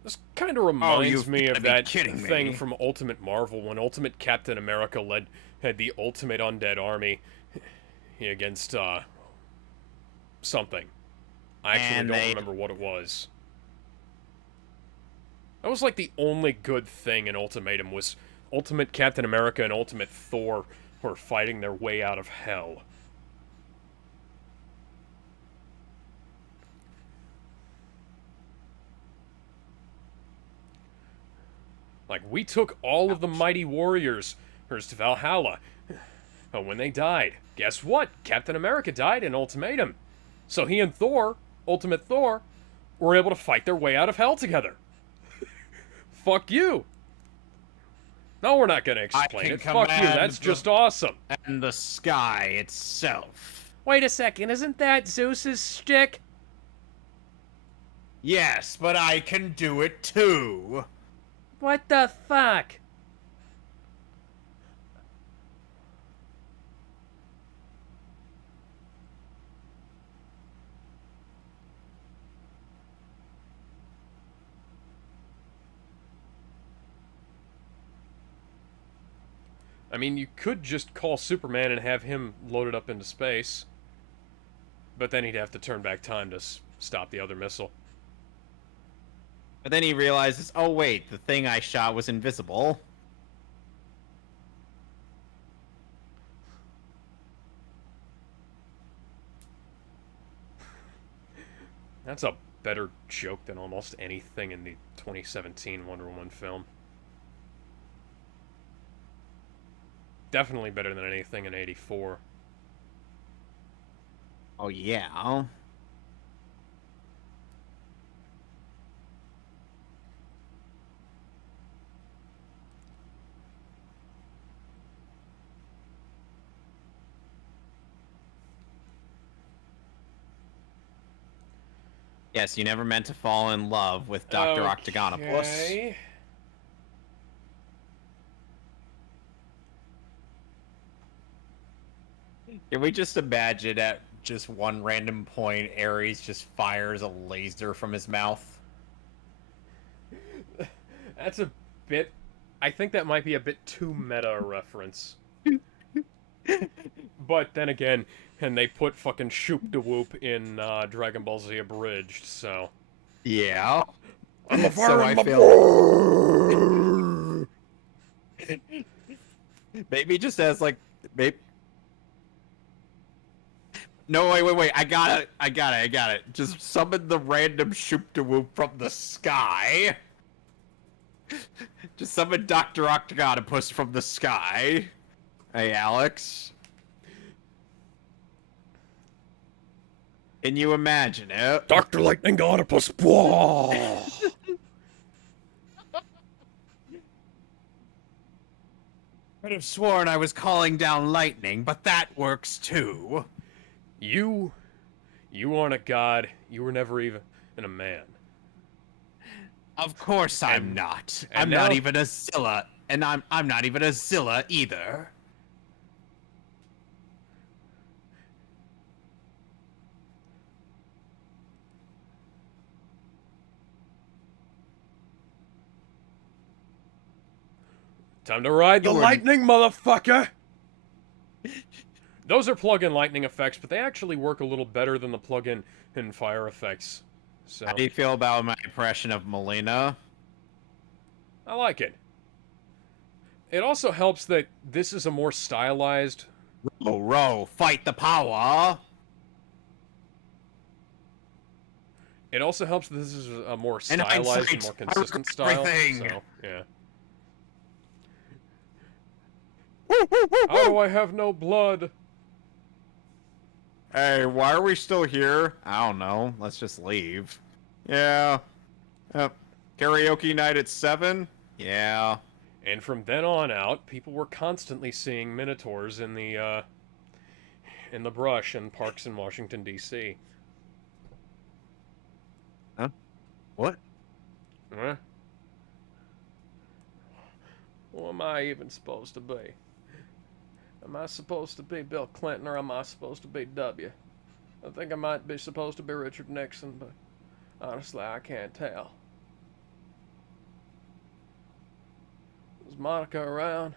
This kind of reminds you've me gotta of be that kidding thing me. from Ultimate Marvel when Ultimate Captain America had the Ultimate Undead Army against something. I actually And don't they- remember what it was. That was like the only good thing in Ultimatum was Ultimate Captain America and Ultimate Thor were fighting their way out of hell. Like, we took all of the mighty warriors to Valhalla. But when they died, guess what? Captain America died in Ultimatum. So he and Thor, Ultimate Thor, were able to fight their way out of hell together. Fuck you. No, we're not going to explain can it. Fuck you, command that's the- just awesome. And the sky itself. Wait a second, isn't that Zeus's shtick? Yes, but I can do it too. What the fuck? I mean, you could just call Superman and have him loaded up into space. But then he'd have to turn back time to stop the other missile. But then he realizes, oh wait, the thing I shot was invisible. That's a better joke than almost anything in the 2017 Wonder Woman film. Definitely better than anything in 84. Oh yeah. Yes, you never meant to fall in love with Dr. Octagonopoulos. Okay. Can we just imagine at just one random point, Ares just fires a laser from his mouth? That's a bit... I think that might be a bit too meta a reference. But then again, and they put fucking Shoop de Whoop in Dragon Ball Z Abridged, so... Yeah. I'm a So I fire feel maybe just as like maybe. No, wait! I got it! Just summon the random Shoop de Whoop from the sky. Just summon Dr. Octagonopus from the sky. Hey, Alex. Can you imagine it? Dr. Lightning Octopus! Whoa! Could have sworn I was calling down lightning, but that works too. You aren't a god. You were never even a man. Of course I'm not. and I'm now- not even a Zilla, and I'm not even a Zilla either. Time to ride the lightning, motherfucker! Those are plug-in lightning effects, but they actually work a little better than the plug-in fire effects. So How do you feel about my impression of Melina? I like it. It also helps that this is a more stylized... Row, fight the power! It also helps that this is a more stylized and more consistent style. So, yeah. How do I have no blood? Hey, why are we still here? I don't know. Let's just leave. Yeah. Karaoke night at 7? Yeah. And from then on out, people were constantly seeing minotaurs in the brush in parks in Washington, D.C. Huh? What? Huh? Who am I even supposed to be? Am I supposed to be Bill Clinton or am I supposed to be W? I think I might be supposed to be Richard Nixon, but honestly, I can't tell. Is Monica around?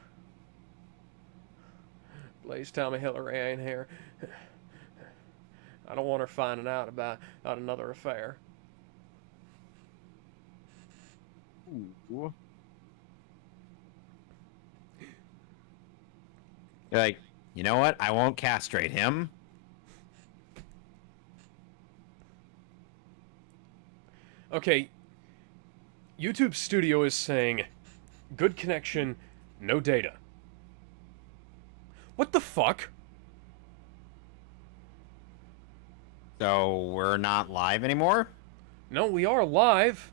Please tell me Hillary ain't here. I don't want her finding out about another affair. Ooh. You're like, you know what? I won't castrate him. Okay, YouTube Studio is saying, good connection, no data. What the fuck? So we're not live anymore? No, we are live.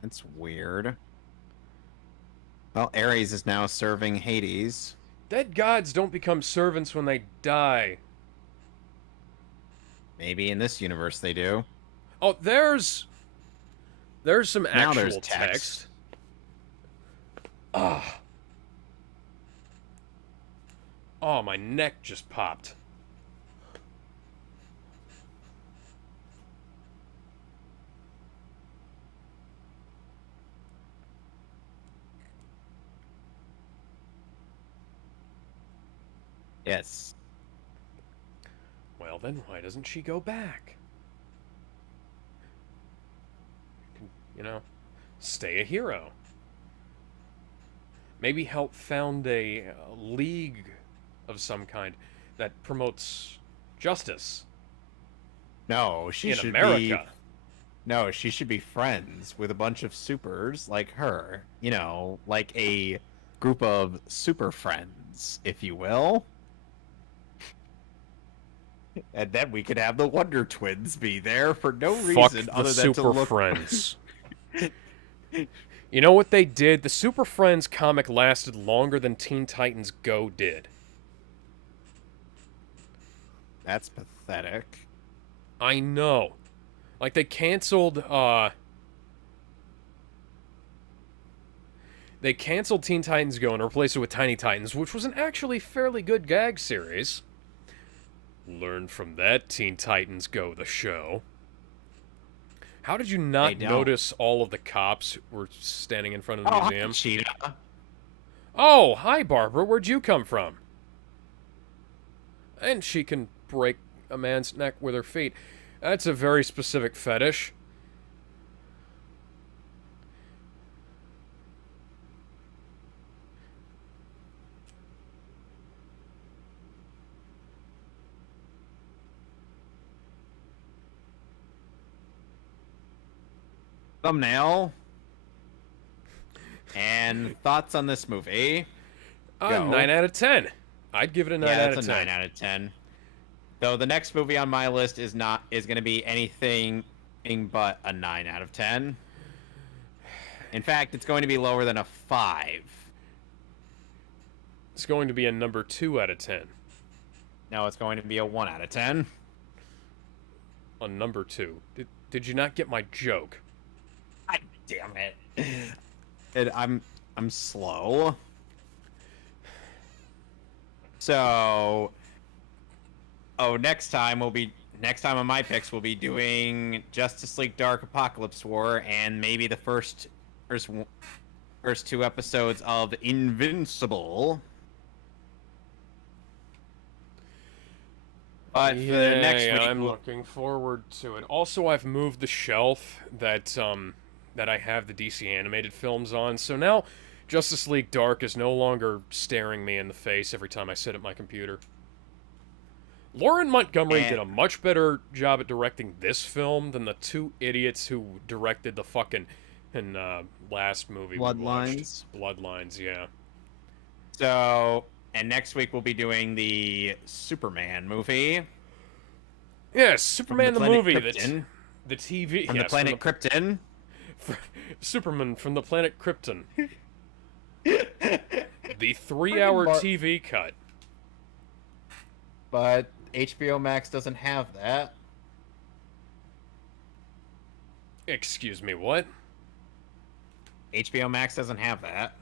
That's weird. Well, Ares is now serving Hades. Dead gods don't become servants when they die. Maybe in this universe they do. Oh, there's some Now actual there's text. Ah. Oh, my neck just popped. Yes. Well, then why doesn't she go back? You know, stay a hero. Maybe help found a league of some kind that promotes justice No, she in should America. No, she should be friends with a bunch of supers like her. You know, like a group of super friends, if you will. And then we could have the Wonder Twins be there for no Fuck reason the other than to Super look. Friends. You know what they did? The Super Friends comic lasted longer than Teen Titans Go did. That's pathetic. I know. Like, they canceled Teen Titans Go and replaced it with Tiny Titans, which was an actually fairly good gag series. Learn from that, Teen Titans Go, the show. How did you not notice all of the cops were standing in front of the museum? Hi, Cheetah. Oh, hi, Barbara. Where'd you come from? And she can break a man's neck with her feet. That's a very specific fetish. Thumbnail. And thoughts on this movie? 9 out of 10. I'd give it a 9 out of 10. That's a 9 out of 10. Though the next movie on my list is going to be anything but a 9 out of 10. In fact, it's going to be lower than a 5. It's going to be a number 2 out of 10. No, it's going to be a 1 out of 10. A number 2. Did you not get my joke? God damn it. And I'm slow. So, next time we'll be next time on my picks, we'll be doing Justice League Dark Apocalypse War and maybe the first two episodes of Invincible. But for the next week, I'm looking forward to it. Also, I've moved the shelf that I have the DC animated films on, so now Justice League Dark is no longer staring me in the face every time I sit at my computer. Lauren Montgomery did a much better job at directing this film than the two idiots who directed the fucking last movie Bloodlines. Bloodlines, yeah. So, and next week we'll be doing the Superman movie. Yeah, Superman the movie, Krypton. the TV From the planet Krypton. Superman from the planet Krypton. The 3-hour TV cut. But HBO Max doesn't have that. Excuse me, what? HBO Max doesn't have that.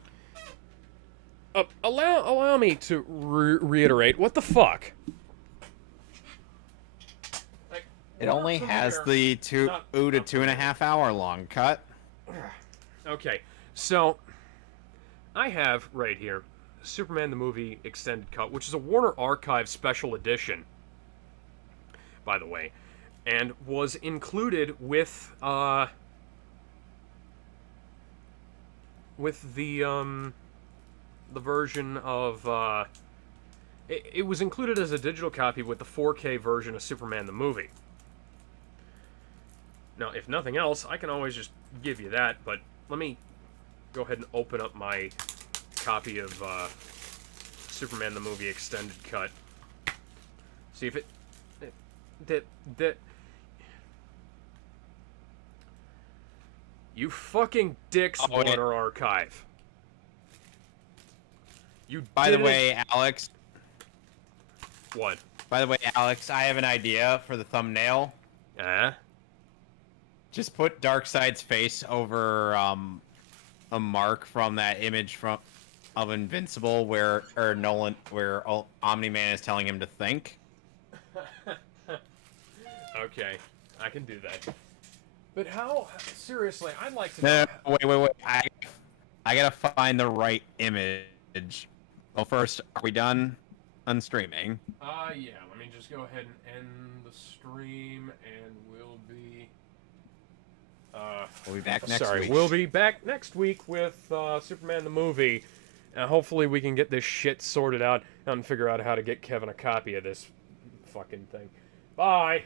Allow me to reiterate. What the fuck? It only has the 2 to 2.5 hour long cut. Okay, so I have right here Superman the Movie Extended Cut, which is a Warner Archive Special Edition, by the way, and was included with the version of it was included as a digital copy with the 4K version of Superman the Movie. Now, if nothing else, I can always just give you that, but let me go ahead and open up my copy of Superman the Movie Extended Cut. See if that you fucking dicks, Warner Archive. You By the way, Alex. What? By the way, Alex, I have an idea for the thumbnail. Just put Darkseid's face over a mark from that image of Invincible where Omni-Man is telling him to think. Okay, I can do that. But how? Seriously, I'd like to. No, wait. I gotta find the right image. Well, first, are we done unstreaming? Yeah. Let me just go ahead and end the stream, and we'll be. We'll be back next week. We'll be back next week with Superman the Movie. Hopefully we can get this shit sorted out and figure out how to get Kevin a copy of this fucking thing. Bye!